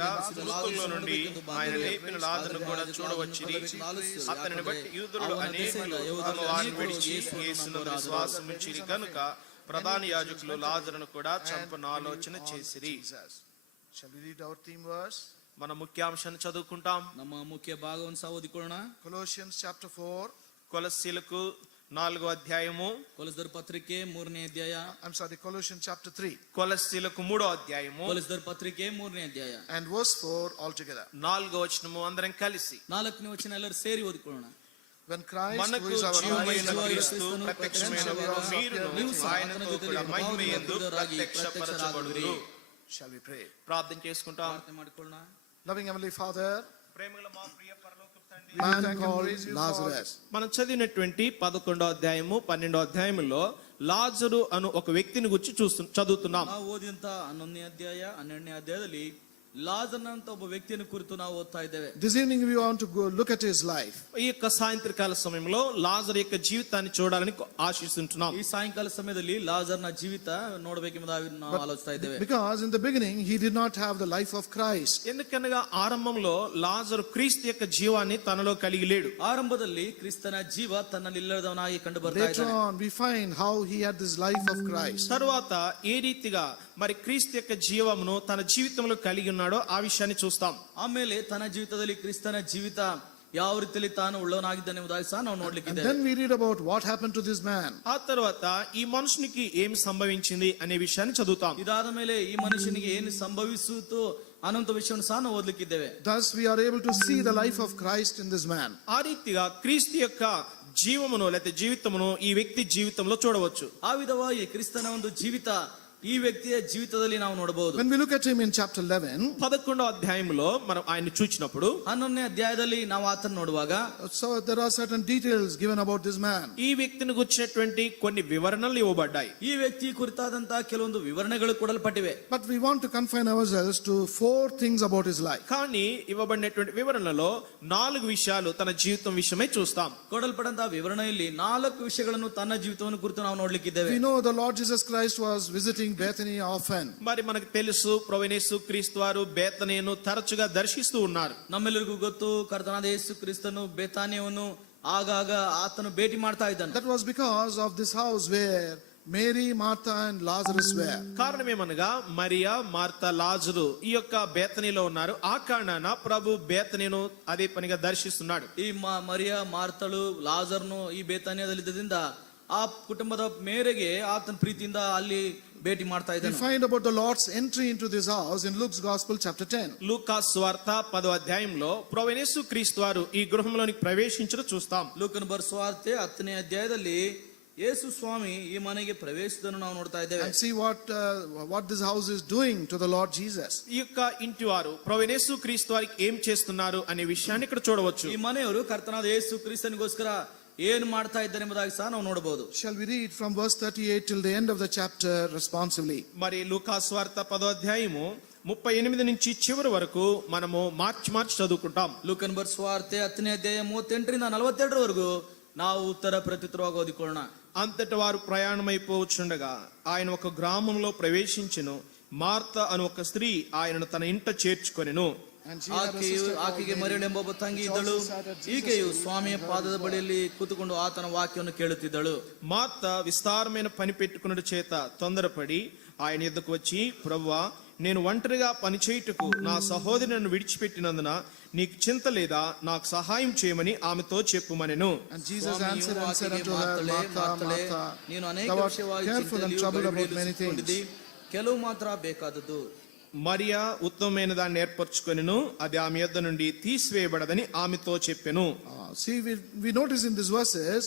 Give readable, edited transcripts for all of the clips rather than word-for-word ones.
కాక మృతుల్లో నుండి ఆయన లేపిన లాజరును కూడా చూడవచ్చిరి. అతనిని బట్టి యూదులు అనేకులు తమ వారిని విడిచి యేసునందు విశ్వాసం ఉంచిరి కనుక ప్రధాన యాజకులు లాజరును కూడా చంపన ఆలోచన చేసిరి. Shall we read our theme verse? మన ముఖ్యాంశాన్ని చదువుకుంటాం. ನಮ್ಮ ಮುಖ್ಯ ಭಾಗವನ್ನು ಸಹ ಓದಿಕೊಳ್ಳೋಣ. Colossians chapter 4. కొలస్సీలకు 4వ అధ్యాయము. కొలస్సీల పత్రిಕೆ 3ನೇ అధ్యాయ. Colossians chapter 3. కొలస్సీలకు 3వ అధ్యాయము. కొలస్సీల పత్రిಕೆ 3ನೇ అధ్యాయ. And verse 4 altogether. 4వ వచనము అందరం కలిసి. 4ನೇ ವಚನ ಎಲ್ಲರೂ ಸೇರಿ ಓದಿಕೊಳ್ಳೋಣ. When Christ, మనకు who is our జీవమైన life, క్రీస్తు ప్రత్యక్షమైనప్పుడు మీరును ఆయనతో కూడా మహిమయందు ప్రత్యక్షపరచబడుదురు. shall we pray? ప్రార్థన చేసుకుంటాం. ಪ್ರಾರ್ಥನೆ ಮಾಡಿಕೊಳ್ಳೋಣ. Loving Heavenly Father, ప్రేమగల మా ప్రియ పరలోకపు తండ్రి, man called Lazarus. మనం చదివినటువంటి 11వ అధ్యాయము 12వ అధ్యాయములో లాజరు అను ఒక వ్యక్తిని గురించి చదువుతున్నాం. ನಾವು ಓದಿದಂತ 11ನೇ ಅಧ್ಯಾಯ 12ನೇ ಅಧ್ಯಾಯದಲ್ಲಿ లాజర్ ಅಂತ ಒಬ್ಬ ವ್ಯಕ್ತಿಯನ್ನು ಕುರಿತು ನಾವು ಓದ್ತಾ ಇದ್ದೇವೆ. This evening we want to go look at his life. ఈ యొక్క సాయంత్రకాల సమయంలో లాజరు యొక్క జీవితాన్ని చూడాలని ఆశిస్తుంటున్నాం. ఈ సాయంకాల సమయದಲ್ಲಿ లాజర్ನ ಜೀವಿತ ನೋಡಬೇಕೆಂಬುದಾಗಿ ನಾವು ಆಲೋಚಿಸ್ತಾ ಇದ್ದೇವೆ. Because in the beginning he did not have the life of Christ. ఎందుకనగా ఆరంభంలో లాజరు క్రీస్తు యొక్క జీవాన్ని తనలో కలిగి లేడు. ಆರಂಭದಲ್ಲಿ ಕ್ರಿಸ್ತನ ಜೀವ ತನ್ನಲ್ಲಿ ಇಲ್ಲದವನಾಗಿ ಕಂಡು ಬರ್ತಾ Later ಇದ್ದಾನೆ. on we find how he had this life of Christ. తరువాత ఏ రీతిగా మరి క్రీస్తు యొక్క జీవమును తన జీవితంలో కలిగి ఉన్నాడో ఆ విషయాన్ని చూస్తాం. ಆಮೇಲೆ ತನ್ನ ಜೀವಿತದಲ್ಲಿ ಕ್ರಿಸ್ತನ ಜೀವಿತ ಯಾವ ರೀತಿಯಲ್ಲಿ ತಾನು ಉಳ್ಳವನಾಗಿದ್ದಾನೆ ಎಂಬುದಾಗಿ ಸಹ ನಾವು ನೋಡ್ಲಿಕ್ಕಿದ್ದೇವೆ. Then we read about what happened to this man. ఆ తర్వాత ఈ మనుషునికి ఏమి సంభవించింది అనే విషయాన్ని చదువుతాం. ಇದಾದ ಮೇಲೆ ಈ ಮನುಷ್ಯನಿಗೆ ಏನು ಸಂಭವಿಸಿತು ಅನಂತ ವಿಷಯವನ್ನು ಸಹ ನಾವು ಓದಲಿಕ್ಕಿದ್ದೇವೆ. Thus we are able to see the life of Christ in this man. ఆ రీతిగా క్రీస్తు యొక్క జీవమును లేకపోతే జీవితమును ఈ వ్యక్తి జీవితంలో చూడవచ్చు. ಆ ವಿಧವಾಗಿ ಕ್ರಿಸ್ತನ ಒಂದು ಜೀವಿತ ಈ ವ್ಯಕ್ತಿಯ ಜೀವಿತದಲ್ಲಿ ನಾವು ನೋಡಬಹುದು. When we look at him in chapter 11, 11వ అధ్యాయంలో మనం ఆయన చూచినప్పుడు 11ನೇ అధ్యాయದಲ್ಲಿ ನಾವು ಆತನ ನೋಡುವಾಗ so there are certain details given about this man. ఈ వ్యక్తిని గురించినటువంటి కొన్ని వివరణలు ఇవ్వబడ్డాయి. ಈ ವ್ಯಕ್ತಿ ಕುರಿತಾದಂತಹ ಕೆಲವೊಂದು ವಿವರಣೆಗಳು ಕೊಡಲ್ಪಟ್ಟಿವೆ. But we want to confine ourselves to 4 things about his life. కానీ ఇవ్వబడినటువంటి వివరణలో 4 విషయాలు తన జీవితం విషయమై చూస్తాం. ಕೊಡಲ್ಪಟ್ಟಂತಹ ವಿವರಣೆಯಲ್ಲಿ 4 ವಿಷಯಗಳನ್ನು ತನ್ನ ಜೀವಿತವನ್ನು ಕುರಿತು ನಾವು ನೋಡ್ಲಿಕ್ಕಿದ್ದೇವೆ. We know the Lord Jesus Christ was visiting Bethany often. మరి మనకు తెలుసు ప్రభువైన యేసు క్రీస్తు వారు బేతనియను తరచుగా దర్శిస్తూ ఉన్నారు. ನಮ್ಮೆಲ್ಲರಿಗೂ ಗೊತ್ತು ಕರ್ತನಾದ ಯೇಸು ಕ್ರಿಸ್ತನು ಬೇತಾನಿಯವನ್ನು ಆಗಾಗ ಆತನು ಭೇಟಿ ಮಾಡ್ತಾ ಇದ್ದಾನೆ. That was because of this house where Mary, Martha and Lazarus were. కారణం ఏమనగా మరియా, మార్తా, లాజరు ఈ యొక్క బేతనీలో ఉన్నారు. ఆ కారణాన ప్రభు బేతనీను అదే పనిగా దర్శిస్తున్నాడు. ಈ మరియా ಮಾರ್ತಳು ಲಾಜರ್ನು ಈ ಬೇತಾನಿಯದಲ್ಲಿದ್ದರಿಂದ ಆ ಕುಟುಂಬದ ಮೇರೆಗೆ ಆತನ ಪ್ರೀತಿಯಿಂದ ಅಲ್ಲಿ ಭೇಟಿ ಮಾಡ್ತಾ We ಇದ್ದಾನೆ. find about the Lord's entry into this house in Luke's Gospel chapter 10. లూకా సువార్త 10వ అధ్యాయంలో ప్రభువైన యేసు క్రీస్తు వారు ఈ గృహంలోనికి ప్రవేశించడం చూస్తాం. ಲೂಕನ ಬರೆಸುವಾರ್ತೆ 10ನೇ ಅಧ್ಯಾಯದಲ್ಲಿ ಯೇಸು ಸ್ವಾಮಿ ಈ ಮನೆಗೆ ಪ್ರವೇಶಿಸಿದನ್ನು ನಾವು ನೋಡ್ತಾ ಇದ್ದೇವೆ. And see what this house is doing to the Lord Jesus. ఈ యొక్క ఇంటి వారు ప్రభువైన యేసు క్రీస్తు వారికి ఏం చేస్తున్నారు అనే విషయాన్ని ఇక్కడ చూడవచ్చు. ಈ ಮನೆಯವರು ಕರ್ತನಾದ ಯೇಸು ಕ್ರಿಸ್ತನಿಗೋಸ್ಕರ ಏನು ಮಾಡ್ತಾ ಇದ್ದಾರೆ ಎಂಬುದಾಗಿ ಸಹ ನಾವು ನೋಡಬಹುದು. Shall we read from verse 38 till the end of the chapter responsively? మరి లూకా సువార్త 10వ అధ్యాయము 38 నుంచి చివరి వరకు మనము మార్చి చదువుకుంటాం. ಲೂಕನ ಬರೆಸುವಾರ್ತೆ 10ನೇ ಅಧ್ಯಾಯ 38ರಿಂದ 42 ವರೆಗೂ ನಾವು ಉತ್ತರ ಪ್ರತ್ಯುತ್ತರವಾಗಿ ಓದಿಕೊಳ್ಳೋಣ. అంతటి వారు ప్రయాణమైపోవచ్చుండగా ఆయన ఒక గ్రామంలో ప్రవేశించెను. మార్త అను ఒక స్త్రీ ఆయనను తన ఇంట చేర్చుకొనెను. ಆಕೆಗೆ ಮರಿಯಳೆಂಬ ಒಬ್ಬ ತಂಗಿ ಇದ್ದಳು. ಈಕೆಯು ಸ್ವಾಮಿಯ ಪಾದದ ಬಳಿಯಲ್ಲಿ ಕೂತುಕೊಂಡು ಆತನ ವಾಕ್ಯವನ್ನು ಕೇಳುತ್ತಿದ್ದಳು. మార్త విస్తారమైన పని పెట్టుకున్నట్టు చేత తొందరపడి ఆయన యొద్దకు వచ్చి, ప్రభువా, నేను ఒంటరిగా పని చేయుటకు నా సహోదరి నన్ను విడిచిపెట్టినందున నీకు చింత లేదా? నాకు సహాయం చేయమని ఆమెతో చెప్పుమనెను. And Jesus answered and said unto her, Martha, Martha, ನೀನು ಅನೇಕ thou art ವಿಷಯವಾಗಿ careful and troubled about many things. ಕೆಲವು ಮಾತ್ರ ಬೇಕಾದದ್ದು. మరియా ఉత్తమమైన దాన్ని ఏర్పరచుకొనెను, అది ఆమె యొద్ద నుండి తీసివేయబడదని ఆమెతో చెప్పెను. See, we notice in these verses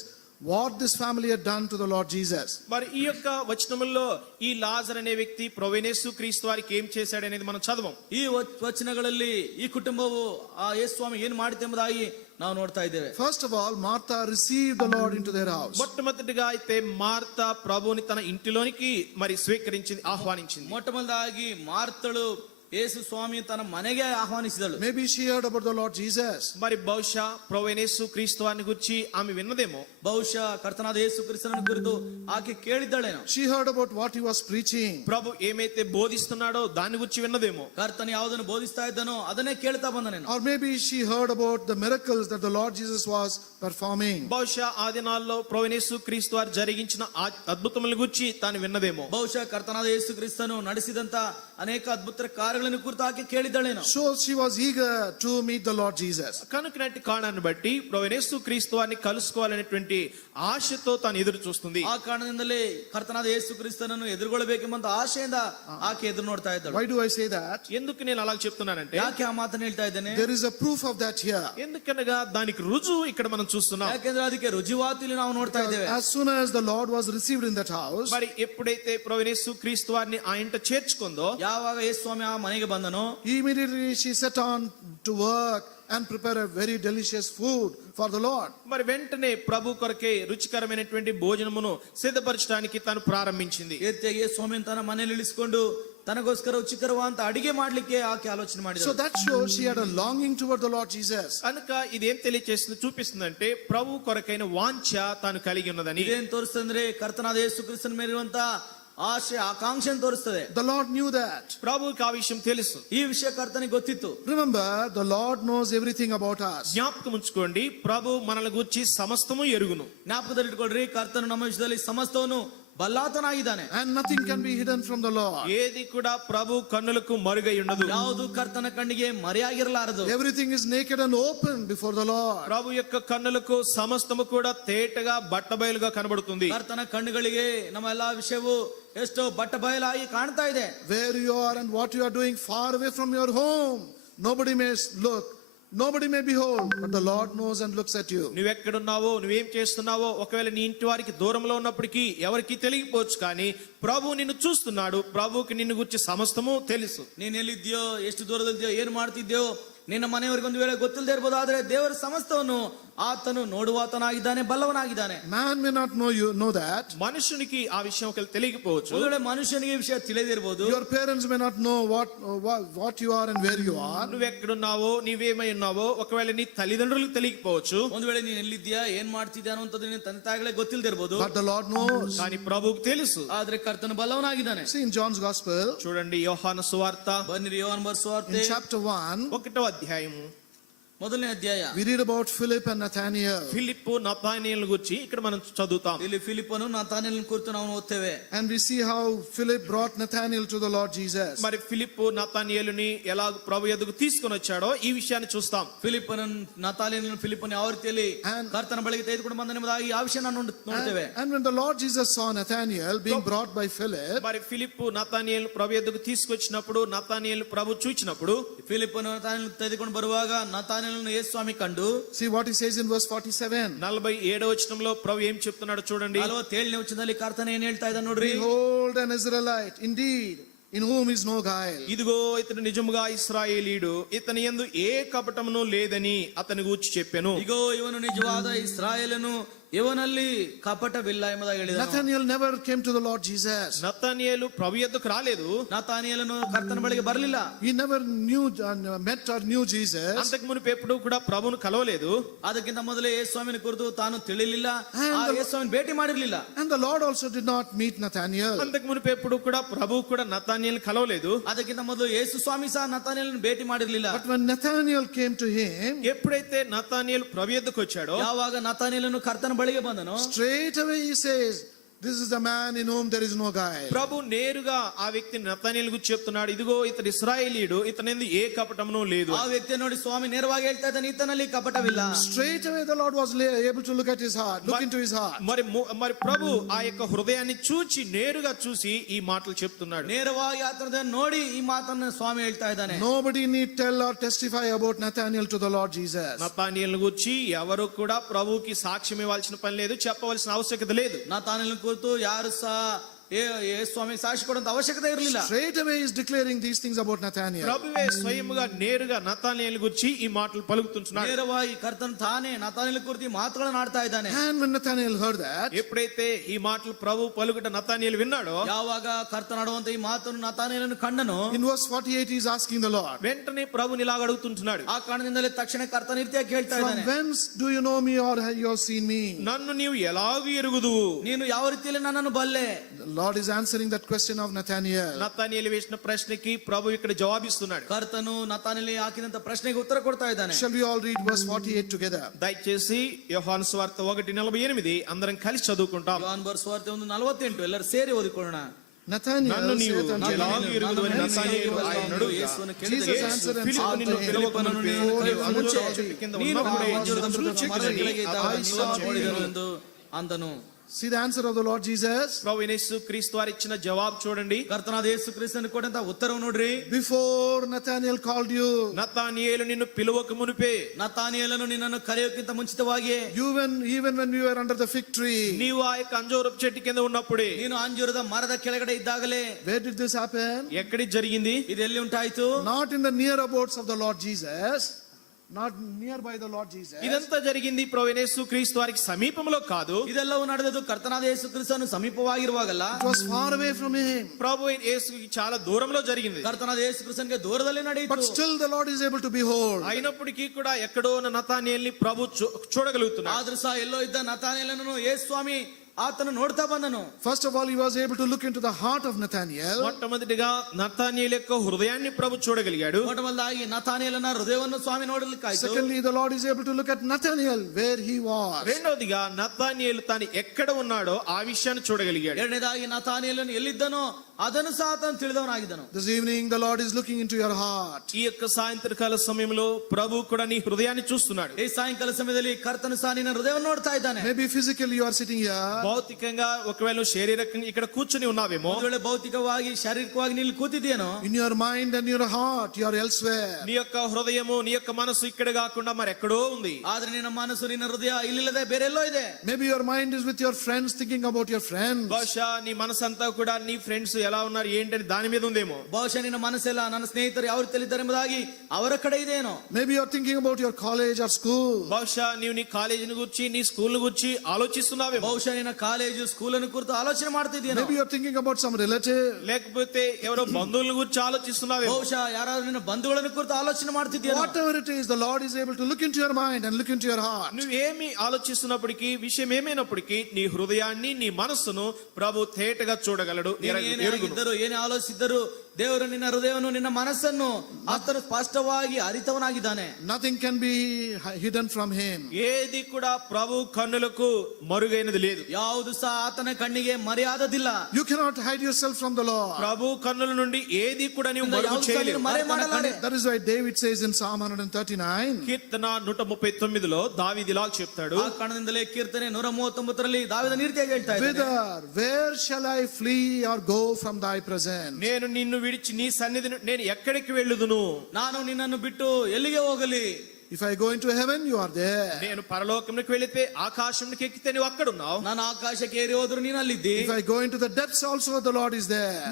what this family had done to the Lord Jesus. మరి ఈ యొక్క వచనముల్లో ఈ లాజర్ అనే వ్యక్తి ప్రభువైన యేసు క్రీస్తు వారికి ఏం చేశాడు అనేది మనం చదవం. ಈ ವಚನಗಳಲ್ಲಿ ಈ ಕುಟುಂಬವು ಆ ಯೇಸು ಸ್ವಾಮಿ ಏನು ಮಾಡಿದೆ ಎಂಬುದಾಗಿ ನಾವು ನೋಡ್ತಾ ಇದ್ದೇವೆ. First of all, Martha received the Lord into their house. మొట్టమొదటిగా అయితే మార్త ప్రభువుని తన ఇంటిలోనికి మరి స్వీకరించింది, ఆహ్వానించింది. ಮೊಟ್ಟಮೊದಲಾಗಿ ಮಾರ್ತಳು ಯೇಸು ಸ್ವಾಮಿ ತನ್ನ ಮನೆಗೆ ಆಹ್ವಾನಿಸಿದಳು. Maybe she heard about the Lord Jesus. మరి బహుశా ప్రభువైన యేసు క్రీస్తు వారిని గురించి ఆమె విన్నదేమో. ಬಹುಶಃ ಕರ್ತನಾದ ಯೇಸು ಕ್ರಿಸ್ತನನ್ನು ಕುರಿತು ಆಕೆ ಕೇಳಿದ್ದಾಳೇನೋ. She heard about what he was preaching. ప్రభు ఏమైతే బోధిస్తున్నాడో దాని గురించి విన్నదేమో. ಕರ್ತನ ಯಾವುದನ್ನು ಬೋಧಿಸ್ತಾ ಇದ್ದಾನೋ ಅದನ್ನೇ ಕೇಳ್ತಾ ಬಂದನೇನೋ. Or maybe she heard about the miracles that the Lord Jesus was performing. బహుశా ఆ దినాల్లో ప్రభువైన యేసు క్రీస్తు వారు జరిగించిన అద్భుతముల గురించి తాను విన్నదేమో. ಬಹುಶಃ ಕರ್ತನಾದ ಯೇಸು ಕ್ರಿಸ್ತನು ನಡೆಸಿದಂತ ಅನೇಕ ಅದ್ಭುತ ಕಾರ್ಯಗಳನ್ನು ಕುರಿತು ಆಕೆ ಕೇಳಿದ್ದಾಳೇನೋ. So she was eager to meet the Lord Jesus. కనుకనటి కారణాన్ని బట్టి ప్రభువైన యేసు క్రీస్తు వారిని కలుసుకోవాలనేటువంటి ఆశతో తాను ఎదురు చూస్తుంది. ಆ ಕಾರಣದಿಂದಲೇ ಕರ್ತನಾದ ಯೇಸು ಕ್ರಿಸ್ತನನ್ನು ಎದುರುಗೊಳ್ಳಬೇಕೆಂಬ ಆಶೆಯಿಂದ ಆಕೆ ಎದುರು ನೋಡ್ತಾ ಇದ್ದಾಳೆ. Why do I say that? ఎందుకు నేను అలా చెప్తున్నానంటే ಯಾಕೆ ಆ ಮಾತನ್ನು ಹೇಳ್ತಾ ಇದ್ದೇನೆ? There is a proof of that here. ఎందుకనగా దానికి రుజువు ఇక్కడ మనం చూస్తున్నాం. ಯಾಕೆಂದ್ರೆ ಅದಕ್ಕೆ ರುಜುವಾತು ಇಲ್ಲಿ ನಾವು ನೋಡ್ತಾ ಇದ್ದೇವೆ. As soon as the Lord was received in that house, మరి ఎప్పుడైతే ప్రభువైన యేసు క్రీస్తు వారిని ఆ ఇంట చేర్చుకుందో, ಯಾವಾಗ ಯೇಸು ಸ್ವಾಮಿ ಆ ಮನೆಗೆ ಬಂದನೋ immediately she set on to work and prepare a very delicious food for the Lord. మరి వెంటనే ప్రభు కొరకే రుచికరమైనటువంటి భోజనమును సిద్ధపరచడానికి తాను ప్రారంభించింది. ಏತೆಗೆ ಸ್ವಾಮಿ ತನ್ನ ಮನೆಯಲ್ಲಿ ಇಳಿಸಿಕೊಂಡು ತನಗೋಸ್ಕರ ರುಚಿಕರವಾದ ಅಡಿಗೆ ಮಾಡ್ಲಿಕ್ಕೆ ಆಕೆ ಆಲೋಚನೆ So ಮಾಡಿದಳು. that shows she had a longing toward the Lord Jesus. కనుక ఇదేం తెలియచేస్తుంది చూపిస్తుందంటే ప్రభు కొరకైన వాంఛ తాను కలిగి ఉన్నదని. ಇದೇನ್ ತೋರಿಸ್ತಂದ್ರೆ ಕರ್ತನಾದ ಯೇಸು ಕ್ರಿಸ್ತನ ಮೇಲಿರುವಂತ ಆಶೆ ಆಕಾಂಕ್ಷೆಯನ್ನು ತೋರಿಸ್ತದೆ. The Lord knew that. ప్రభువుకి ఆ విషయం తెలుసు. ಈ ವಿಷಯ ಕರ್ತನಿಗೆ ಗೊತ್ತಿತ್ತು. Remember, the Lord knows everything about us. జ్ఞాపకం ఉంచుకోండి, ప్రభు మనల గురించి సమస్తము ఎరుగును. ಜ್ಞಾಪಕದಲ್ಲಿಟ್ಕೊಳ್ರಿ, ಕರ್ತನು ನಮ್ಮ ವಿಷಯದಲ್ಲಿ ಸಮಸ್ತವನ್ನು ಬಲ್ಲಾತನಾಗಿದ್ದಾನೆ. And nothing can be hidden from the Lord. ఏది కూడా ప్రభు కన్నులకు మరుగై ఉండదు. ಯಾವುದು ಕರ್ತನ ಕಣ್ಣಿಗೆ ಮರೆಯಾಗಿರಲಾರದು. Everything is naked and open before the Lord. ప్రభు యొక్క కన్నులకు సమస్తము కూడా తేటగా బట్టబయలుగా కనబడుతుంది. ಕರ್ತನ ಕಣ್ಣುಗಳಿಗೆ ನಮ್ಮ ಎಲ್ಲಾ ವಿಷಯವು ಎಷ್ಟೋ ಬಟ್ಟ ಬಯಲಾಗಿ ಕಾಣ್ತಾ ಇದೆ. Where you are and what you are doing far away from your home, nobody may look, nobody may behold, but the Lord knows and looks at you. నువ్వెక్కడున్నావో, నువ్వేం చేస్తున్నావో, ఒకవేళ నీ ఇంటి వారికి దూరంలో ఉన్నప్పటికీ ఎవరికి తెలియకపోవచ్చు, కానీ ప్రభు నిన్ను చూస్తున్నాడు. ప్రభువుకి నిన్ను గురించి సమస్తము తెలుసు. ನೀನ್ ಎಲ್ಲಿದ್ಯೋ, ಎಷ್ಟು ದೂರದಲ್ಲಿದ್ಯೋ, ಏನ್ ಮಾಡ್ತಿದ್ಯೋ, ನಿನ್ನ ಮನೆಯವರಿಗೆ ಒಂದು ವೇಳೆ ಗೊತ್ತಿಲ್ಲದೆ ಇರ್ಬೋದು, ಆದ್ರೆ ದೇವರ ಸಮಸ್ತವನ್ನು ಆತನು ನೋಡುವಾತನಾಗಿದ್ದಾನೆ, ಬಲ್ಲವನಾಗಿದ್ದಾನೆ. Man may not know that. మనుషునికి ఆ విషయం తెలియకపోవచ్చు. ಒಂದು ವೇಳೆ ಮನುಷ್ಯನಿಗೆ ಈ ವಿಷಯ ತಿಳಿದಿರ್ಬೋದು. Your parents may not know what you are and where you are. నువ్వెక్కడున్నావో, నీవేమై ఉన్నావో, ఒకవేళ నీ తల్లిదండ్రులకు తెలియకపోవచ్చు. ಒಂದು ವೇಳೆ ನೀನ್ ಎಲ್ಲಿದ್ಯಾ, ಏನ್ ಮಾಡ್ತಿದ್ಯಾ ಅನ್ನೋಂಥದ್ದು ನಿನ್ನ ತಂದೆ ತಾಯಿಗಳೇ ಗೊತ್ತಿಲ್ಲದೆ ಇರ್ಬೋದು. But the Lord knows. కానీ ప్రభువుకు తెలుసు. ಆದ್ರೆ ಕರ್ತನು ಬಲ್ಲವನಾಗಿದ್ದಾನೆ. See in John's Gospel, చూడండి యోహాను సువార్త ಬನ್ನಿರಿ ಯೋಹಾನ ಬರೆಸುವಾರ್ತೆ in chapter 1, 1వ అధ్యాయము ಮೊದಲನೇ ಅಧ್ಯಾಯ. we read about Philip and Nathaniel. ఫిలిప్పు నతానీయేలు గురించి ఇక్కడ మనం చదువుతాం. ಇಲ್ಲಿ ಫಿಲಿಪ್ಪನು ನಾತಾನೇಲನ ಕುರಿತು ನಾವು ಓದ್ತೇವೆ. And we see how Philip brought Nathaniel to the Lord Jesus. మరి ఫిలిప్పు నతానీయేలుని ఎలా ప్రభు ఎదుగు తీసుకొని వచ్చాడో ఈ విషయాన్ని చూస్తాం. ಫಿಲಿಪ್ಪನ ಯಾವ ರೀತಿಯಲ್ಲಿ ಕರ್ತನ ಬಳಿಗೆ ತೆಗೆದುಕೊಂಡು ಬಂದನೆಂಬುದಾಗಿ ಆ ವಿಷಯ ನಾವು ನೋಡ್ತೇವೆ. And when the Lord Jesus saw Nathaniel being brought by Philip, మరి ఫిలిప్పు నతానీయేలు ప్రభు ఎదుగు తీసుకొచ్చినప్పుడు, నతానీయేలు ప్రభు చూచినప్పుడు, ಫಿಲಿಪ್ಪನು ನಾತಾನೇಲನ ತೆಗೆದುಕೊಂಡು ಬರುವಾಗ ನಾತಾನೇಲನು ಯೇಸು ಸ್ವಾಮಿ ಕಂಡು, see what he says in verse 47. 47వ వచనంలో ప్రభు ఏం చెప్తున్నాడో చూడండి. 47ನೇ ವಚನದಲ್ಲಿ ಕರ್ತನ ಏನ್ ಹೇಳ್ತಾ ಇದ್ದಾನೆ ನೋಡ್ರಿ. Behold an Israelite indeed, in whom is no guile. ఇదిగో ఇతడు నిజముగా ఇశ్రాయేలీయుడు, ఇతని యందు ఏ కపటమును లేదని అతని గూర్చి చెప్పెను. ಇಗೋ ಇವನು ನಿಜವಾದ ಇಸ್ರಾಯೇಲನು, ಇವನಲ್ಲಿ ಕಪಟವಿಲ್ಲ ಎಂಬುದಾಗಿ ಹೇಳಿದನು. Nathaniel never came to the Lord Jesus. నతానీయేలు ప్రభు యొద్దకు రాలేదు. ನಾತಾನಿಯೇಲನು ಕರ್ತನ ಬಳಿಗೆ ಬರಲಿಲ್ಲ. He never met or knew Jesus. అంతకు మునుపు ఎప్పుడు కూడా ప్రభువును కలవలేదు. ಅದಕ್ಕಿಂತ ಮೊದಲೇ ಯೇಸು ಸ್ವಾಮಿನ ಕುರಿತು ತಾನು ತಿಳಿಲಿಲ್ಲ, ಆ ಯೇಸು ಸ್ವಾಮಿನ ಭೇಟಿ ಮಾಡಿರಲಿಲ್ಲ. And the Lord also did not meet Nathaniel. అంతకు మునుపు ఎప్పుడు కూడా ప్రభువు కూడా నతానీయేలును కలవలేదు. ಅದಕ್ಕಿಂತ ಮೊದಲು ಯೇಸು ಸ್ವಾಮಿ ಸಹ ನಾತಾನಿಯೇಲನ ಭೇಟಿ ಮಾಡಿರಲಿಲ್ಲ. But when Nathaniel came to him, ఎప్పుడైతే నతానీయేలు ప్రభు యొద్దకు వచ్చాడో, ಯಾವಾಗ ನಾತಾನಿಯೇಲನು ಕರ್ತನ ಬಳಿಗೆ ಬಂದನೋ, straight away he says, this is the man in whom there is no guile. ప్రభు నేరుగా ఆ వ్యక్తిని నతానీయేలు గురించి చెప్తున్నాడు. ఇదిగో ఇతడు ఇశ్రాయేలీయుడు, ఇతనిందు ఏ కపటమును లేదు. ಆ ವ್ಯಕ್ತಿ ನೋಡಿ ಸ್ವಾಮಿ ನೇರವಾಗಿ ಹೇಳ್ತಾ ಇದ್ದಾನೆ, ಈತನಲ್ಲಿ ಕಪಟವಿಲ್ಲ. Straight away the Lord was able to look at his heart, look into his heart. మరి ప్రభు ఆ యొక్క హృదయాన్ని చూచి, నేరుగా చూసి ఈ మాటలు చెప్తున్నాడు. ನೇರವಾಗಿ ಆತನ ನೋಡಿ ಈ ಮಾತನ್ನ ಸ್ವಾಮಿ ಹೇಳ್ತಾ ಇದ್ದಾನೆ. Nobody need tell or testify about Nathaniel to the Lord Jesus. నతానీయేలును గురించి ఎవరు కూడా ప్రభువుకి సాక్ష్యం ఇవ్వాల్సిన పని లేదు, చెప్పవలసిన ఆవశ్యకత లేదు. ನಾತಾನಿಯೇಲನ ಕುರಿತು ಯಾರು ಸಹ ఏ స్వామికి సాక్షి కొడంత ఆవశ్యకత ఇರಲಿಲ್ಲ. Straight away is declaring these things about Nathaniel. ప్రభువే స్వయముగా నేరుగా నతానియేలు గురించి ఈ మాటలు పలుకుతుంటున్నాడు. ನೇರವಾಗಿ ಕರ್ತನ ತಾನೇ ನತಾನಿಯೇಲ ಕುರಿತು ಮಾತುಗಳನ್ನು ಆಡ್ತಾ ಇದ್ದಾನೆ. And when Nathaniel heard that, ఎప్పుడైతే ఈ మాటలు ప్రభు పలుకుట నతానియేలు విన్నాడో, ಯಾವಾಗ ಕರ್ತನಾಡುವಂತ ಈ ಮಾತನ್ನು ನತಾನಿಯೇಲನು ಕಂಡನು, in verse 48 he is asking the Lord, వెంటనే ప్రభుని ఇలాగ అడుగుతుంటున్నాడు. ಆ ಕಾರಣದಿಂದಲೇ ತಕ್ಷಣ ಕರ್ತನ ರೀತಿಯಾಗಿ ಕೇಳ್ತಾ from ಇದ್ದಾನೆ, whence do you know me or have you seen me? నన్ను నీవు ఎలాగూ ఎరుగుదువు? ನೀನು ಯಾವ ರೀತಿಯಲ್ಲಿ ನನ್ನನ್ನು ಬಲ್ಲೆ? The Lord is answering that question of Nathaniel. Nathanael వేసిన ప్రశ్నకి ప్రభు ఇక్కడ జవాబిస్తున్నాడు. ಕರ್ತನು ನತಾನಿಯೇಲಿ ಹಾಕಿದಂತ ಪ್ರಶ್ನೆಗೆ ಉತ್ತರ ಕೊಡ್ತಾ ಇದ್ದಾನೆ. Shall we all read verse 48 together? దయచేసి యోహాను సువార్త 1:48 అందరం కలిసి చదువుకుంటాం. ಯೋಹಾನ ಸುವಾರ್ತೆ 1:48 ಎಲ್ಲರೂ ಸೇರಿ ಓದಿಕೊಳ್ಳೋಣ. Nathaniel నన్ను నీవు saith unto him, ఎలాగూ ఎరుగుదువని నతానియేలు ఆయనను అడుగగా, ಯೇಸುವನ್ನು Jesus ಕೇಳಿದನು, answered and ఫిలిప్పు said నిన్ను unto him, పిలువకమునుపే నీవు అంజూరపు చెట్టు కింద ನೀನು ఉన్నప్పుడే ಆ ಅಂಜೂರದ రుచి ಮರದ చెక్కుదని ಕೆಳಗೆ ಇದ್ದಾಗ అతడు ನೀನು ನೋಡಿದನು చెప్పెను. ಎಂದು ಅಂದನು. See the answer of the Lord Jesus. ప్రభు యేసు క్రీస్తు వారు ఇచ్చిన జవాబు చూడండి. ಕರ್ತನಾದ ಯೇಸು ಕ್ರಿಸ್ತನು ಕೊಟ್ಟಂತ ಉತ್ತರವು ನೋಡ್ರಿ. Before Nathaniel called you, Nathanael నిన్ను పిలువక మునిపే, ನತಾನಿಯೇಲನು ನಿನ್ನನ್ನು ಕರೆಯೋಕ್ಕಿಂತ ಮುಂಚಿತವಾಗಿ, even when we were under the fig tree, నీవు ఆ యొక్క అంజూరపు చెట్టు కింద ఉన్నప్పుడే. ನೀನು ಅಂಜೂರದ ಮರದ ಕೆಳಗಡೆ ಇದ್ದಾಗಲೇ. where did this happen? ఎక్కడి జరిగింది? ಇದು ಎಲ್ಲಿ ಉಂಟಾಯ್ತು? Not in the near abouts of the Lord Jesus, not nearby the Lord Jesus. ఇదంతా జరిగింది ప్రభు యేసు క్రీస్తు వారికి సమీపంలో కాదు. ಇದೆಲ್ಲವೂ ನಡೆದದ್ದು ಕರ್ತನಾದ ಯೇಸು ಕ್ರಿಸ್ತನು ಸಮೀಪವಾಗಿರುವಾಗಲ್ಲ, It was far away from him. ప్రభు యేసుకి చాలా దూరంలో జరిగింది. ಕರ್ತನಾದ ಯೇಸು ಕ್ರಿಸ್ತನಿಗೆ ದೂರದಲ್ಲಿ But ನಡೆಯಿತು. still the Lord is able to behold. అయినప్పటికీ కూడా ఎక్కడో ఉన్న నతానియేలుని ప్రభు చూడగలుగుతున్నాడు. ಆದ್ರೂ ಸಹ ಎಲ್ಲೋ ಇದ್ದ ನತಾನಿಯೇಲನನ್ನು ಯೇಸು ಸ್ವಾಮಿ ಆತನು ನೋಡ್ತಾ ಬಂದನು. First of all, he was able to look into the heart of Nathaniel. మొట్టమొదటిగా నతానియేలు యొక్క హృదయాన్ని ప్రభు చూడగలిగాడు. ಮೊದಲನೇದಾಗಿ ನತಾನಿಯೇಲನ ಹೃದಯವನ್ನು ಸ್ವಾಮಿ ನೋಡಲಿಕ್ಕಾಯ್ತು. Secondly, the Lord is able to look at Nathaniel where he was. రెండవదిగా నతానియేలు తాను ఎక్కడ ఉన్నాడో ఆ విషయాన్ని చూడగలిగాడు. ಎರಡನೇದಾಗಿ ನತಾನಿಯೇಲನು ಎಲ್ಲಿದ್ದನೋ ಅದನ್ನು ಸಹ ಆತನು ತಿಳಿದವನಾಗಿದ್ದನು. This evening, the Lord is looking into your heart. ఈ యొక్క సాయంత్రకాల సమయంలో ప్రభు కూడా నీ హృదయాన్ని చూస్తున్నాడు. ಈ ಸಾಯಂಕಾಲ ಸಮಯದಲ್ಲಿ ಕರ್ತನು ಸಹ ನಿನ್ನ ಹೃದಯವನ್ನು ನೋಡ್ತಾ ಇದ್ದಾನೆ. Maybe physically you are sitting here, భౌతికంగా ఒకవేళ నువ్వు శారీరకంగా ఇక్కడ కూర్చుని ఉన్నావేమో, ಒಂದು ವೇಳೆ ಭೌತಿಕವಾಗಿ ಶಾರೀರಿಕವಾಗಿ ನೀನು ಕೂತಿದ್ದೀಯೇನೋ, in your mind and your heart, you are elsewhere. నీ యొక్క హృదయము నీ యొక్క మనసు ఇక్కడ కాకుండా మరి ఎక్కడో ఉంది. ಆದ್ರೆ ನಿನ್ನ ಮನಸ್ಸು ನಿನ್ನ ಹೃದಯ ಇಲ್ಲಿಲ್ಲದೆ ಬೇರೆಲ್ಲೋ ಇದೆ. Maybe your mind is with your friends, thinking about your friends. బహుశా నీ మనసు అంతా కూడా నీ ఫ్రెండ్స్ ఎలా ఉన్నారు ఏంటని దాని మీద ఉందేమో. ಬಹುಶಃ ನಿನ್ನ ಮನಸ್ಸೆಲ್ಲ ನನ್ನ ಸ್ನೇಹಿತರು ಯಾವ ರೀತಿ ಇದ್ದಾರೆ ಎಂಬುದಾಗಿ ಅವರ ಕಡೆ ಇದೇನೋ. Maybe you are thinking about your college or school. బహుశా నీవు నీ కాలేజీని గురించి నీ స్కూల్ గురించి ఆలోచిస్తున్నావేమో. ಬಹುಶಃ ನಿನ್ನ ಕಾಲೇಜು ಸ್ಕೂಲನ್ನು ಕುರಿತು ಆಲೋಚನೆ ಮಾಡ್ತಿದ್ದೀನೋ. Maybe you are thinking about some relative. లేకపోతే ఎవరో బంధువుల గురించి ఆలోచిస్తున్నావేమో. ಬಹುಶಃ ಯಾರಾದ್ರೂ ನಿನ್ನ ಬಂಧುಗಳನ್ನು ಕುರಿತು ಆಲೋಚನೆ ಮಾಡ್ತಿದ್ದೀನೋ. Whatever it is, the Lord is able to look into your mind and look into your heart. నువ్వేమి ఆలోచిస్తున్నప్పటికీ విషయం ఏమైనప్పటికీ నీ హృదయాన్ని నీ మనస్సును ప్రభు తేటగా చూడగలడు, ಏನೇ ఎరుగును. ಆಗಿದ್ದರೂ ಏನೇ ಆಲೋಚಿಸಿದ್ದರೂ ದೇವರು ನಿನ್ನ ಹೃದಯವನ್ನು ನಿನ್ನ ಮನಸ್ಸನ್ನು ಆತನು ಸ್ಪಷ್ಟವಾಗಿ ಅರಿತವನಾಗಿದ್ದಾನೆ. Nothing can be hidden from him. ఏది కూడా ప్రభు కన్నులకు మరుగైనది లేదు. ಯಾವುದು ಸಹ ಆತನ ಕಣ್ಣಿಗೆ ಮರೆಯಾದದಿಲ್ಲ. You cannot hide yourself from the Lord. ప్రభు కన్నుల నుండి ఏది కూడా నీవు మరుగు ಯಾವುದು ಸಹ చేయలేవు. ನೀನು ಮರೆ ಮಾಡಲಾರೆ. That is why David says in Psalm 139, కీర్తన 139లో దావీదు ఇలా చెప్తాడు, ಆ ಕಾರಣದಿಂದಲೇ ಕೀರ್ತನೆ 139ರಲ್ಲಿ ದಾವೀದನ ರೀತಿಯಾಗಿ ಹೇಳ್ತಾ ಇದ್ದಾನೆ, where shall I flee or go from thy presence? నేను నిన్ను విడిచి నీ సన్నిధిని నేను ఎక్కడికి వెళ్ళుదును? ನಾನು ನಿನ್ನನ್ನು ಬಿಟ್ಟು ಎಲ್ಲಿಗೆ ಹೋಗಲಿ? If I go into heaven, you are there. నేను పరలోకంలోకి వెళితే ఆకాశంలోకి ఎక్కితే నువ్వు అక్కడ ఉన్నావు. ನಾನು ಆಕಾಶಕ್ಕೆ ಏರಿ ಹೋದ್ರು ನೀನು ಅಲ್ಲಿದ್ದಿ. If I go into the depths also, the Lord is there.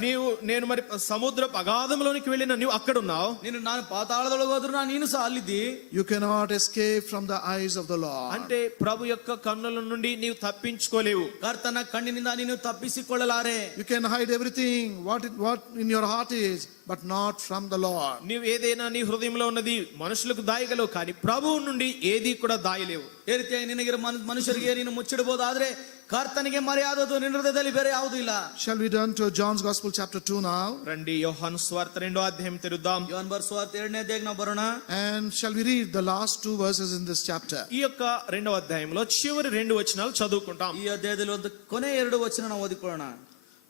నేను మరి సముద్రపు అగాధంలోనికి వెళ్ళిన నువ్వు అక్కడ ఉన్నావు. ನಾನು ಪಾತಾಳದೊಳಗೆ ಹೋದ್ರು ನೀನು ಸಹ ಅಲ್ಲಿದ್ದಿ. You cannot escape from the eyes of the Lord. అంటే ప్రభు యొక్క కన్నుల నుండి నీవు తప్పించుకోలేవు. ಕರ್ತನ ಕಣ್ಣಿನಿಂದ ನೀನು ತಪ್ಪಿಸಿಕೊಳ್ಳಲಾರೆ. You can hide everything, what in your heart is, but not from the Lord. నీవు ఏదైనా నీ హృదయంలో ఉన్నది మనుషులకు దాయగలవు, కానీ ప్రభువు నుండి ఏది కూడా దాయలేవు. ಈ ರೀತಿಯಾಗಿ ನಿನಗೆ ಮನುಷ್ಯರಿಗೆ ನೀನು ಮುಚ್ಚಿಡಬಹುದು, ಆದ್ರೆ ಕರ್ತನಿಗೆ ಮರೆಯಾದದ್ದು ನಿನ್ನ ಹೃದಯದಲ್ಲಿ ಬೇರೆ ಯಾವುದೂ ಇಲ್ಲ. Shall we turn to John's Gospel chapter 2 now? రండి యోహాను సువార్త 2వ అధ్యాయం తెరుద్దాం. ಯೋಹಾನ ಬರೆಸುವಾರ್ತೆ 2ನೇ ಅಧ್ಯಾಯಕ್ಕೆ ನಾವು ಬರೋಣ. And shall we read the last 2 verses in this chapter? ఈ యొక్క 2వ అధ్యాయంలో చివరి 2 వచనాలు చదువుకుంటాం. ಈ ಅಧ್ಯಾಯದಲ್ಲಿ ಒಂದು ಕೊನೆ 2 ವಚನ ನಾವು ಓದಿಕೊಳ್ಳೋಣ.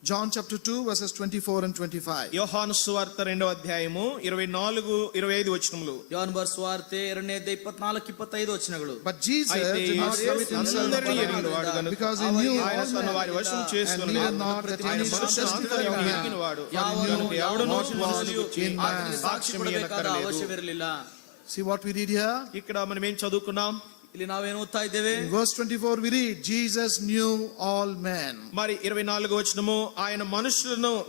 John chapter 2 verses 24 and 25. యోహాను సువార్త 2వ అధ్యాయము 24, 25 వచనములు. ಯೋಹಾನ ಬರೆಸುವಾರ್ತೆ 2ನೇ ಅಧ್ಯಾಯ 24, 25 ವಚನಗಳು. But Jesus అయితే did not commit himself అందరినీ ఎరిగినవాడు గనుక because he knew ఆయన all తన men, వారి వశం and చేసుకొనలేదు. needed not that ఆయన any should మనుషుల testify అంతరంగం of him. ఎరిగినవాడు ಯಾವನು కనుక ఎవడునూ what was మనుషులను గురించి in man. అతనికి ಸಾಕ್ಷಿ సాక్ష్యం ಕೊಡಬೇಕಾದ ఇయ్యనక్కరలేదు. ಅವಶ್ಯವಿರಲಿಲ್ಲ. See what we read here? ఇక్కడ మనం ఏం చదువుకున్నాం? ಇಲ್ಲಿ ನಾವೇನು ಓದ್ತಾ ಇದ್ದೇವೆ? In verse 24 we read, Jesus knew all men. మరి 24వ వచనము, ఆయన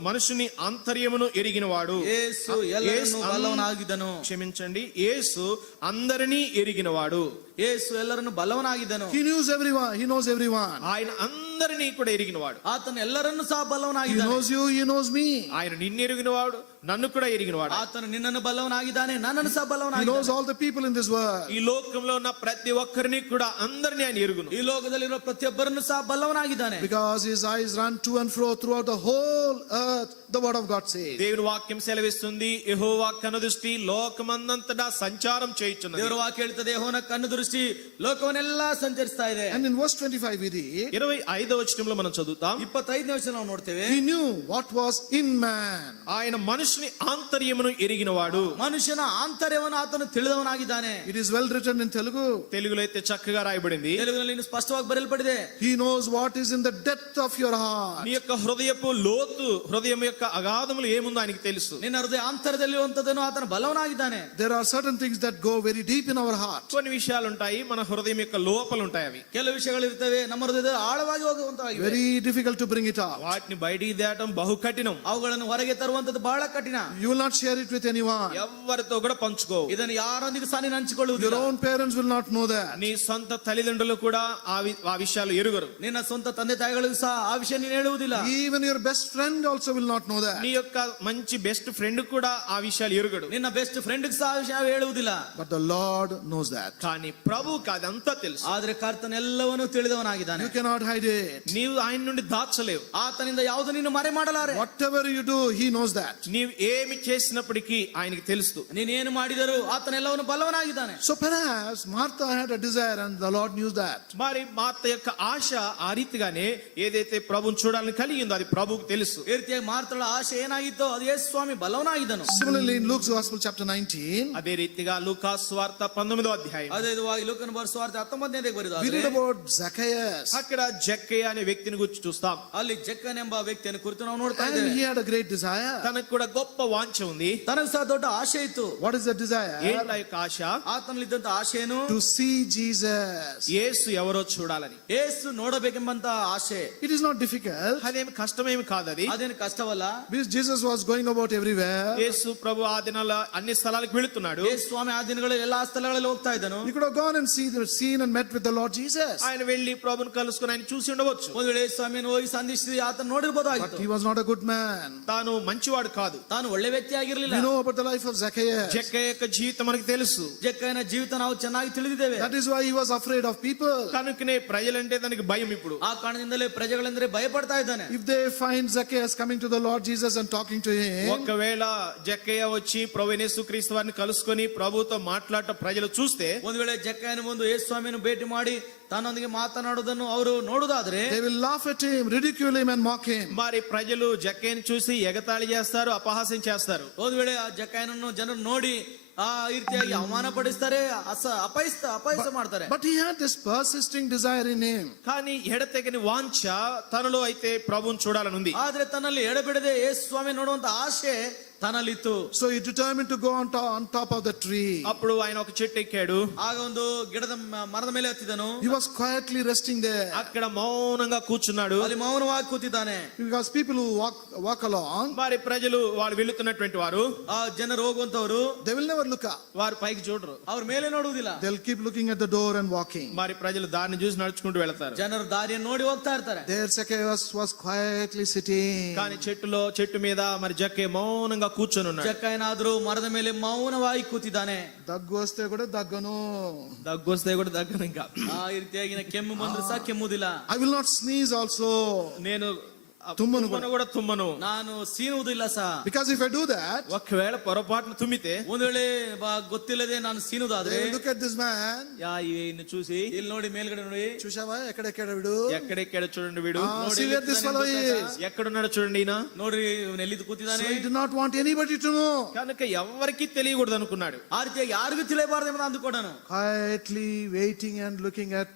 మనుషుని ఆంతర్యమును ఎరిగినవాడు. యేసు ಎಲ್ಲರನ್ನು ಬಲ್ಲವನಾಗಿದ್ದನು. క్షమించండి, యేసు అందరినీ ఎరిగినవాడు. యేసు ಎಲ್ಲರನ್ನು ಬಲ್ಲವನಾಗಿದ್ದನು. He knows everyone. He knows everyone. ఆయన అందరినీ కూడా ఎరిగినవాడు. ಆತನು ಎಲ್ಲರನ್ನು ಸಹ He ಬಲ್ಲವನಾಗಿದ್ದಾನೆ. knows you. He knows me. ఆయన నిన్ను ఎరిగినవాడు, నన్ను కూడా ఎరిగినవాడు. ಆತನು ನಿನ್ನನ್ನು ಬಲ್ಲವನಾಗಿದ್ದಾನೆ, ನನ್ನನ್ನು ಸಹ He knows ಬಲ್ಲವನಾಗಿದ್ದಾನೆ. all the people in this world. ఈ లోకంలో ఉన్న ప్రతి ఒక్కరిని కూడా అందరినీ ఆయన ఎరుగును. ಈ ಲೋಕದಲ್ಲಿರುವ ಪ್ರತಿಯೊಬ್ಬರನ್ನು ಸಹ ಬಲ್ಲವನಾಗಿದ್ದಾನೆ. Because his eyes run to and fro throughout the whole earth, the word of God says. దేవుని వాక్యం సెలవిస్తుంది, యెహోవా కనుదృష్టి లోకమందంతటా సంచారం చేయుచున్నది. ದೇವರ ವಾಕ್ಯ ಹೇಳ್ತದೆ, ಯೆಹೋವನ ಕಣ್ಣು ದೃಷ್ಟಿ ಲೋಕವನ್ನೆಲ್ಲ ಸಂಚರಿಸ್ತಾ ಇದೆ. And in verse 25 we read, 25వ వచనంలో మనం చదువుతాం, 25ನೇ ವಚನ ನಾವು ನೋಡ್ತೇವೆ. he knew what was in man. ఆయన మనుషుని ఆంతర్యమును ఎరిగినవాడు. ಮನುಷ್ಯನ ಆಂತರ್ಯವನ್ನು ಆತನು ತಿಳಿದವನಾಗಿದ್ದಾನೆ. It is well written in Telugu. తెలుగులో అయితే చక్కగా రాయబడింది. ತೆಲುಗಿನಲ್ಲಿ ಇನ್ನು ಸ್ಪಷ್ಟವಾಗಿ ಬರೆಯಲ್ಪಟ್ಟಿದೆ. He knows what is in the depth of your heart. నీ యొక్క హృదయపు లోతు, హృదయం యొక్క అగాధములు ఏముందో ఆయనకి తెలుసు. ನಿನ್ನ ಹೃದಯ ಆಂತರ್ಯದಲ್ಲಿರುವಂತದನ್ನು ಆತನು ಬಲ್ಲವನಾಗಿದ್ದಾನೆ. There are certain things that go very deep in our heart. కొన్ని విషయాలు ఉంటాయి, మన హృదయం యొక్క లోపల ఉంటాయి. అవి ಕೆಲವು ವಿಷಯಗಳು ಇರ್ತವೆ, ನಮ್ಮ ಹೃದಯದ ಆಳವಾಗಿ ಹೋಗುವಂತವಾಗಿವೆ. Very difficult to bring it out. వాటిని బయటికి తేవడం బహు కఠినం. ಅವುಗಳನ್ನು ಹೊರಗೆ ತರುವಂತದ್ದು ಬಹಳ ಕಠಿಣ. You will not share it with anyone. ఎవరితో కూడా పంచుకో. ಇದನ್ನು ಯಾರೊಂದಿಗೆ ಸಹ ನೀನು Your ಹಂಚಿಕೊಳ್ಳುವುದಿಲ್ಲ. own parents will not know that. నీ సొంత తల్లిదండ్రులు కూడా ఆ విషయాలు ఎరుగరు. ನಿನ್ನ ಸ್ವಂತ ತಂದೆ ತಾಯಿಗಳಿಗೂ ಸಹ ಆ ವಿಷಯ ನೀನು ಹೇಳುವುದಿಲ್ಲ. Even your best friend also will not know that. నీ యొక్క మంచి బెస్ట్ ఫ్రెండ్ కూడా ఆ విషయాలు ఎరుగడు. ನಿನ್ನ ಬೆಸ್ಟ್ ಫ್ರೆಂಡ್ ಸಹ ಆ ವಿಷಯ ಹೇಳುವುದಿಲ್ಲ. But the Lord knows that. కానీ ప్రభువుకి అదంతా తెలుసు. ಆದ್ರೆ ಕರ್ತನೆಲ್ಲವನ್ನೂ ತಿಳಿದವನಾಗಿದ್ದಾನೆ. You cannot hide it. నీవు ఆయన నుండి దాచలేవు. ಆತನಿಂದ ಯಾವುದು ನೀನು ಮರೆ ಮಾಡಲಾರೆ. Whatever you do, He knows that. నీవు ఏమి చేసినప్పటికీ ఆయనకి తెలుసు. ನೀನೇನು ಮಾಡಿದರೂ ಆತನೆಲ್ಲವನ್ನು ಬಲ್ಲವನಾಗಿದ್ದಾನೆ. So perhaps Martha had a desire and the Lord knew that. మరి మార్త యొక్క ఆశ ఆ రీతిగానే ఏదైతే ప్రభువుని చూడాలని కలిగిందో అది ప్రభువుకు తెలుసు. ಈ ರೀತಿಯಾಗಿ ಮಾರ್ತಳ ಆಶೆ ಏನಾಗಿತ್ತೋ ಅದು ಯೇಸು ಸ್ವಾಮಿ ಬಲ್ಲವನಾಗಿದ್ದನು. Similarly, in Luke's Gospel, chapter 19, అదే రీతిగా లూకా సువార్త 19వ అధ్యాయం ಅದೇ ವಿಧವಾಗಿ ಲೂಕನ ಬರೆಸುವಾರ್ತೆ 19ನೇ we read ಬರೆದ about Zacchaeus. అక్కడ జక్కయ్య అనే వ్యక్తిని గురించి చూస్తాం. ಅಲ್ಲಿ ಜಕ್ಕನ್ ಎಂಬ ವ್ಯಕ್ತಿಯನ್ನು ಕುರಿತು ನಾವು ನೋಡ್ತಾ And ಇದ್ದೇವೆ. he had a great desire. తనకు కూడా గొప్ప వాంఛ ఉంది. ತನಗೆ ಸಹ ದೊಡ್ಡ ಆಶೆ ಇತ್ತು. What is that desire? ఏంటి ఆ యొక్క ఆశ? ಆತನಲ್ಲಿದ್ದಂತ ಆಶೆನು To see Jesus. యేసు ఎవరో చూడాలని. ಯೇಸು ನೋಡಬೇಕೆಂಬಂತ ಆಶೆ. It is not difficult అదేమి కష్టమేమి కాదు. అది ಅದೇನು ಕಷ್ಟವಲ್ಲ. because Jesus was going about everywhere. యేసు ప్రభు ఆ దినాల అన్ని స్థలాలకు వెళుతున్నాడు. ಯೇಸು ಸ್ವಾಮಿ ಆ ದಿನಗಳಲ್ಲಿ ಎಲ್ಲಾ ಸ್ಥಳಗಳಲ್ಲಿ ಹೋಗ್ತಾ ಇದ್ದನು. He could have gone and seen and met with the Lord Jesus. ఆయన వెళ్లి ప్రభుని కలుసుకుని ఆయన చూసి ఉండవచ్చు. ಒಂದು ವೇಳೆ ಯೇಸು ಸ್ವಾಮಿಯನ್ನು ಹೋಗಿ ಸಂಧಿಸಿ ಆತನ But ನೋಡಿರಬಹುದಾಗಿತ್ತು. he was not a good man. తాను మంచివాడు కాదు. ತಾನು ಒಳ್ಳೆ ವ್ಯಕ್ತಿ ಆಗಿರಲಿಲ್ಲ. We know about the life of Zacchaeus. జక్కయ్య యొక్క జీవితం మనకు తెలుసు. ಜಕ್ಕಯ್ಯನ ಜೀವಿತ ನಾವು ಚೆನ್ನಾಗಿ ತಿಳಿದಿದ್ದೇವೆ. That is why he was afraid of people. కనుకనే ప్రజలంటే తనకి భయం. ఇప్పుడు ಆ ಕಾರಣದಿಂದಲೇ ಪ್ರಜೆಗಳೆಂದರೆ ಭಯಪಡ್ತಾ ಇದ್ದಾನೆ. If they find Zacchaeus coming to the Lord Jesus and talking to him, ఒకవేళ జక్కయ్య వచ్చి ప్రభువైన యేసుక్రీస్తు వారిని కలుసుకొని ప్రభుతో మాట్లాడటం ప్రజలు చూస్తే, ಒಂದು ವೇಳೆ ಜಕ್ಕಯ್ಯನ ಮುಂದೆ ಯೇಸು ಸ್ವಾಮಿಯನ್ನು ಭೇಟಿ ಮಾಡಿ ತನ್ನೊಂದಿಗೆ ಮಾತನಾಡುವುದನ್ನು ಅವರು ನೋಡುವುದಾದ್ರೆ they will laugh at him, ridicule him and mock him. మరి ప్రజలు జక్కయ్యని చూసి ఎగతాళి చేస్తారు, అపహాస్యం చేస్తారు. ಒಂದು ವೇಳೆ ಆ ಜಕ್ಕಯ್ಯನನ್ನು ಜನರು ನೋಡಿ ಆ ರೀತಿಯಾಗಿ ಅವಮಾನ ಪಡಿಸ್ತಾರೆ, ಅಪಹಾಸ್ಯ ಮಾಡ್ತಾರೆ. But he had this persisting desire in him. కానీ ఎడతెగని వాంఛ తనలో అయితే ప్రభువుని చూడాలని ఉంది. ಆದ್ರೆ ತನ್ನಲ್ಲಿ ಎಡಬಿಡದೆ ಯೇಸು ಸ್ವಾಮಿ ನೋಡುವಂತ ಆಶೆ ತನ್ನಲ್ಲಿತ್ತು. So he determined to go on top of the tree. అప్పుడు ఆయన ఒక చెట్టు ఎక్కాడు. ಆಗ ಒಂದು ಗಿಡದ ಮರದ ಮೇಲೆ ಹತ್ತಿದನು. He was quietly resting there. అక్కడ మౌనంగా కూర్చున్నాడు. ಅಲ್ಲಿ ಮೌನವಾಗಿ ಕೂತಿದ್ದಾನೆ. Because people who walk along, మరి ప్రజలు వాళ్ళు వెళుతున్నటువంటి వారు, ಆ ಜನರು ಹೋಗುವಂತವರು they will never look up. వారు పైకి చూడరు. ಅವ್ರ ಮೇಲೆ ನೋಡುವುದಿಲ್ಲ. They'll keep looking at the door and walking. మరి ప్రజలు దారిని చూసి నడుచుకుంటూ వెళతారు. ಜನರು ದಾರಿಯನ್ನು ನೋಡಿ ಹೋಗ್ತಾ ಇರ್ತಾರೆ. There Zacchaeus was quietly sitting. కానీ చెట్టు మీద మరి జక్కయ్య మౌనంగా కూర్చొని ఉన్నాడు. ಜಕ್ಕಯ್ಯನಾದ್ರೂ ಮರದ ಮೇಲೆ ಮೌನವಾಗಿ ಕೂತಿದ್ದಾನೆ. దగ్గు వస్తే కూడా దగ్గను. దగ్గొస్తే కూడా దగ్గను. ఇంకా ಈ ರೀತಿಯಾಗಿ ಕೆಮ್ಮು ಬಂದ್ರೆ ಸಹ ಕೆಮ್ಮುದಿಲ್ಲ. I will not sneeze also. నేను తుమ్మను కూడా తుమ్మను. ನಾನು ಸೀನುವುದಿಲ್ಲ ಸಹ. Because if I do that, ఒకవేళ పొరపాటున తుమ్మితే, ಒಂದು ವೇಳೆ ಗೊತ್ತಿಲ್ಲದೆ ನಾನು ಸೀನುವುದಾದ್ರೆ, they will look at this man. ఈయన్ని చూసి, ಇಲ್ಲಿ ನೋಡಿ ಮೇಲ್ಗಡೆ ನೋಡಿ, చూశావా ఎక్కడెక్కడ వీడు? ఎక్కడెక్కడ చూడండి వీడు, See where this fellow is. ఎక్కడున్నాడో చూడండి ఈయన. ನೋಡ್ರಿ ಇವನು ಎಲ್ಲಿದ್ದು So ಕೂತಿದ್ದಾನೆ. he did not want anybody to know. కనుక ఎవరికి తెలియకూడదు అనుకున్నాడు. ಆ ರೀತಿಯಾಗಿ ಯಾರಿಗೂ ತಿಳಿಯಬಾರದು ಎಂಬುದು ಅಂದುಕೊಂಡನು. Quietly waiting and looking at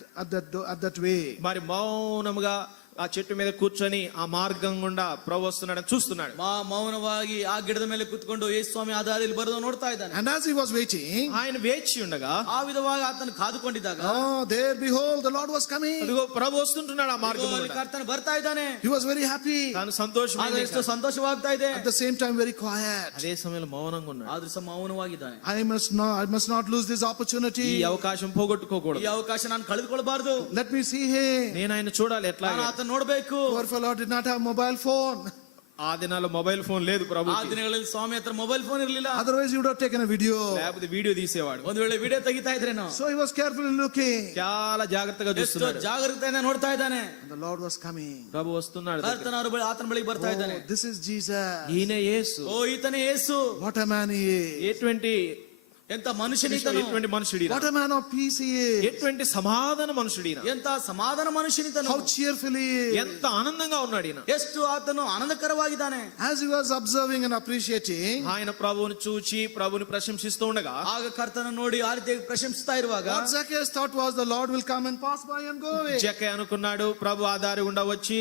that way. మరి మౌనముగా ఆ చెట్టు మీద కూర్చొని ఆ మార్గం గుండా ప్రభు వస్తున్నాడని చూస్తున్నాడు. ಮೌನವಾಗಿ ಆ ಗಿಡದ ಮೇಲೆ ಕುತ್ಕೊಂಡು ಯೇಸು ಸ್ವಾಮಿ ಆ ದಾರಿಯಲ್ಲಿ ಬರೋದು ನೋಡ್ತಾ ಇದ್ದಾನೆ. And as he was waiting, ఆయన వేచి ఉండగా ಆ ವಿಧವಾಗಿ ಆತನು ಕಾದುಕೊಂಡಿದ್ದಾಗ oh, there behold, the Lord was coming. అదిగో ప్రభు వస్తుంటున్నాడు ఆ మార్గం ಅಲ್ಲಿ గుండా. ಕರ್ತನು ಬರ್ತಾ ಇದ್ದಾನೆ. He was very happy. తాను సంతోషం ಆಗ ಎಷ್ಟು ಸಂತೋಷವಾಗ್ತಾ ಇದೆ. At the same time, very quiet. అదే సమయంలో మౌనంగా ఉన్నాడు. ಆದ್ರೂ ಸಹ ಮೌನವಾಗಿದ್ದಾನೆ. I must not lose this ఈ opportunity. అవకాశం పోగొట్టుకోకూడదు. ಈ ಅವಕಾಶ ನಾನು ಕಳೆದುಕೊಳ್ಳಬಾರದು. Let me see him. నేను ఆయన చూడాలి ఎట్లా. ನಾನು ಆತನ ನೋಡ್ಬೇಕು. Poor fellow did not have mobile phone. ఆ దినాల్లో మొబైల్ ఫోన్ లేదు ప్రభు. ಆ ದಿನಗಳಲ್ಲಿ ಸ್ವಾಮಿ ಹತ್ರ ಮೊಬೈಲ್ ಫೋನ್ ಇರಲಿಲ್ಲ. Otherwise, he would have taken a video. లేకపోతే వీడియో తీసేవాడు. ಒಂದು ವೇಳೆ ವಿಡಿಯೋ ತೆಗಿತಾ ಇದ್ರೇನೋ. So he was carefully looking. చాలా జాగ్రత్తగా ಎಷ್ಟು చూస్తున్నాడు. ಜಾಗರೂಕತೆಯಿಂದ ನೋಡ್ತಾ ಇದ್ದಾನೆ. And the Lord was coming. ప్రభు వస్తున్నాడు. ಕರ್ತನ ಆತನ ಬಳಿಗೆ ಬರ್ತಾ ಇದ್ದಾನೆ. Oh, this is Jesus. ఈయన యేసు. ಓ ಈತನೇ ಯೇಸು. What a man he is. ఎటువంటి ಎಂತ ಮನುಷ್ಯನಿತನು. ఎటువంటి మనుషుడినా. What a man of peace he is. ఎటువంటి సమాధాన మనుషుడినా. ಎಂತ ಸಮಾಧಾನ ಮನುಷ್ಯನಿತನು. How cheerful he is. ఎంత ఆనందంగా ఉన్నాడు ఈయన. ಎಷ್ಟು ಆತನು ಆನಂದಕರವಾಗಿದ್ದಾನೆ. As he was observing and appreciating, ఆయన ప్రభువుని చూచి ప్రభుని ప్రశంసిస్తూ ఉండగా ಆಗ ಕರ್ತನ ನೋಡಿ ಆ ರೀತಿಯಾಗಿ ಪ್ರಶಂಸಿಸ್ತಾ ಇರುವಾಗ what Zacchaeus thought was the Lord will come and pass by and go away. జక్కయ్య అనుకున్నాడు ప్రభు ఆ దారి గుండా వచ్చి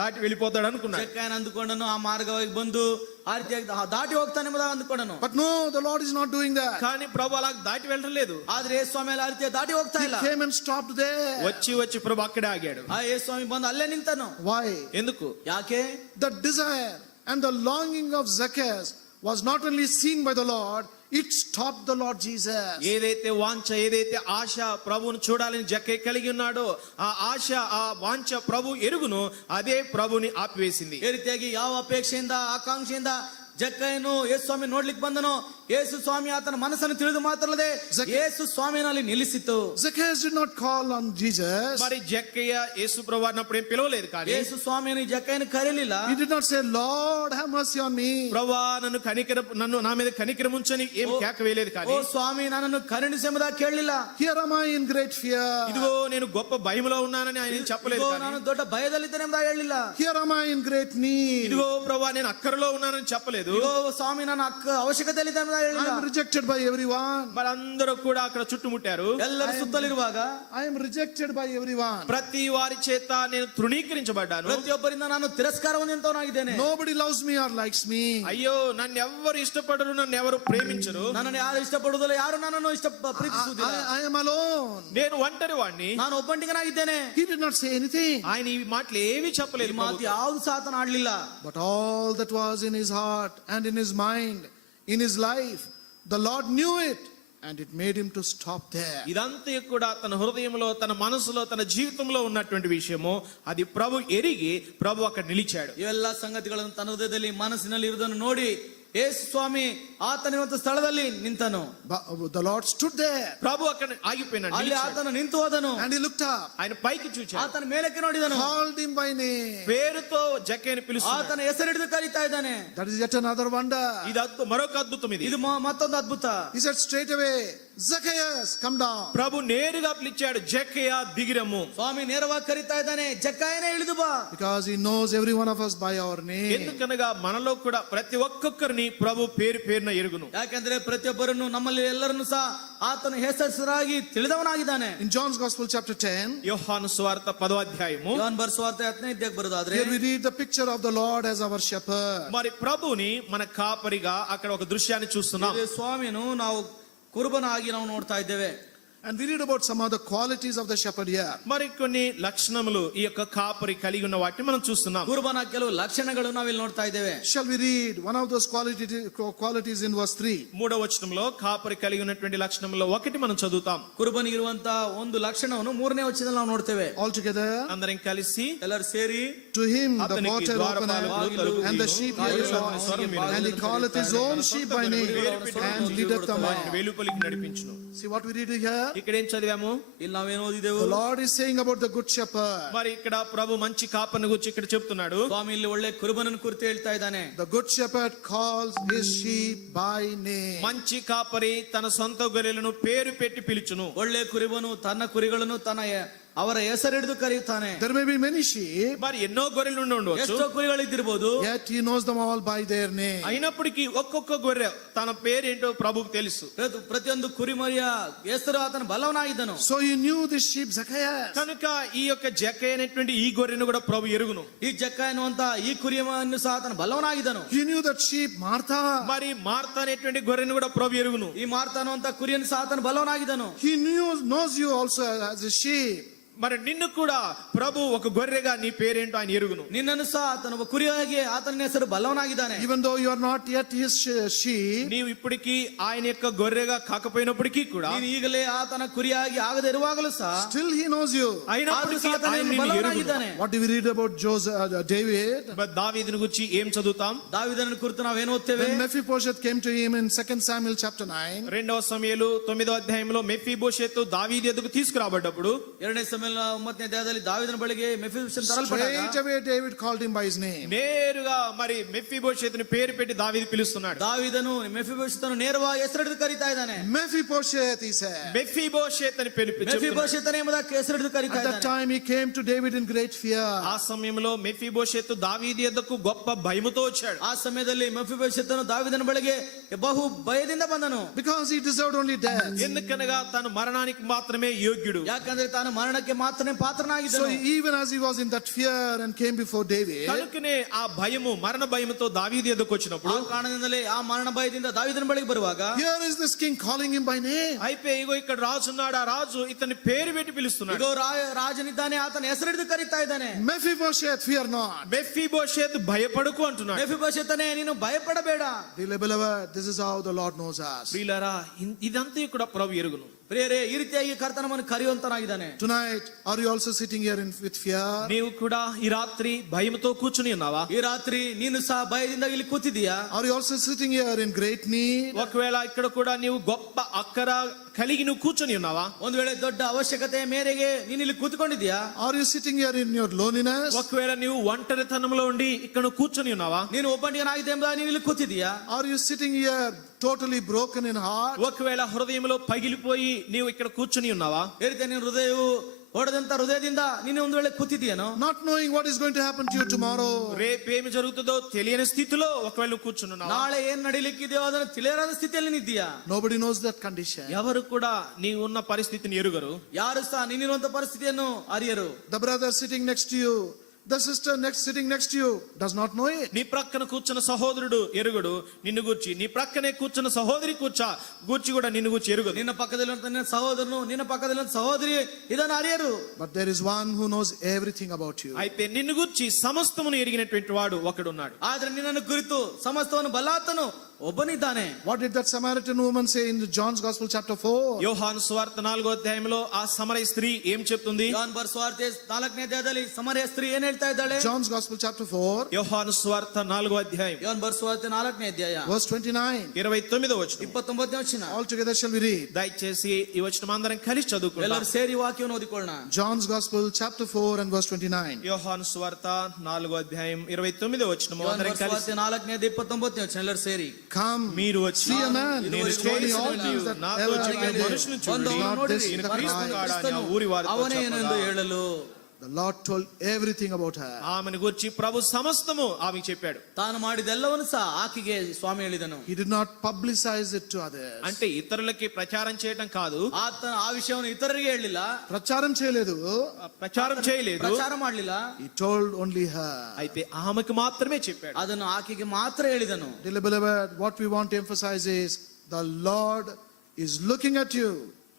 దాటి వెళ్ళిపోతాడు అనుకున్నాడు. ಜಕ್ಕಯ್ಯನ ಅಂದುಕೊಂಡನು ಆ ಮಾರ್ಗವಾಗಿ ಬಂದು ಆ ರೀತಿಯಾಗಿ ದಾಟಿ ಹೋಗ್ತಾನೆ ಎಂಬುದಾಗಿ ಅಂದುಕೊಂಡನು. But no, the Lord is not doing that. కానీ ప్రభు అలా దాటి వెళ్ళలేదు. ಆದ್ರೆ ಯೇಸು ಸ್ವಾಮಿ ಆ ರೀತಿಯಾಗಿ ದಾಟಿ ಹೋಗ್ತಾ He ಇಲ್ಲ. came and stopped there. వచ్చి ప్రభు అక్కడే ఆగాడు. ಆ ಯೇಸು ಸ್ವಾಮಿ ಬಂದು ಅಲ್ಲೇ ನಿಂತನು. Why? ఎందుకు? ಯಾಕೆ? The desire and the longing of Zacchaeus was not only seen by the Lord, it stopped the Lord Jesus. ఏదైతే వాంఛ ఏదైతే ఆశ ప్రభువును చూడాలని జక్కయ్య కలిగి ఉన్నాడో ఆ ఆశ ఆ వాంఛ ప్రభు ఎరుగును అదే ప్రభుని ఆపివేసింది. ಈ ರೀತಿಯಾಗಿ ಯಾವ ಅಪೇಕ್ಷೆಯಿಂದ ಆಕಾಂಕ್ಷೆಯಿಂದ ಜಕ್ಕಯ್ಯನು ಯೇಸು ಸ್ವಾಮಿ ನೋಡ್ಲಿಕ್ಕೆ ಬಂದನು. ಯೇಸು ಸ್ವಾಮಿ ಆತನ ಮನಸ್ಸನ್ನು ತಿಳಿದು ಮಾತ್ರಲ್ಲದೆ ಯೇಸು ಸ್ವಾಮಿನಲ್ಲಿ ನಿಲ್ಲಿಸಿತು. Zacchaeus did not call on Jesus. మరి జక్కయ్య యేసు ప్రభు అన్నప్పుడు ఏం పిలవలేదు. కానీ ಯೇಸು ಸ್ವಾಮಿಯನ್ನು ಜಕ್ಕಯ್ಯನು ಕರೆಯಲಿಲ್ಲ. He did not say, Lord, have mercy on me. ప్రభువా నన్ను నా మీద కనికరం ఉంచని ఏం కేక వేయలేదు. ಓ కానీ ಸ್ವಾಮಿ ನನ್ನನ್ನು ಕರುಣಿಸೆಂಬುದಾಗಿ ಕೇಳಲಿಲ್ಲ. Here am I in great fear. ఇదిగో నేను గొప్ప భయములో ఉన్నానని ఆయన ఏం చెప్పలేదు. ಇದಿಗೋ కానీ ನಾನು ದೊಡ್ಡ ಭಯದಲ್ಲಿದ್ದೇನೆ ಎಂಬುದಾಗಿ ಹೇಳಿಲ್ಲ. Here am I in great need. ఇదిగో ప్రభువా నేను అక్కరలో ఉన్నానని చెప్పలేదు. ಇದಿಗೋ ಸ್ವಾಮಿ ನಾನು ಅವಶ್ಯಕತೆಯಲ್ಲಿದ್ದೇನೆ ಎಂಬುದಾಗಿ I ಹೇಳಿಲ್ಲ. am rejected by everyone. మరి అందరూ కూడా అక్కడ చుట్టుముట్టారు. ಎಲ್ಲರೂ ಸುತ್ತಲಿರುವಾಗ I am rejected by everyone. ప్రతి వారి చేత నేను తృణీకరించబడ్డాను. ಪ್ರತಿಯೊಬ್ಬರಿಂದ ನಾನು ತಿರಸ್ಕಾರ ಹೊಂದಿದವನಾಗಿದ್ದೇನೆ. Nobody loves me or likes me. అయ్యో నన్ను ఎవరు ఇష్టపడరు, నన్ను ఎవరు ప్రేమించరు. ನನ್ನನ್ನು ಯಾರು ಇಷ್ಟಪಡುವುದಿಲ್ಲ, ಯಾರು ನನ್ನನ್ನು ಪ್ರೀತಿಸುವುದಿಲ್ಲ. I am alone. నేను ఒంటరి వాడిని. ನಾನು ಒಬ್ಬಂಟಿಗನಾಗಿದ್ದೇನೆ. He did not say anything. ఆయన ఈ మాటలు ఏమీ ಈ చెప్పలేదు. ಮಾತು ಯಾವುದು ಸಹ ಆತನು ಆಡ್ಲಿಲ್ಲ. But all that was in his heart and in his mind, in his life, the Lord knew it, and it made him to stop there. ఇదంతా కూడా తన హృదయంలో తన మనసులో తన జీవితంలో ఉన్నటువంటి విషయము అది ప్రభు ఎరిగి ప్రభు అక్కడ నిలిచాడు. ಇವೆಲ್ಲ ಸಂಗತಿಗಳನ್ನು ತನ್ನ ಹೃದಯದಲ್ಲಿ ಮನಸ್ಸಿನಲ್ಲಿ ಇರುವುದನ್ನು ನೋಡಿ ಯೇಸು ಸ್ವಾಮಿ ಆತನಿರುವಂತ ಸ್ಥಳದಲ್ಲಿ ನಿಂತನು. The Lord stood there. ప్రభు అక్కడ ఆగిపోయినాడు. ಅಲ್ಲಿ ಆತನು ನಿಂತು ಹೋದನು. And he looked up. ఆయన పైకి చూచాడు. ಆತನ ಮೇಲಕ್ಕೆ ನೋಡಿದನು. Called him by name. పేరుతో జక్కయ్యని పిలుస్తున్నాడు. ಆತನ ಹೆಸರು ಹಿಡಿದು ಕರೀತಾ ಇದ್ದಾನೆ. That is yet another wonder. ఇది మరొక అద్భుతం. ಇದು ಮತ್ತೊಂದು ಅದ್ಭುತ. He said straight away, Zacchaeus, come down. ప్రభు నేరుగా పిలిచాడు, జక్కయ్య దిగిరము. ಸ್ವಾಮಿ ನೇರವಾಗಿ ಕರೀತಾ ಇದ್ದಾನೆ, ಜಕ್ಕಯ್ಯನೇ ಇಳಿದು ಬಾ. Because he knows every one of us by our name. ఎందుకనగా మనలో కూడా ప్రతి ఒక్కొక్కరిని ప్రభు పేరు పేరున ఎరుగును. ಯಾಕೆಂದ್ರೆ ಪ್ರತಿಯೊಬ್ಬರನ್ನು ನಮ್ಮಲ್ಲಿ ಎಲ್ಲರನ್ನು ಸಹ ಆತನ ಹೆಸರಾಗಿ ತಿಳಿದವನಾಗಿದ್ದಾನೆ. In John's Gospel chapter 10, యోహాను సువార్త 10వ అధ్యాయము ಯೋಹಾನ ಬರೆಸುವಾರ್ತೆ 10ನೇ ಅಧ್ಯಾಯಕ್ಕೆ ಬರೋದಾದ್ರೆ here we read the picture of the Lord as our shepherd. మరి ప్రభుని మన కాపరిగా అక్కడ ఒక దృశ్యాన్ని చూస్తున్నాం. ಇದು ಸ್ವಾಮಿಯನ್ನು ನಾವು ಕುರುಬನಾಗಿ ನಾವು ನೋಡ್ತಾ ಇದ್ದೇವೆ. And we read about some other qualities of the shepherd here. మరి కొన్ని లక్షణములు ఈ యొక్క కాపరి కలిగి ఉన్న వాటిని మనం చూస్తున్నాం. ಕುರುಬನ ಕೆಲವು ಲಕ್ಷಣಗಳು ನಾವಿಲ್ಲಿ ನೋಡ್ತಾ ಇದ್ದೇವೆ. Shall we read one of those qualities in verse 3? 3వ వచనంలో కాపరి కలిగి ఉన్నటువంటి లక్షణములో ఒకటి మనం చదువుతాం. ಕುರುಬನಿಗಿರುವಂತ ಒಂದು ಲಕ್ಷಣವನ್ನು 3ನೇ ವಚನದಲ್ಲಿ ನಾವು ನೋಡ್ತೇವೆ. All together, అందరం కలిసి ಎಲ್ಲರೂ ಸೇರಿ to him the అతనికి porter ద్వారపాలకులు openeth, తలుపు and the తీయును. sheep hear his ఆయన voice, స్వరం వినును. and he calleth his own sheep by name, and leadeth them వాటిని out. వెలుపలికి నడిపించును. See what we read here? ఇక్కడ ఏం చదివాము? ಇಲ್ಲಿ ನಾವೇನು ಓದಿದೆವು? The Lord is saying about the good shepherd. మరి ఇక్కడ ప్రభు మంచి కాపరిని గురించి ఇక్కడ చెప్తున్నాడు. ಸ್ವಾಮಿ ಇಲ್ಲಿ ಒಳ್ಳೆ ಕುರುಬನನ್ನು ಕುರಿತು ಹೇಳ್ತಾ ಇದ್ದಾನೆ. The good shepherd calls his sheep by name. మంచి కాపరి తన సొంత గొర్రెలను పేరు పెట్టి పిలుచును. ಒಳ್ಳೆ ಕುರುಬನು ತನ್ನ ಕುರಿಗಳನ್ನು ತನ್ನ ಅವರ ಹೆಸರಿಡಿದು ಕರೆಯುತ್ತಾನೆ. There may be many sheep, మరి ఎన్నో గొర్రెలు ఉండి ఉండవచ్చు, ಎಷ್ಟೋ ಕುರಿಗಳಿದ್ದಿರ್ಬೋದು, yet he knows them all by their name. అయినప్పటికీ ఒక్కొక్క గొర్రె తన పేరేంటో ప్రభువుకు తెలుసు. ಪ್ರತಿಯೊಂದು ಕುರಿಮರಿಯ ಹೆಸರು ಆತನು ಬಲ್ಲವನಾಗಿದ್ದನು. So he knew this sheep Zacchaeus. కనుక ఈ యొక్క జక్కయ్య అనేటువంటి ఈ గొర్రెను కూడా ప్రభు ఎరుగును. ಈ ಜಕ್ಕ ಎನ್ನುವಂತ ಈ ಕುರಿಯನ್ನು ಸಹ ಆತನು ಬಲ್ಲವನಾಗಿದ್ದನು. He knew that sheep Martha. మరి మార్త అనేటువంటి గొర్రెను కూడా ప్రభు ఎరుగును. ಈ ಮಾರ್ತ ಅನ್ನುವಂತ ಕುರಿಯನ್ನು ಸಹ ಆತನು ಬಲ್ಲವನಾಗಿದ್ದನು. He knows you also as a sheep. మరి నిన్ను కూడా ప్రభు ఒక గొర్రెగా నీ పేరేంటో ఆయన ఎరుగును. ನಿನ್ನನ್ನು ಸಹ ಆತನು ಒಬ್ಬ ಕುರಿಯಾಗಿ ಆತನ ಹೆಸರು ಬಲ್ಲವನಾಗಿದ್ದಾನೆ. Even though you are not yet his sheep, నీవు ఇప్పటికీ ఆయన యొక్క గొర్రెగా కాకపోయినప్పటికీ కూడా ನೀನು ಈಗಲೇ ಆತನ ಕುರಿಯಾಗಿ ಆಗದೆ ಇರುವಾಗಲೂ ಸಹ still he knows you. అయినప్పటికీ ಆತನು ఆయన నిన్ను ఎరుగును. ಬಲ್ಲವನಾಗಿದ್ದಾನೆ. What do we read about David? మరి దావీదుని గురించి ఏం చదువుతాం? ದಾವೀದನ ಕುರಿತು ನಾವೇನು ಓದ್ತೇವೆ? When Mephibosheth came to him in 2 Samuel chapter 9, రెండవ సమూయేలు 9వ అధ్యాయంలో మెఫీబోషెతు దావీదు ఎదుగు తీసుకురాబడ్డప్పుడు, 2ನೇ ಸಮುವೇಲನ 9ನೇ ಅಧ್ಯಾಯದಲ್ಲಿ ದಾವೀದನ ಬಳಿಗೆ ಮೆಫೀಬೋಶೆತನು ತರಲ್ಪಟ್ಟಾಗ straight away David called him by his name. నేరుగా మరి మెఫీబోషెతుని పేరు పెట్టి దావీదు పిలుస్తున్నాడు. ದಾವೀದನು ಮೆಫೀಬೋಶೆತನು ನೇರವಾಗಿ ಹೆಸರಿಡಿದು ಕರೀತಾ ಇದ್ದಾನೆ. Mephibosheth, he said. మెఫీబోషెత్ అని పిలిపించాడు. ಮೆಫೀಬೋಶೆತನೇ ಎಂಬುದಕ್ಕೆ ಹೆಸರಿಡಿದು ಕರೀತಾ At that ಇದ್ದಾನೆ. time he came to David in great fear. ఆ సమయంలో మెఫీబోషెతు దావీదు ఎద్దకు గొప్ప భయముతో వచ్చాడు. ಆ ಸಮಯದಲ್ಲಿ ಮೆಫೀಬೋಶೆತನು ದಾವೀದನ ಬಳಿಗೆ ಬಹು ಭಯದಿಂದ ಬಂದನು. Because he deserved only death. ఎందుకనగా తను మరణానికి మాత్రమే యోగ్యుడు. ಯಾಕಂದ್ರೆ ತಾನು ಮರಣಕ್ಕೆ ಮಾತ್ರನೇ So ಪಾತ್ರನಾಗಿದ್ದನು. even as he was in that fear and came before David, కనుకనే ఆ భయము మరణ భయముతో దావీదు ఎద్దకు వచ్చినప్పుడు, ಆ ಕಾರಣದಿಂದಲೇ ಆ ಮರಣ ಭಯದಿಂದ ದಾವೀದನ ಬಳಿಗೆ ಬರುವಾಗ here is this king calling him by name. అయిపోయి ఇగో ఇక్కడ రాజు ఉన్నాడు, ఆ రాజు ఇతని పేరు పెట్టి పిలుస్తున్నాడు. ಇಗೋ ರಾಜನಿದ್ದಾನೆ, ಆತನ ಹೆಸರಿಡಿದು ಕರೀತಾ ಇದ್ದಾನೆ. Mephibosheth, fear not. మెఫీబోషెత్ భయపడకు అంటున్నాడు. ಮೆಫೀಬೋಶೆತನೇ ನೀನು ಭಯಪಡಬೇಡ. Dearly beloved, this is how the Lord knows us. ప్రియులారా, ఇదంతా కూడా ప్రభు ఎరుగును. ಪ್ರಿಯರೇ, ಈ ರೀತಿಯಾಗಿ ಕರ್ತನ ನಮ್ಮನ್ನು ಕರೆಯುವಂತನಾಗಿದ್ದಾನೆ. Tonight, are you also sitting here with fear? నీవు కూడా ఈ రాత్రి భయముతో కూర్చుని ఉన్నావా? ಈ ರಾತ್ರಿ ನೀನು ಸಹ ಭಯದಿಂದ ಇಲ್ಲಿ ಕೂತಿದೀಯಾ? Are you also sitting here in great need? ఒకవేళ ఇక్కడ కూడా నీవు గొప్ప అక్కర కలిగి నువ్వు కూర్చొని ఉన్నావా? ಒಂದು ವೇಳೆ ದೊಡ್ಡ ಅವಶ್ಯಕತೆ ಮೇರೆಗೆ ನೀನು ಇಲ್ಲಿ ಕೂತ್ಕೊಂಡಿದ್ಯಾ? Are you sitting here in your loneliness? ఒకవేళ నీవు ఒంటరితనంలో ఉండి ఇక్కడ నువ్వు కూర్చొని ఉన్నావా? ನೀನು ಒಬ್ಬಂಟಿಗನಾಗಿದೆ ಎಂಬುದಾಗಿ ನೀನು ಇಲ್ಲಿ ಕೂತಿದೀಯಾ? Are you sitting here totally broken in heart? ఒకవేళ హృదయంలో పగిలిపోయి నీవు ఇక్కడ కూర్చొని ఉన్నావా? ಈ ರೀತಿ ನಿನ್ನ ಹೃದಯವು ಹೊಡೆದಂತ ಹೃದಯದಿಂದ ನೀನು ಒಂದು ವೇಳೆ ಕೂತಿದೀಯನೋ? Not knowing what is going to happen to you tomorrow. రేపేమి జరుగుతుందో తెలియని స్థితిలో ఒకవేళ నువ్వు కూర్చుని ఉన్నావా? ನಾಳೆ ಏನ್ ನಡೀಲಿಕ್ಕಿದೆಯೋ ಅದನ್ನು ತಿಳಿಯರಾದ ಸ್ಥಿತಿಯಲ್ಲಿ ನಿದ್ದೀಯಾ? Nobody knows that condition. ఎవరు కూడా నీవు ఉన్న పరిస్థితిని ఎరుగరు. ಯಾರು ಸಹ ನೀನಿರುವಂತ ಪರಿಸ್ಥಿತಿಯನ್ನು ಅರಿಯರು. The brother sitting next to you, the sister sitting next to you does not know it. నీ ప్రక్కన కూర్చున్న సహోదరుడు ఎరుగుడు నిన్ను గూర్చి, నీ ప్రక్కనే కూర్చున్న సహోదరి గూర్చి కూడా నిన్ను గూర్చి ఎరుగదు. ನಿನ್ನ ಪಕ್ಕದಲ್ಲಿರುವಂತ ನಿನ್ನ ಸಹೋದರನು, ನಿನ್ನ ಪಕ್ಕದಲ್ಲಿರುವಂತ ಸಹೋದರಿ ಇದನ್ನು ಅರಿಯರು. But there is one who knows everything about you. అయితే నిన్ను గూర్చి సమస్తమును ఎరిగినటువంటి వాడు ఒకడున్నాడు. ಆದ್ರೆ ನಿನ್ನನ್ನು ಕುರಿತು ಸಮಸ್ತವನ್ನು ಬಲ್ಲಾತನು ಒಬ್ಬನಿದ್ದಾನೆ. What did that Samaritan woman say in John's Gospel chapter 4? యోహాను సువార్త 4వ అధ్యాయంలో ఆ సమరయ స్త్రీ ఏం చెప్తుంది? ಯೋಹಾನ ಬರೆಸುವಾರ್ತೆ 4ನೇ ಅಧ್ಯಾಯದಲ್ಲಿ ಸಮರಯ ಸ್ತ್ರೀ ಏನ್ ಹೇಳ್ತಾ ಇದ್ದಾಳೆ? John's Gospel chapter 4, యోహాను సువార్త 4వ అధ్యాయం ಯೋಹಾನ ಬರೆಸುವಾರ್ತೆ 4ನೇ ಅಧ್ಯಾಯ verse 29. 29వ వచనం. 29ನೇ ವಚನ. All together shall we read. దయచేసి ఈ వచనం అందరం కలిసి చదువుకుందాం. ಎಲ್ಲರೂ ಸೇರಿ ವಾಕ್ಯವನ್ನು ಓದಿಕೊಳ್ಳೋಣ. John's Gospel chapter 4 and verse 29. యోహాను సువార్త 4వ అధ్యాయం 29వ వచనం ಯೋಹಾನ అందరం కలిసి. ಬರೆಸುವಾರ್ತೆ 4ನೇ ಅಧ್ಯಾಯ 29ನೇ ವಚನ. ಎಲ್ಲರೂ ಸೇರಿ. Come, మీరు వచ్చి see a man నేను destroying all things that నాతో ever చెప్పిన I did. మనుషుని ಒಂದು చూడండి, ಅವನು Not this ನೋಡಿರಿ, in the క్రీస్తు Christ. కాడని ఆ ఊరి వారితో ಅವನೇ ಏನೆಂದು చెప్పగా, ಹೇಳಲು The Lord told everything about her. ఆమెను గురించి ప్రభు సమస్తము ఆమెకు చెప్పాడు. ತಾನು ಮಾಡಿದೆಲ್ಲವನ್ನು ಸಹ ಆಕೆಗೆ ಸ್ವಾಮಿ ಹೇಳಿದನು. He did not publicize it to others. అంటే ఇతరులకి ప్రచారం చేయడం కాదు, ಆತನ ಆ ವಿಷಯವನ್ನು ಇತರರಿಗೆ ಹೇಳಲಿಲ್ಲ, Pracharam cheyaledu. ప్రచారం చేయలేదు, ಪ್ರಚಾರ ಮಾಡಲಿಲ್ಲ. He told only her. అయితే ఆమెకు మాత్రమే చెప్పాడు. ಅದನ್ನು ಆಕೆಗೆ ಮಾತ್ರ ಹೇಳಿದನು. Dearly beloved, what we want to emphasize is the Lord is looking at you.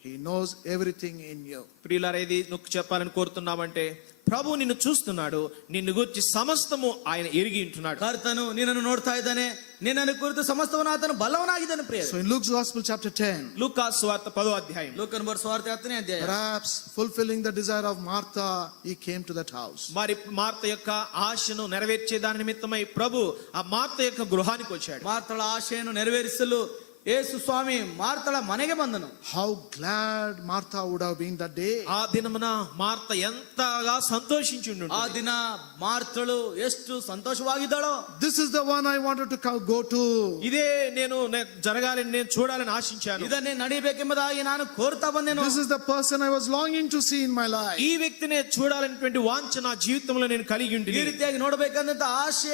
He knows everything in you. ప్రియులారా, ఇది నువ్వు చెప్పాలని కోరుతున్నామంటే ప్రభు నిన్ను చూస్తున్నాడు, నిన్ను గురించి సమస్తము ఆయన ఎరిగి ఉంటున్నాడు. ಕರ್ತನು ನಿನ್ನನ್ನು ನೋಡ್ತಾ ಇದ್ದಾನೆ, ನಿನ್ನನ್ನು ಕುರಿತು ಸಮಸ್ತವನ್ನು ಆತನು ಬಲ್ಲವನಾಗಿದ್ದಾನೆ. ಪ್ರಿಯ, So in Luke's Gospel chapter 10, లూకాసు వార్త 10వ అధ్యాయం, ಲೂಕನ ಬರೆಸುವಾರ್ತೆ 10ನೇ ಅಧ್ಯಾಯ. perhaps fulfilling the desire of Martha, he came to that house. మరి మార్త యొక్క ఆశను నెరవేర్చే దాని నిమిత్తమై ప్రభు ఆ మార్త యొక్క గృహానికి వచ్చాడు. ಮಾರ್ತಳ ಆಶೆಯನ್ನು ನೆರವೇರಿಸಲು ಯೇಸು ಸ್ವಾಮಿ ಮಾರ್ತಳ ಮನೆಗೆ ಬಂದನು. How glad Martha would have been that day. ఆ దినమున మార్త ఎంతగా సంతోషించుండు. ಆ ದಿನ ಮಾರ್ತಳು ಎಷ್ಟು ಸಂತೋಷವಾಗಿದ್ದಳೋ. This is the one I wanted to go to. ఇదే నేను జరగాలని నేను చూడాలని ఆశించాను. ಇದನ್ನೇ ನಡಿಬೇಕೆಂಬುದಾಗಿ ನಾನು ಕೋರ್ತಾ ಬಂದೆನು. This is the person I was longing to see in my life. ఈ వ్యక్తినే చూడాలనేటువంటి వాంఛ నా జీవితంలో నేను కలిగి ಈ ఉంటిని. ರೀತಿಯಾಗಿ ನೋಡಬೇಕಂತ ಆಶೆ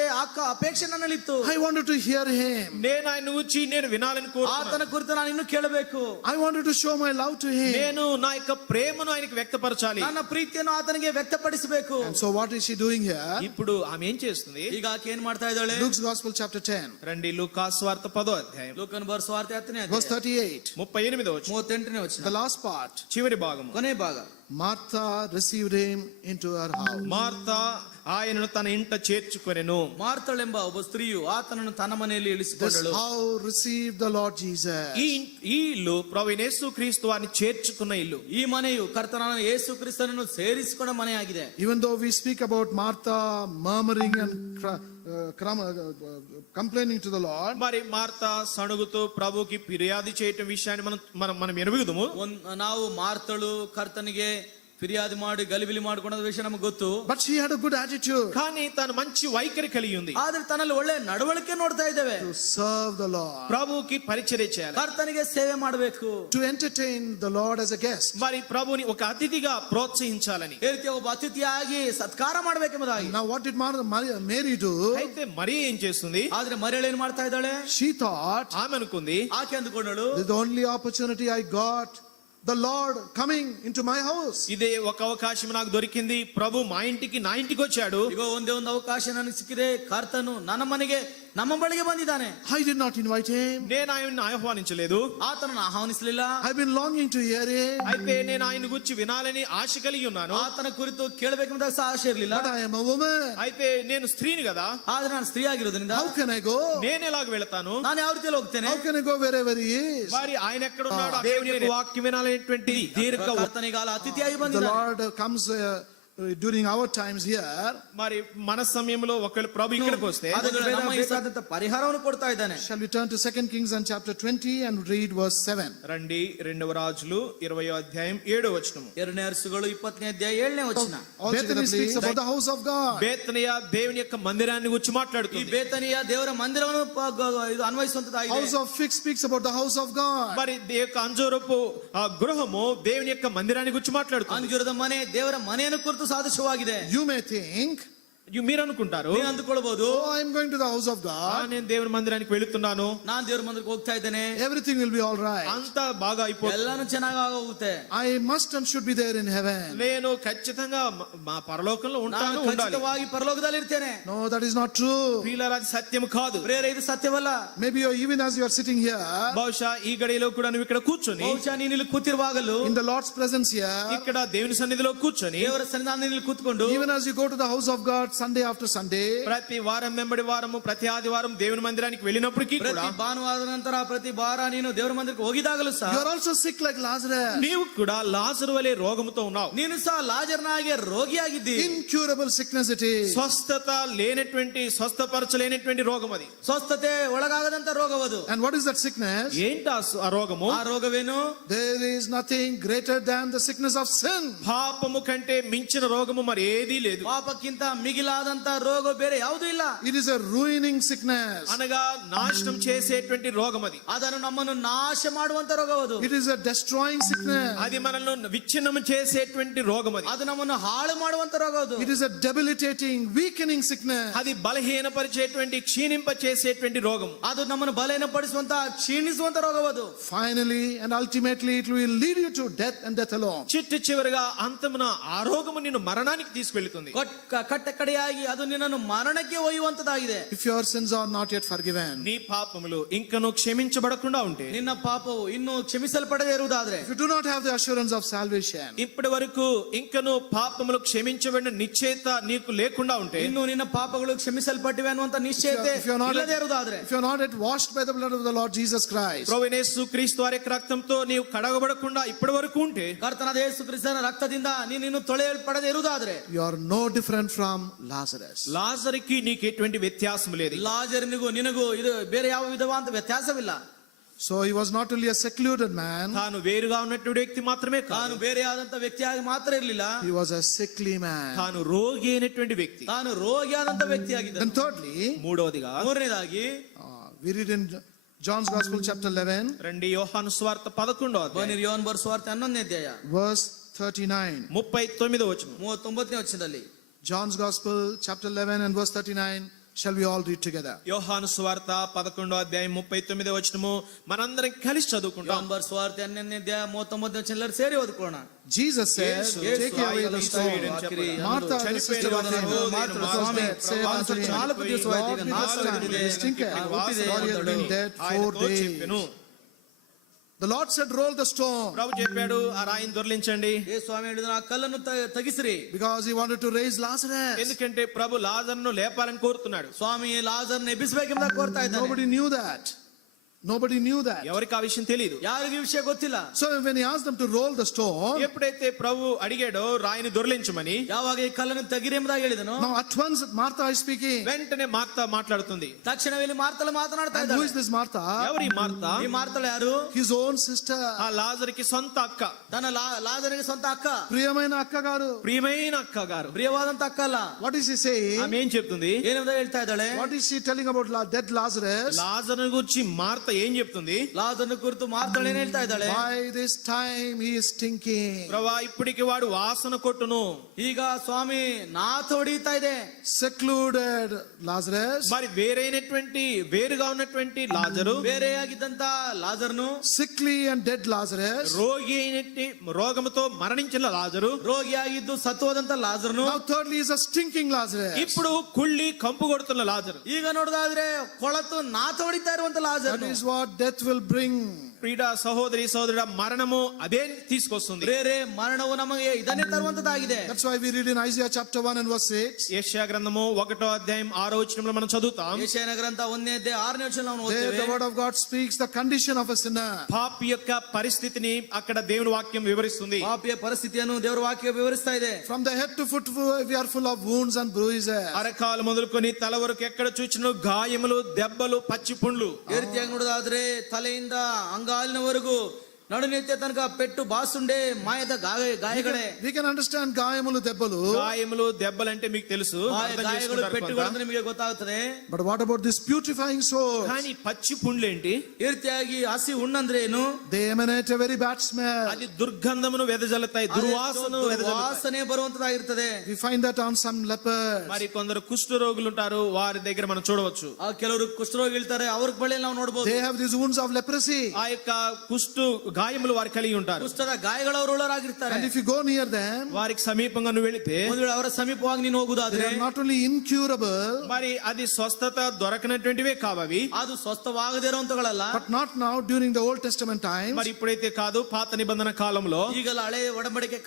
ಅಪೇಕ್ಷೆ ನನ್ನಲ್ಲಿತ್ತು. I wanted to hear him. నేను ఆయన గురించి నేను వినాలని కోరుతున్నాను. ಆತನ ಕುರಿತು ನಾನು ಇನ್ನು ಕೇಳಬೇಕು. I wanted to show my love to him. నేను నా యొక్క ప్రేమను ఆయనకి వ్యక్తపరచాలి. ನನ್ನ ಪ್ರೀತಿಯನ್ನು ಆತನಿಗೆ ವ್ಯಕ್ತಪಡಿಸಬೇಕು. And so what is she doing here? ఇప్పుడు ఆమె ఏం చేస్తుంది? ಈಗ ಆಕೆ ಏನ್ ಮಾಡ್ತಾ ಇದ್ದಾಳೆ? Luke's Gospel chapter 10, రండి లూకా సువార్త 10వ అధ్యాయం ಲೂಕನ ಬರೆದ ಸುವಾರ್ತೆ 10ನೇ verse ಅಧ್ಯಾಯ 38. 38వ వచనం 38ನೇ ವಚನ. The last part. చివరి భాగము. ಕೊನೆ ಭಾಗ. Martha received him into her house. Martha ఆయనను తన ఇంట చేర్చుకొనెను. ಮಾರ್ತಳೆಂಬ ಒಬ್ಬ ಸ್ತ್ರೀಯು ಆತನನ್ನು ತನ್ನ ಮನೆಯಲ್ಲಿ This ಇಳಿಸಿಕೊಂಡಳು. house received the Lord Jesus. ఈ ఇల్లు ప్రభువైన యేసుక్రీస్తు వారిని చేర్చుకున్న ఇల్లు. ಈ ಮನೆಯು ಕರ್ತನಾದ ಯೇಸು ಕ್ರಿಸ್ತನನ್ನು ಸೇರಿಸಿಕೊಂಡ ಮನೆಯಾಗಿದೆ. Even though we speak about Martha murmuring and complaining to the Lord, మరి మార్త సణుగుతూ ప్రభుకి ఫిర్యాదు చేయటం విషయాన్ని మనం ఎరుగుదుము. ನಾವು ಮಾರ್ತಳು ಕರ್ತನಿಗೆ ಫಿರ್ಯಾದಿ ಮಾಡಿ ಗಲಿಬಿಲಿ ಮಾಡಿಕೊಂಡ ವಿಷಯ ನಮಗೆ ಗೊತ್ತು. but she had a good attitude కానీ తను మంచి వైఖరి కలిగి ఉంది. ಆದ್ರೆ ತನ್ನಲ್ಲಿ ಒಳ್ಳೆ ನಡವಳಿಕೆ ನೋಡ್ತಾ ಇದ್ದೇವೆ. to serve the Lord, ప్రభుకి పరిచర్య చేయాలి. ಕರ್ತನಿಗೆ ಸೇವೆ ಮಾಡಬೇಕು. to entertain the Lord as a guest. మరి ప్రభుని ఒక అతిథిగా ప్రోత్సహించాలని. ಈ ರೀತಿ ಒಬ್ಬ ಅತಿಥಿಯಾಗಿ ಸತ್ಕಾರ ಮಾಡಬೇಕೆಂಬುದಾಗಿ. Now what did Mary do? అయితే మరి ఏం చేస్తుంది? ಆದ್ರೆ ಮರಿಯಳು ಏನ್ ಮಾಡ್ತಾ ಇದ್ದಾಳೆ? She thought, ఆమె అనుకుంది, ಆಕೆ ಅಂದುಕೊಂಡಳು, this is the only opportunity I got, the Lord coming into my house. ఇదే ఒక అవకాశం నాకు దొరికింది, ప్రభు మా ఇంటికి నా ఇంటికి వచ్చాడు. ಈಗ ಒಂದೇ ಒಂದು ಅವಕಾಶ ನನಗೆ ಸಿಕ್ಕಿದೆ, ಕರ್ತನು ನನ್ನ ಮನೆಗೆ ನಮ್ಮ ಬಳಿಗೆ ಬಂದಿದ್ದಾನೆ. I did not invite him. నేను ఆయన్ని ఆహ్వానించలేదు. ಆತನನ್ನು ಆಹ್ವಾನಿಸಲಿಲ್ಲ. I've been longing to hear him, అయితే నేను ఆయన గురించి వినాలని ఆశ కలిగి ఉన్నాను. ಆತನ ಕುರಿತು ಕೇಳಬೇಕೆಂಬ ಆಶೆ ಇರಲಿಲ್ಲ. but I am a woman. అయితే నేను స్త్రీని కదా, ಆದ್ರೆ ನಾನು ಸ್ತ್ರೀ ಆಗಿರೋದ್ರಿಂದ How can I go? నేను ఎలాగ వెళతాను? ನಾನು ಯಾವ ರೀತಿಯಲ್ಲಿ ಹೋಗ್ತೇನೆ? How can I go wherever he is? మరి ఆయన ఎక్కడ ఉన్నాడు? దేవుని యొక్క వాక్యం వినాలనేటువంటి దీర్ఘ ಕರ್ತನಿಗಾಲ ಅತಿಥಿಯಾಗಿ The ಬಂದಿದ್ದಾನೆ. Lord comes during our times here. మరి మన సమయంలో ఒకవేళ ప్రభు ఇక్కడికి వస్తే ಅದಕ್ಕೆ ನಮ್ಮ ಬೇಕಾದಂತ ಪರಿಹಾರವನ್ನು ಕೊಡ್ತಾ ಇದ್ದಾನೆ. Shall we turn to 2 Kings and chapter 20 and read verse 7? రండి రెండవ రాజులు 20వ అధ్యాయం 7వ వచనం. 2ನೇ ಅರಸುಗಳು 20ನೇ ಅಧ್ಯಾಯ 7ನೇ ವಚನ. Bethany speaks about the house of God. బేతనియ దేవుని యొక్క మందిరాన్ని గురించి ಈ మాట్లాడుతుంది. ಬೇತನಿಯ ದೇವರ ಮಂದಿರವನ್ನು ಇದು ಅನ್ವಯಿಸುವಂತದ್ದಾಗಿದೆ. House of figs speaks about the house of God. మరి ఈ యొక్క అంజూరపు గృహము దేవుని యొక్క మందిరాన్ని గురించి మాట్లాడుతుంది. ಅಂಜೂರದ ಮನೆ ದೇವರ ಮನೆಯನ್ನು ಕುರಿತು ಸಾದೃಶ್ಯವಾಗಿದೆ. You may think, మీరు అనుకుంటారు, ನೀವು ಅಂದುಕೊಳ್ಳಬಹುದು, oh, I am going to the house of God. నేను దేవుని మందిరానికి వెళుతున్నాను, ನಾನು ದೇವರ ಮಂದಿರಕ್ಕೆ ಹೋಗ್ತಾ ಇದ್ದೇನೆ, Everything will be all right. అంతా బాగా అయిపోతుంది, ಎಲ್ಲಾನು ಚೆನ್ನಾಗಿ ಹೋಗುತ್ತೆ, I must and should be there in heaven. నేను ఖచ్చితంగా మా పరలోకంలో ನಾನು ఉంటాను, ఉండాలి. ಖಚಿತವಾಗಿ ಪರಲೋಕದಲ್ಲಿ ಇರ್ತೇನೆ. No, that is not true. ప్రియులారా, అది సత్యం కాదు. ಪ್ರೇರೆ ಇದು ಸತ್ಯವಲ್ಲ. Maybe even as you are sitting here, బహుశా ఈ గడిలో కూడా నువ్వు ఇక్కడ కూర్చొని, ಬಹುಶಃ ನೀನು ಇಲ್ಲಿ ಕೂತಿರುವಾಗಲೂ, in the Lord's presence here, ఇక్కడ దేవుని సన్నిధిలో కూర్చొని, ದೇವರ ಸನ್ನಿಧಾನದಲ್ಲಿ ಕೂತ್ಕೊಂಡು, even as you go to the house of God Sunday after Sunday, ప్రతి వారం వెంబడి వారము ప్రతి ఆదివారం దేవుని మందిరానికి వెళ్ళినప్పటికీ కూడా, ಪ್ರತಿ ಭಾನುವಾರದ ನಂತರ ಪ್ರತಿ ವಾರ ನೀನು ದೇವರ ಮಂದಿರಕ್ಕೆ ಹೋಗಿದಾಗಲೂ ಸಹ, you are also sick like Lazarus. నీవు కూడా లాజరు వలె రోగముతో ఉన్నావు. ನೀನು ಸಹ ಲಾಜರನಾಗೆ ರೋಗಿಯಾಗಿದ್ದಿ. Incurable sickness it is. స్వస్థత లేనటువంటి, స్వస్థపరచలేనటువంటి రోగం అది. ಸ್ವಸ್ಥತೆ ಒಳಗಾಗದಂತ ರೋಗವದು. And what is that sickness? ఏంటి ఆ రోగము? ಆ ರೋಗವೇನು? There is nothing greater than the sickness of sin. పాపము కంటే మించిన రోగము మరి ఏదీ లేదు. ಪಾಪಕ್ಕಿಂತ ಮಿಗಿಲಾದಂತ ರೋಗ ಬೇರೆ ಯಾವುದೂ ಇಲ್ಲ. It is a ruining sickness. అనగా నాశనం చేసేటువంటి రోగం అది. ಅದನ್ನು ನಮ್ಮನ್ನು ನಾಶ ಮಾಡುವಂತ ರೋಗವದು. It is a destroying sickness. అది మనల్ని విచ్ఛిన్నం చేసేటువంటి రోగం అది. ಅದು ನಮ್ಮನ್ನು ಹಾಳು ಮಾಡುವಂತ ರೋಗವದು. It is a debilitating, weakening sickness. అది బలహీనపరిచేటువంటి, క్షీణింప చేసేటువంటి రోగం. ಅದು ನಮ್ಮನ್ನು ಬಲಹೀನಪಡಿಸುವಂತ, ಕ್ಷೀಣಿಸುವಂತ ರೋಗವದು. Finally and ultimately it will lead you to death and death alone. చిట్ట చివరిగా అంతమున ఆ రోగము నిన్ను మరణానికి తీసుకెళ్తుంది. ಕಟ್ಟ ಕಡೆಯಾಗಿ ಅದು ನಿನ್ನನ್ನು ಮರಣಕ್ಕೆ ಒಯ್ಯುವಂತದಾಗಿದೆ. If your sins are not yet forgiven, నీ పాపములు ఇంకను క్షమించబడకుండా ఉంటే, ನಿನ್ನ ಪಾಪವು ಇನ್ನೂ ಕ್ಷಮಿಸಲ್ಪಡದೇ ಇರುವುದಾದ್ರೆ, if you do not have the assurance of salvation, ఇప్పటి వరకు ఇంకను పాపములు క్షమించబడిన నిశ్చయత నీకు లేకుండా ఉంటే, ಇನ್ನು ನಿನ್ನ ಪಾಪಗಳು ಕ್ಷಮಿಸಲ್ಪಟ್ಟಿವೆ ಅನ್ನುವಂತ ನಿಶ್ಚಯತೆ if you are not ಇಲ್ಲದೇ ಇರುವುದಾದ್ರೆ, if you are not yet washed by the blood of the Lord Jesus Christ, ప్రభువైన యేసుక్రీస్తు వారి యొక్క రక్తంతో నీవు కడగబడకుండా ఇప్పటి వరకు ఉంటే, ಕರ್ತನಾದ ಯೇಸು ಕ್ರಿಸ್ತನ ರಕ್ತದಿಂದ ನೀನು ತೊಳೆಯಲ್ಪಡದೇ ಇರುವುದಾದ್ರೆ, you are no different from Lazarus. లాజరుకి నీకు ఎటువంటి వ్యత్యాసం లేదు. ಲಾಜರನಿಗೂ ನಿನಗೂ ಇದು ಬೇರೆ ಯಾವ ವಿಧವಾದ ವ್ಯತ್ಯಾಸವಿಲ್ಲ. So he was not only a secluded man, తాను వేరుగా ఉన్నటువంటి వ్యక్తి మాత్రమే ತಾನು కాదు, ಬೇರೆ ಆದಂತ ವ್ಯಕ್ತಿಯಾಗಿ ಮಾತ್ರ ಇರಲಿಲ್ಲ, he was a sickly man. తాను రోగి అయినటువంటి వ్యక్తి. ತಾನು ರೋಗಿ ಆದಂತ ವ್ಯಕ್ತಿಯಾಗಿದ್ದ. Then thirdly, మూడవదిగా ಮೂರನೇದಾಗಿ we read in John's Gospel chapter 11, రండి యోహాను సువార్త 11వ అధ్యాయం ಬನ್ನಿರಿ ಯೋಹನ ಬರೆದ ಸುವಾರ್ತೆ 11ನೇ ಅಧ್ಯಾಯ verse 39. 39వ వచనం. 39ನೇ ವಚನದಲ್ಲಿ. John's Gospel chapter 11 and verse 39. Shall we all read together? యోహాను సువార్త 11వ అధ్యాయం 39వ వచనము మనందరం కలిసి చదువుకుంటాం. ಯೋಹನ ಬರೆದ ಸುವಾರ್ತೆ 11ನೇ ಅಧ್ಯಾಯ 39ನೇ ವಚನ ಎಲ್ಲರೂ ಸೇರಿ ಓದಿಕೊಳ್ಳೋಣ. Jesus said, Yesu, take away the stone. Martha, the sister of him, was dead, said unto him, Lord, because it stinketh, for he has been dead 4 days. The Lord said, roll the stone, ప్రభు చెప్పాడు, ఆ రాయిని దొర్లించండి. ఏ స్వామి ಹೇಳಿದ್ರು, ಆ ಕಲ್ಲನ್ನು ತಗಿಸಿರಿ. because he wanted to raise Lazarus. ఎందుకంటే ప్రభు లాజరును లేపాలని కోరుతున్నాడు. ಸ್ವಾಮಿ ಲಾಜರ್ನ ಎಬ್ಬಿಸಬೇಕೆಂಬುದಾಗಿ ಕೋರ್ತಾ ಇದ್ದಾನೆ. Nobody knew that. Nobody knew that. ఎవరికి ఆ విషయం తెలియదు. ಯಾರಿಗೂ ಈ ವಿಷಯ ಗೊತ್ತಿಲ್ಲ. So when he asked them to roll the stone, ఎప్పుడైతే ప్రభు అడిగాడో రాయిని దొర్లించమని, ಯಾವಾಗ ಈ ಕಲ್ಲನ್ನು ತೆಗಿರಿ ಎಂಬುದಾಗಿ ಹೇಳಿದನು, now at once Martha is speaking. వెంటనే మార్త మాట్లాడుతుంది. ತಕ್ಷಣವೇ ಇಲ್ಲಿ ಮಾರ್ತಳು ಮಾತನಾಡ್ತಾ And who ಇದ್ದಾಳೆ. is this Martha? ఎవరి మార్త? ಈ ಮಾರ್ತಳು ಯಾರು? His own sister. ఆ లాజరుకి సొంత అక్క, ತನ್ನ ಲಾಜರಿಗೆ ಸ್ವಂತ ಅಕ್ಕ, ప్రియమైన అక్క గారు. ప్రియమైన అక్క గారు. ಪ್ರಿಯವಾದಂತ ಅಕ್ಕ ಅಲ್ಲ. What is he saying? ఆమె ఏం చెప్తుంది? ಏನೆಂಬುದಾಗಿ ಹೇಳ್ತಾ ಇದ್ದಾಳೆ? What is she telling about dead Lazarus? లాజరు గురించి మార్త ఏం చెప్తుంది? ಲಾಜರ್ನ ಕುರಿತು ಮಾರ್ತಳು ಏನ್ ಹೇಳ್ತಾ ಇದ್ದಾಳೆ? By this time he is stinking. ప్రభా ఇప్పటికి వాడు వాసన కొట్టును. ಈಗ ಸ್ವಾಮಿ ನಾಥ ಹೊಡಿತಾ ಇದೆ. Secluded Lazarus, మరి వేరుగా ఉన్నటువంటి లాజరు, ಬೇರೆಯಾಗಿದ್ದಂತ ಲಾಜರ್ನು, sickly and dead Lazarus, రోగి అయినట్టి రోగముతో మరణించిన లాజరు, ರೋಗಿಯಾಗಿದ್ದು ಸತ್ತೋದಂತ ಲಾಜರ್ನು, now thirdly is a stinking Lazarus. ఇప్పుడు కుళ్ళి కంపు కొడుతున్న లాజరు. ಈಗ ನೋಡೋದಾದ್ರೆ ಕೊಳತು ನಾಥ ಹೊಡಿತಾ ಇರುವಂತ That ಲಾಜರ್ನು. is what death will bring. ప్రియ సహోదరి సహోదరుడ, మరణము అదే తీసుకొస్తుంది. ಬೇರೆ ಮರಣವು ನಮಗೆ ಇದನ್ನೇ ತರುವಂತದ್ದಾಗಿದೆ. That's why we read in Isaiah chapter 1 and verse 6. యెషయా గ్రంథము 1వ అధ్యాయం 6వ వచనంలో మనం చదువుతాం. ಯೆಶಾಯನ ಗ್ರಂಥ 1ನೇ ಅಧ್ಯಾಯ 6ನೇ ವಚನ ನಾವು There ಓದ್ತೇವೆ. the word of God speaks the condition of a sinner. పాపి యొక్క పరిస్థితిని అక్కడ దేవుని వాక్యం వివరిస్తుంది. ಪಾಪಿಯ ಪರಿಸ್ಥಿತಿಯನ್ನು ದೇವರ ವಾಕ್ಯ ವಿವರಿಸ್ತಾ ಇದೆ. From the head to foot we are full of wounds and bruises. అరకాలు మొదలుకొని తల వరకు ఎక్కడ చూచినో గాయములు, దెబ్బలు, పచ్చి పుండ్లు. ಈ ರೀತಿಯಾಗಿ ನೋಡೋದಾದ್ರೆ ತಲೆಯಿಂದ ಅಂಗಾಲಿನವರೆಗೂ ನಡುನೆತ್ತೆ ತನಕ ಪೆಟ್ಟು ಬಾಸುಂಡೆ ಮಾಯದ ಗಾಯಗಳೇ. We can understand గాయములు దెబ్బలు. గాయములు, దెబ్బలు అంటే మీకు తెలుసు, అర్థం ಗಾಯಗಳು చేసుకుంటారు ಪೆಟ್ಟುಗಳು కొంత. ಅಂದ್ರೆ ನಿಮಗೆ ಗೊತ್ತಾಗುತ್ತದೆ. But what about this putrefying sores? కానీ పచ్చి పుండ్లు ఏంటి? ಈ ರೀತಿಯಾಗಿ ಹಸಿ ಹುಣ್ಣಂದ್ರೆ ಏನು? They emanate a very bad smell. అది దుర్గంధమును వెదజల్లుతాయి, దుర్వాసన వెదజల్లుతాయి. ವಾಸನೆ ಬರುವಂತದಾಗಿರ್ತದೆ. We find that on some lepers. మరి కొందరు కుష్ఠ రోగులు ఉంటారు, వారి దగ్గర మనం చూడవచ్చు. ಆ ಕೆಲವರು ಕುಷ್ಠರೋಗಿ ಇರ್ತಾರೆ, ಅವ್ರ ಬಳಿ ನಾವು ನೋಡಬಹುದು. They have these wounds of leprosy. ఆ యొక్క కుష్ఠ గాయములు వారు కలిగి ఉంటారు. ಕುಷ್ಠದ ಗಾಯಗಳವರುಳ್ಳರಾಗಿರ್ತಾರೆ. And if you go near them, వారికి సమీపంగా నువ్వు వెళితే ಒಂದು ವೇಳೆ ಅವರ ಸಮೀಪವಾಗಿ ನೀನು they ಹೋಗುದಾದ್ರೆ are not only incurable, మరి అది స్వస్థత దొరకనటువంటివే కావవి. ಅದು ಸ್ವಸ್ಥವಾಗದೇ ಇರುವಂತಗಳಲ್ಲ. but not now during the Old Testament times, మరి ఇప్పుడైతే కాదు, పాత నిబంధన కాలంలో ಈಗಲ ಹಳೆ ಒಡಂಬಡಿಕೆ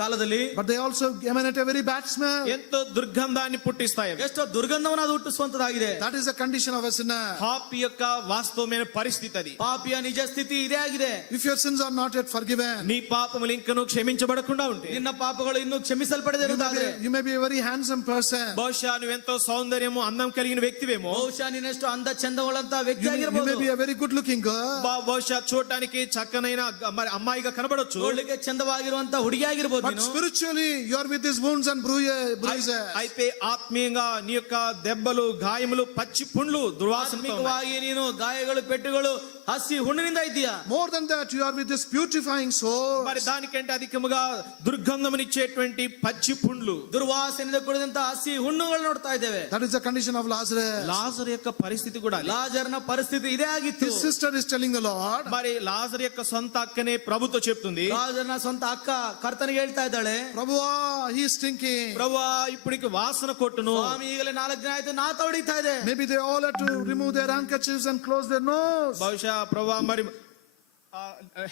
ಕಾಲದಲ್ಲಿ but they also emanate a very bad smell. ఎంతో దుర్గంధాన్ని పుట్టిస్తాయి. ಎಷ್ಟೋ ದುರ್ಗಂಧವನ್ನು ಅದು ಹುಟ್ಟಿಸುವಂತದಾಗಿದೆ. That is the condition of a sinner. పాపి యొక్క వాస్తవమైన పరిస్థితి అది. ಪಾಪಿಯ ನಿಜ ಸ್ಥಿತಿ ಇದೇ ಆಗಿದೆ. If your sins are not yet forgiven, నీ పాపములు ఇంకను క్షమించబడకుండా ఉంటే, ನಿನ್ನ ಪಾಪಗಳು ಇನ್ನೂ ಕ್ಷಮಿಸಲ್ಪಡದಿರುವುದಾದ್ರೆ, you may be a very handsome person. బహుశా నువ్వెంతో సౌందర్యము, అందం కలిగిన వ్యక్తివేమో. ಬಹುಶಃ ನೀನೆಷ್ಟು ಅಂದ ಚಂದವುಳ್ಳಂತ ವ್ಯಕ್ತಿ You may ಆಗಿರಬಹುದು. be a very good looking girl. బహుశా చూడటానికి చక్కనైన మరి అమ్మాయిగా కనబడొచ్చు. ನೋಡ್ಲಿಕ್ಕೆ ಚಂದವಾಗಿರುವಂತ ಹುಡುಗಿ ಆಗಿರಬಹುದು. But spiritually, you are with these wounds and bruises. అయితే ఆత్మీయంగా నీ యొక్క దెబ్బలు, గాయములు, పచ్చి పుండ్లు, దుర్వాసనతో ఉన్నాయి. ಆತ್ಮಿಕವಾಗಿ ನೀನು ಗಾಯಗಳು, ಪೆಟ್ಟುಗಳು, ಹಸಿ ಹುಣ್ಣಿನಿಂದ ಇದ್ದೀಯಾ. More than that, you are with this putrefying sores. మరి దానికంటే అధికముగా దుర్గంధమునిచ్చేటువంటి పచ్చి పుండ్లు, ದುರ್ವಾಸನೆಯಿಂದ ಕೂಡಿದಂತ ಹಸಿ ಹುಣ್ಣುಗಳು ನೋಡ್ತಾ ಇದ್ದೇವೆ. That is the condition of Lazarus. లాజరు యొక్క పరిస్థితి కూడా అదే. ಲಾಜರ್ನ ಪರಿಸ್ಥಿತಿ ಇದೇ ಆಗಿತ್ತು. His sister is telling the Lord, మరి లాజరు యొక్క సొంత అక్కనే ప్రభుతో చెప్తుంది, ಲಾಜರ್ನ ಸ್ವಂತ ಅಕ್ಕ ಕರ್ತನಿಗೆ ಹೇಳ್ತಾ ಇದ್ದಾಳೆ, Prabhuva, he is stinking. ప్రభువా ఇప్పటికి వాసన కొట్టును. ಸ್ವಾಮಿ ಈಗಲೇ 4 ದಿನ ಆಯ್ತು ನಾತ ಹೊಡಿತಾ ಇದೆ. Maybe they all had to remove their handkerchiefs and close their nose. బహుశా ప్రభువా మరి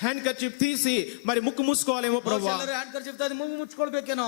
హ్యాండ్ కర్చీఫ్ తీసి మరి ముక్కు మూసుకోవాలేమో ప్రభువా. ಹ್ಯಾಂಡ್ ಕರ್ಚಿಫ್ ತಂದು ಮೂಗು ಮುಚ್ಕೊಳ್ಬೇಕೇನೋ.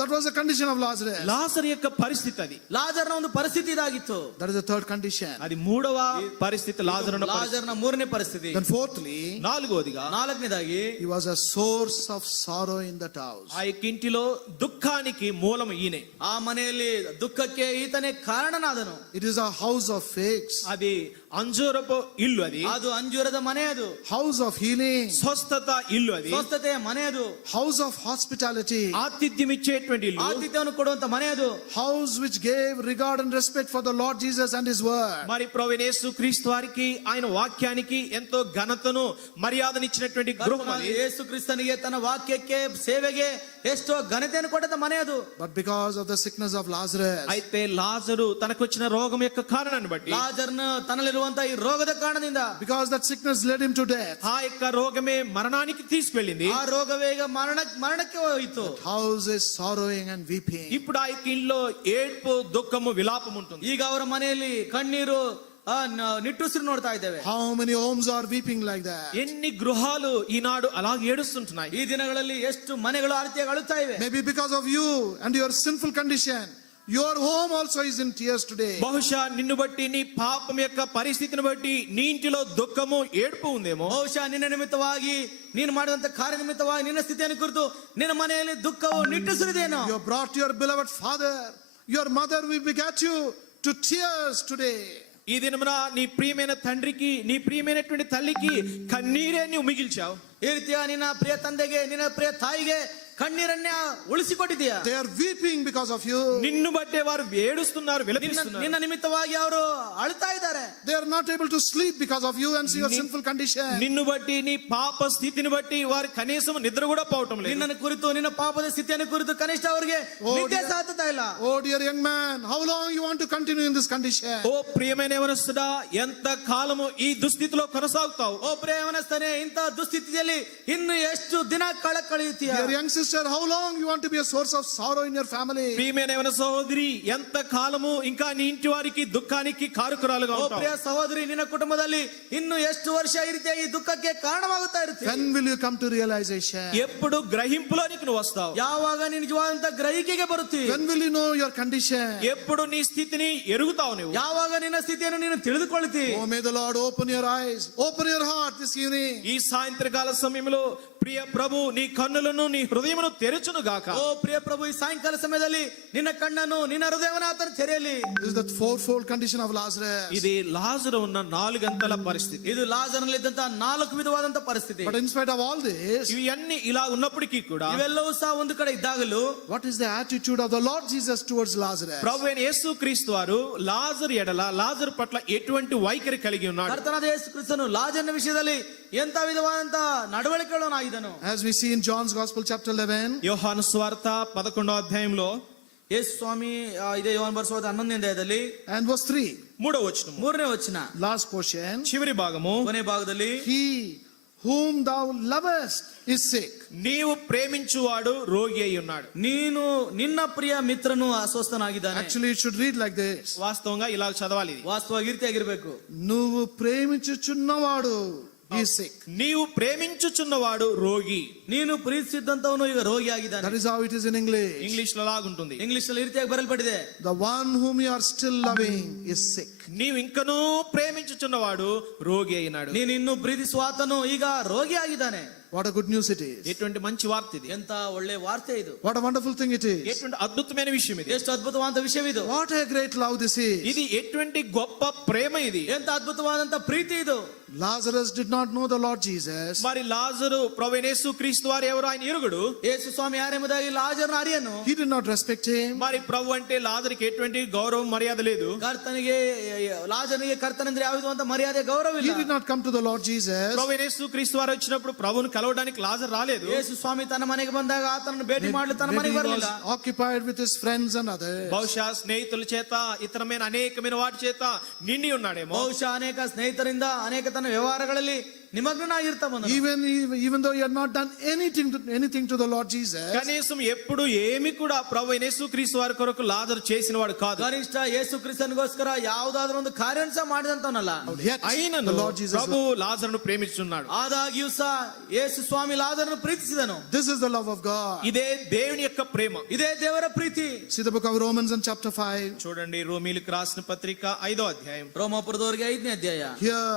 That was the condition of Lazarus. లాజరు యొక్క పరిస్థితి అది. ಲಾಜರ್ನ ಒಂದು ಪರಿಸ್ಥಿತಿ ಇದಾಗಿತ್ತು. That is the third condition. అది మూడవ పరిస్థితి లాజరు. ಲಾಜರ್ನ ಮೂರನೇ ಪರಿಸ್ಥಿತಿ. Then fourthly, నాలుగోదిగా ನಾಲ್ಕನೇದಾಗಿ, he was a source of sorrow in that house. ఆ యొక్క ఇంటిలో దుఃఖానికి మూలం ఈయనే. ಆ ಮನೆಯಲ್ಲಿ ದುಃಖಕ್ಕೆ ಈತನೇ ಕಾರಣನಾದನು. It is a house of figs. అది ಅಂಜೂರపు ಇಲ್ಲು అది ಅದು ಅಂಜೂರದ ಮನೆ, ಅದು house of healing, స్వస్థత ఇల్లు అది ಸ್ವಸ್ಥತೆಯ ಮನೆ, ಅದು house of hospitality, ఆతిథ్యం ఇచ్చేటువంటి ఇల్లు ಆತಿಥ್ಯವನ್ನು ಕೊಡುವಂತ ಮನೆ, ಅದು house which gave regard and respect for the Lord Jesus and his word. మరి ప్రభువైన యేసు క్రీస్తు వారికి ఆయన వాక్యానికి ఎంతో ఘనతను మర్యాదనిచ్చినటువంటి గృహం అది. ಯೇಸು ಕ್ರಿಸ್ತನಿಗೆ ತನ್ನ ವಾಕ್ಯಕ್ಕೆ ಸೇವೆಗೆ ಎಷ್ಟೋ ಘನತೆಯನ್ನು ಕೊಟ್ಟಂತ ಮನೆ ಅದು. But because of the sickness of Lazarus, అయితే లాజరు తనకు వచ్చిన రోగం యొక్క కారణాన్ని బట్టి, ಲಾಜರ್ನ ತನ್ನಲ್ಲಿರುವಂತ ಈ ರೋಗದ ಕಾರಣದಿಂದ, because that sickness led him to death, ఆ యొక్క రోగమే మరణానికి తీసుకెళ్ళింది. ಆ ರೋಗವೇ ಈಗ ಮರಣಕ್ಕೆ ಹೋಯಿತು. house is sorrowing and weeping. ఇప్పుడు ఆ యొక్క ఇల్లు ఏడ్పు దుఃఖము విలాపం ఉంటుంది. ಈಗ ಅವರ ಮನೆಯಲ್ಲಿ ಕಣ್ಣೀರು ನಿಟ್ಟುಸಿರು ನೋಡ್ತಾ ಇದ್ದೇವೆ. How many homes are weeping like that? ఎన్ని గృహాలు ఈనాడు అలా ఏడుస్తుంటున్నాయి. ಈ ದಿನಗಳಲ್ಲಿ ಎಷ್ಟು ಮನೆಗಳು ಆ ರೀತಿಯಾಗಿ ಅಳುತ್ತಾ ಇವೆ. Maybe because of you and your sinful condition, your home also is in tears today. బహుశా నిన్ను బట్టి నీ పాపం యొక్క పరిస్థితిని బట్టి నీ ఇంటిలో దుఃఖము ఏడుపు ఉందేమో. ಬಹುಶಃ ನಿನ್ನ ನಿಮಿತ್ತವಾಗಿ ನೀನು ಮಾಡಿದಂತ ಕಾರ್ಯ ನಿಮಿತ್ತವಾಗಿ ನಿನ್ನ ಸ್ಥಿತಿಯನ್ನು ಕುರಿತು ನಿನ್ನ ಮನೆಯಲ್ಲಿ ದುಃಖವು ನಿಟ್ಟುಸಿರಿದೇನೋ. You brought your beloved father, your mother will begat you to tears today. ఈ దినమున నీ ప్రియమైన తండ్రికి నీ ప్రియమైనటువంటి తల్లికి కన్నీరే నువ్వు మిగిల్చావు. ಈ ರೀತಿಯ ನಿನ್ನ ಪ್ರಿಯ ತಂದೆಗೆ ನಿನ್ನ ಪ್ರಿಯ ತಾಯಿಗೆ ಕಣ್ಣೀರನ್ನೇ ಉಳಿಸಿಕೊಟ್ಟಿದೀಯ. They are weeping because of you. నిన్ను బట్టే వారు ఏడుస్తున్నారు, విలపిస్తున్నారు. ನಿನ್ನ ನಿಮಿತ್ತವಾಗಿ ಅವರು ಅಳ್ತಾ ಇದ್ದಾರೆ. They are not able to sleep because of you and your sinful condition. నిన్ను బట్టి నీ పాప స్థితిని బట్టి వారు కనీసం నిద్ర కూడా పోవటం లేదు. ನಿನ್ನನ್ನು ಕುರಿತು ನಿನ್ನ ಪಾಪದ ಸ್ಥಿತಿಯನ್ನು ಕುರಿತು ಕನಿಷ್ಠ ಅವರಿಗೆ ನಿದ್ದೆ ಸಾಧ್ಯತಾ ಇಲ್ಲ. Oh dear young man, how long you want to continue in this condition? ఓ ప్రియమైన యవనస్తుడా, ఎంత కాలము ఈ దుస్థితిలో కొనసాగుతావు? ಓ ಪ್ರಿಯ ಯೌವನಸ್ಥನೇ, ಇಂಥ ದುಸ್ಥಿತಿಯಲ್ಲಿ ಇನ್ನು ಎಷ್ಟು ದಿನ ಕಳೆಯುತ್ತೀಯ? Dear young sister, how long you want to be a source of sorrow in your family? ప్రియమైన యవన సహోదరి, ఎంత కాలము ఇంకా నీ ఇంటి వారికి దుఃఖానికి కారకురాలుగా ಓ ఉంటావు? ಪ್ರಿಯ ಸಹೋದರಿ, ನಿನ್ನ ಕುಟುಂಬದಲ್ಲಿ ಇನ್ನು ಎಷ್ಟು ವರ್ಷ ಈ ರೀತಿಯಾಗಿ ದುಃಖಕ್ಕೆ ಕಾರಣವಾಗುತ್ತಾ ಇರ್ತೀಯ? When will you come to realization? ఎప్పుడు గ్రహింపులోనికి నువ్వు వస్తావు? ಯಾವಾಗ ನೀನು ನಿಜವಾದಂತ ಗ್ರಹಿಕೆಗೆ ಬರುತ್ತಿ? When will you know your condition? ఎప్పుడు నీ స్థితిని ఎరుగుతావు నువ్వు? ಯಾವಾಗ ನಿನ್ನ ಸ್ಥಿತಿಯನ್ನು ನೀನು ತಿಳಿದುಕೊಳ್ಳುತ್ತಿ? Oh, may the Lord open your eyes, open your heart this evening. ఈ సాయంత్రకాల సమయంలో ప్రియ ప్రభు నీ కన్నులను నీ హృదయమును తెరచును గాక. ಓ ಪ್ರಿಯ ಪ್ರಭು, ಈ ಸಾಯಂಕಾಲ ಸಮಯದಲ್ಲಿ ನಿನ್ನ ಕಣ್ಣನ್ನು ನಿನ್ನ ಹೃದಯವನ್ನು ಆತನ ತೆರೆಯಲಿ. This is the fourfold condition of Lazarus. ఇది లాజరు ఉన్న నాలుగంతల పరిస్థితి. ಇದು ಲಾಜರ್ನಲ್ಲಿದ್ದಂತ 4 ವಿಧವಾದಂತ ಪರಿಸ್ಥಿತಿ. But in spite of all this, ఇవి అన్ని ఇలా ఉన్నప్పటికీ కూడా ಇವೆಲ್ಲವೂ ಸಹ ಒಂದು ಕಡೆ ಇದ್ದಾಗಲೂ what is the attitude of the Lord Jesus towards Lazarus? ప్రభు అయిన యేసు క్రీస్తు వారు లాజరు ఎడల లాజరు పట్ల ఎటువంటి వైఖరి కలిగి ఉన్నాడు? ಕರ್ತನಾದ ಯೇಸು ಕ್ರಿಸ್ತನು ಲಾಜರ್ನ ವಿಷಯದಲ್ಲಿ ಎಂತ ವಿಧವಾದಂತ ನಡವಳಿಕೆಗಳನ್ನು ಆಗಿದನು. As we see in John's Gospel chapter 11, యోహాను సువార్త 11వ అధ్యాయంలో ಯೇಸು ಸ್ವಾಮಿ ಇದೇ ಯೋಹಾನ ಬರೆಸುವ 11ನೇ ಅಧ್ಯಾಯದಲ್ಲಿ and verse 3, 3వ వచనము 3ನೇ ವಚನ last portion, చివరి భాగము, ಕೊನೆ ಭಾಗದಲ್ಲಿ, he whom thou lovest is sick. నీవు ప్రేమించువాడు రోగి అయి ఉన్నాడు. ನೀನು ನಿನ್ನ ಪ್ರಿಯ ಮಿತ್ರನು ಅಸ್ವಸ್ಥನಾಗಿದ್ದಾನೆ. Actually, it should read like this. వాస్తవంగా ఇలా చదవాలి ఇది. ವಾಸ್ತವವಾಗಿ ಈ ರೀತಿಯಾಗಿರ್ಬೇಕು. నువ్వు ప్రేమించుచున్నవాడు is sick. నీవు ప్రేమించుచున్నవాడు రోగి. ನೀನು ಪ್ರೀತಿಸಿದ್ದಂತವನು ಈಗ ರೋಗಿ ಆಗಿದ್ದಾನೆ. That is how it is in English. English లో లాగుంటుంది. ಇಂಗ್ಲಿಷ್ ಅಲ್ಲಿ ಈ ರೀತಿಯಾಗಿ ಬರೆಯಲ್ಪಟ್ಟಿದೆ. The one whom you are still loving is sick. నీవు ఇంకనూ ప్రేమించుచున్నవాడు రోగి అయినాడు. ನೀನು ಇನ್ನು ಪ್ರೀತಿಸುವ ಆತನು ಈಗ ರೋಗಿ ಆಗಿದ್ದಾನೆ. What a good news it is. ఎటువంటి మంచి వార్త ఇది. ಎಂತ ಒಳ್ಳೆ ವಾರ್ತೆ ಇದು. What a wonderful thing it is. ఎటువంటి అద్భుతమైన విషయం ఇది. ಎಷ್ಟು ಅದ್ಭುತವಾದ ವಿಷಯವಿದು. What a great love this is. ఇది ఎటువంటి గొప్ప ప్రేమ ఇది. ಎಂತ ಅದ್ಭುತವಾದಂತ ಪ್ರೀತಿ ಇದು. Lazarus did not know the Lord Jesus. మరి లాజరు ప్రభువైన యేసు క్రీస్తు వారు ఎవరు ఆయన ఎరుగుడు. ಯೇಸು ಸ್ವಾಮಿ ಯಾರೆಂಬುದಾಗಿ ಲಾಜರ್ನ ಅರಿಯನು. He did not respect him. మరి ప్రభు అంటే లాజరుకి ఎటువంటి గౌరవం మర్యాద లేదు. ಕರ್ತನಿಗೆ ಲಾಜರ್ನಿಗೆ ಕರ್ತನೆಂದ್ರೆ ಯಾವ ವಿಧವಾದ ಮರ್ಯಾದೆ ಗೌರವ He ಇಲ್ಲ. did not come to the Lord Jesus. ప్రభువైన యేసు క్రీస్తు వారు వచ్చినప్పుడు ప్రభువును కలవడానికి లాజరు రాలేదు. ಯೇಸು ಸ್ವಾಮಿ ತನ್ನ ಮನೆಗೆ ಬಂದಾಗ ಆತನನ್ನು ಭೇಟಿ ಮಾಡಲು ತನ್ನ Maybe ಮನೆಗೆ he ಬರಲಿಲ್ಲ. was occupied with his friends and others. బహుశా స్నేహితుల చేత ఇతరమైన అనేకమైన వాటి చేత నిండి ఉన్నాడేమో. ಬಹುಶಃ ಅನೇಕ ಸ್ನೇಹಿತರಿಂದ ಅನೇಕ ತನ್ನ ವ್ಯವಹಾರಗಳಲ್ಲಿ ನಿಮಗ್ನಾಗಿರ್ತಾವನು. Even though he had not done anything to the Lord Jesus. కనీసం ఎప్పుడు ఏమి కూడా ప్రభువైన యేసు క్రీస్తు వారి కొరకు లాజరు చేసిన వాడు కాదు. ಕನಿಷ್ಠ ಯೇಸು ಕ್ರಿಸ್ತನಿಗೋಸ್ಕರ ಯಾವುದಾದ್ರೂ ಒಂದು ಕಾರ್ಯ ಸಹ ಮಾಡಿದಂತವನಲ್ಲ. Yet అయినను the Lord Jesus. ప్రభు లాజరును ప్రేమిస్తున్నాడు. ಆದಾಗ್ಯೂ ಸಹ ಯೇಸು ಸ್ವಾಮಿ ಲಾಜರನ್ನು ಪ್ರೀತಿಸಿದನು. This is the love of God. ఇదే దేవుని యొక్క ప్రేమ. ಇದೇ ದೇವರ ಪ್ರೀತಿ. See the book of Romans in chapter 5. చూడండి రోమీయులకు రాసిన పత్రిక 5వ అధ్యాయం. ರೋಮಾಪುರದವರಿಗೆ 5ನೇ ಅಧ್ಯಾಯ. Here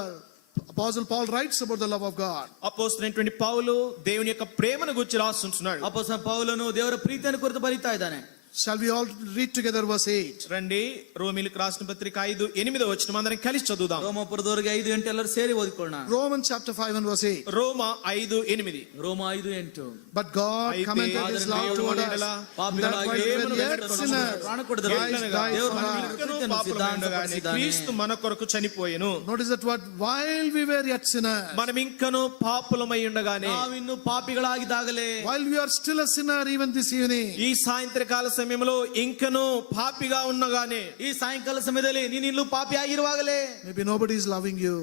Apostle Paul writes about the love of God. అపోస్తలుడైనటువంటి పౌలు దేవుని యొక్క ప్రేమను గురించి రాస్తుంటున్నాడు. ಅಪೊಸ್ತಲ ಪೌಲನು ದೇವರ ಪ್ರೀತಿಯನ್ನು ಕುರಿತು ಬರೀತಾ ಇದ್ದಾನೆ. Shall we all read together verse 8? రండి రోమిలకు రాసిన పత్రిక 5:8 వచనం అందరం కలిసి చదువుదాం. ರೋಮಪುರದವರಿಗೆ 5:8 ಎಲ್ಲರೂ ಸೇರಿ ಓದಿಕೊಳ್ಳೋಣ. Romans chapter 5 and verse 8. రోమ 5:8. ರೋಮ 5:8. But God అయితే commended his love toward us, that while we were yet sinners, ಪ್ರಾಣ ಕೊಡಿದರು. Christ died ದೇವರು for ನಮ್ಮ us. ಪ್ರೀತಿಯನ್ನು ಸಿದ್ಧಾಂತಪಡಿಸಿದ್ದಾನೆ. క్రీస్తు మన కొరకు చనిపోయెను. Notice that word, while we were yet sinners. మనం ఇంకను పాపులమై ఉండగానే, ನಾವಿನ್ನು ಪಾಪಿಗಳಾಗಿದ್ದಾಗಲೇ, While we are still a sinner even this evening. ఈ సాయంత్రకాల సమయంలో ఇంకను పాపిగా ఉన్నగానే, ಈ ಸಾಯಂಕಾಲ ಸಮಯದಲ್ಲಿ ನೀನು ಇನ್ನೂ ಪಾಪಿ ಆಗಿರುವಾಗಲೇ, Maybe nobody is loving you.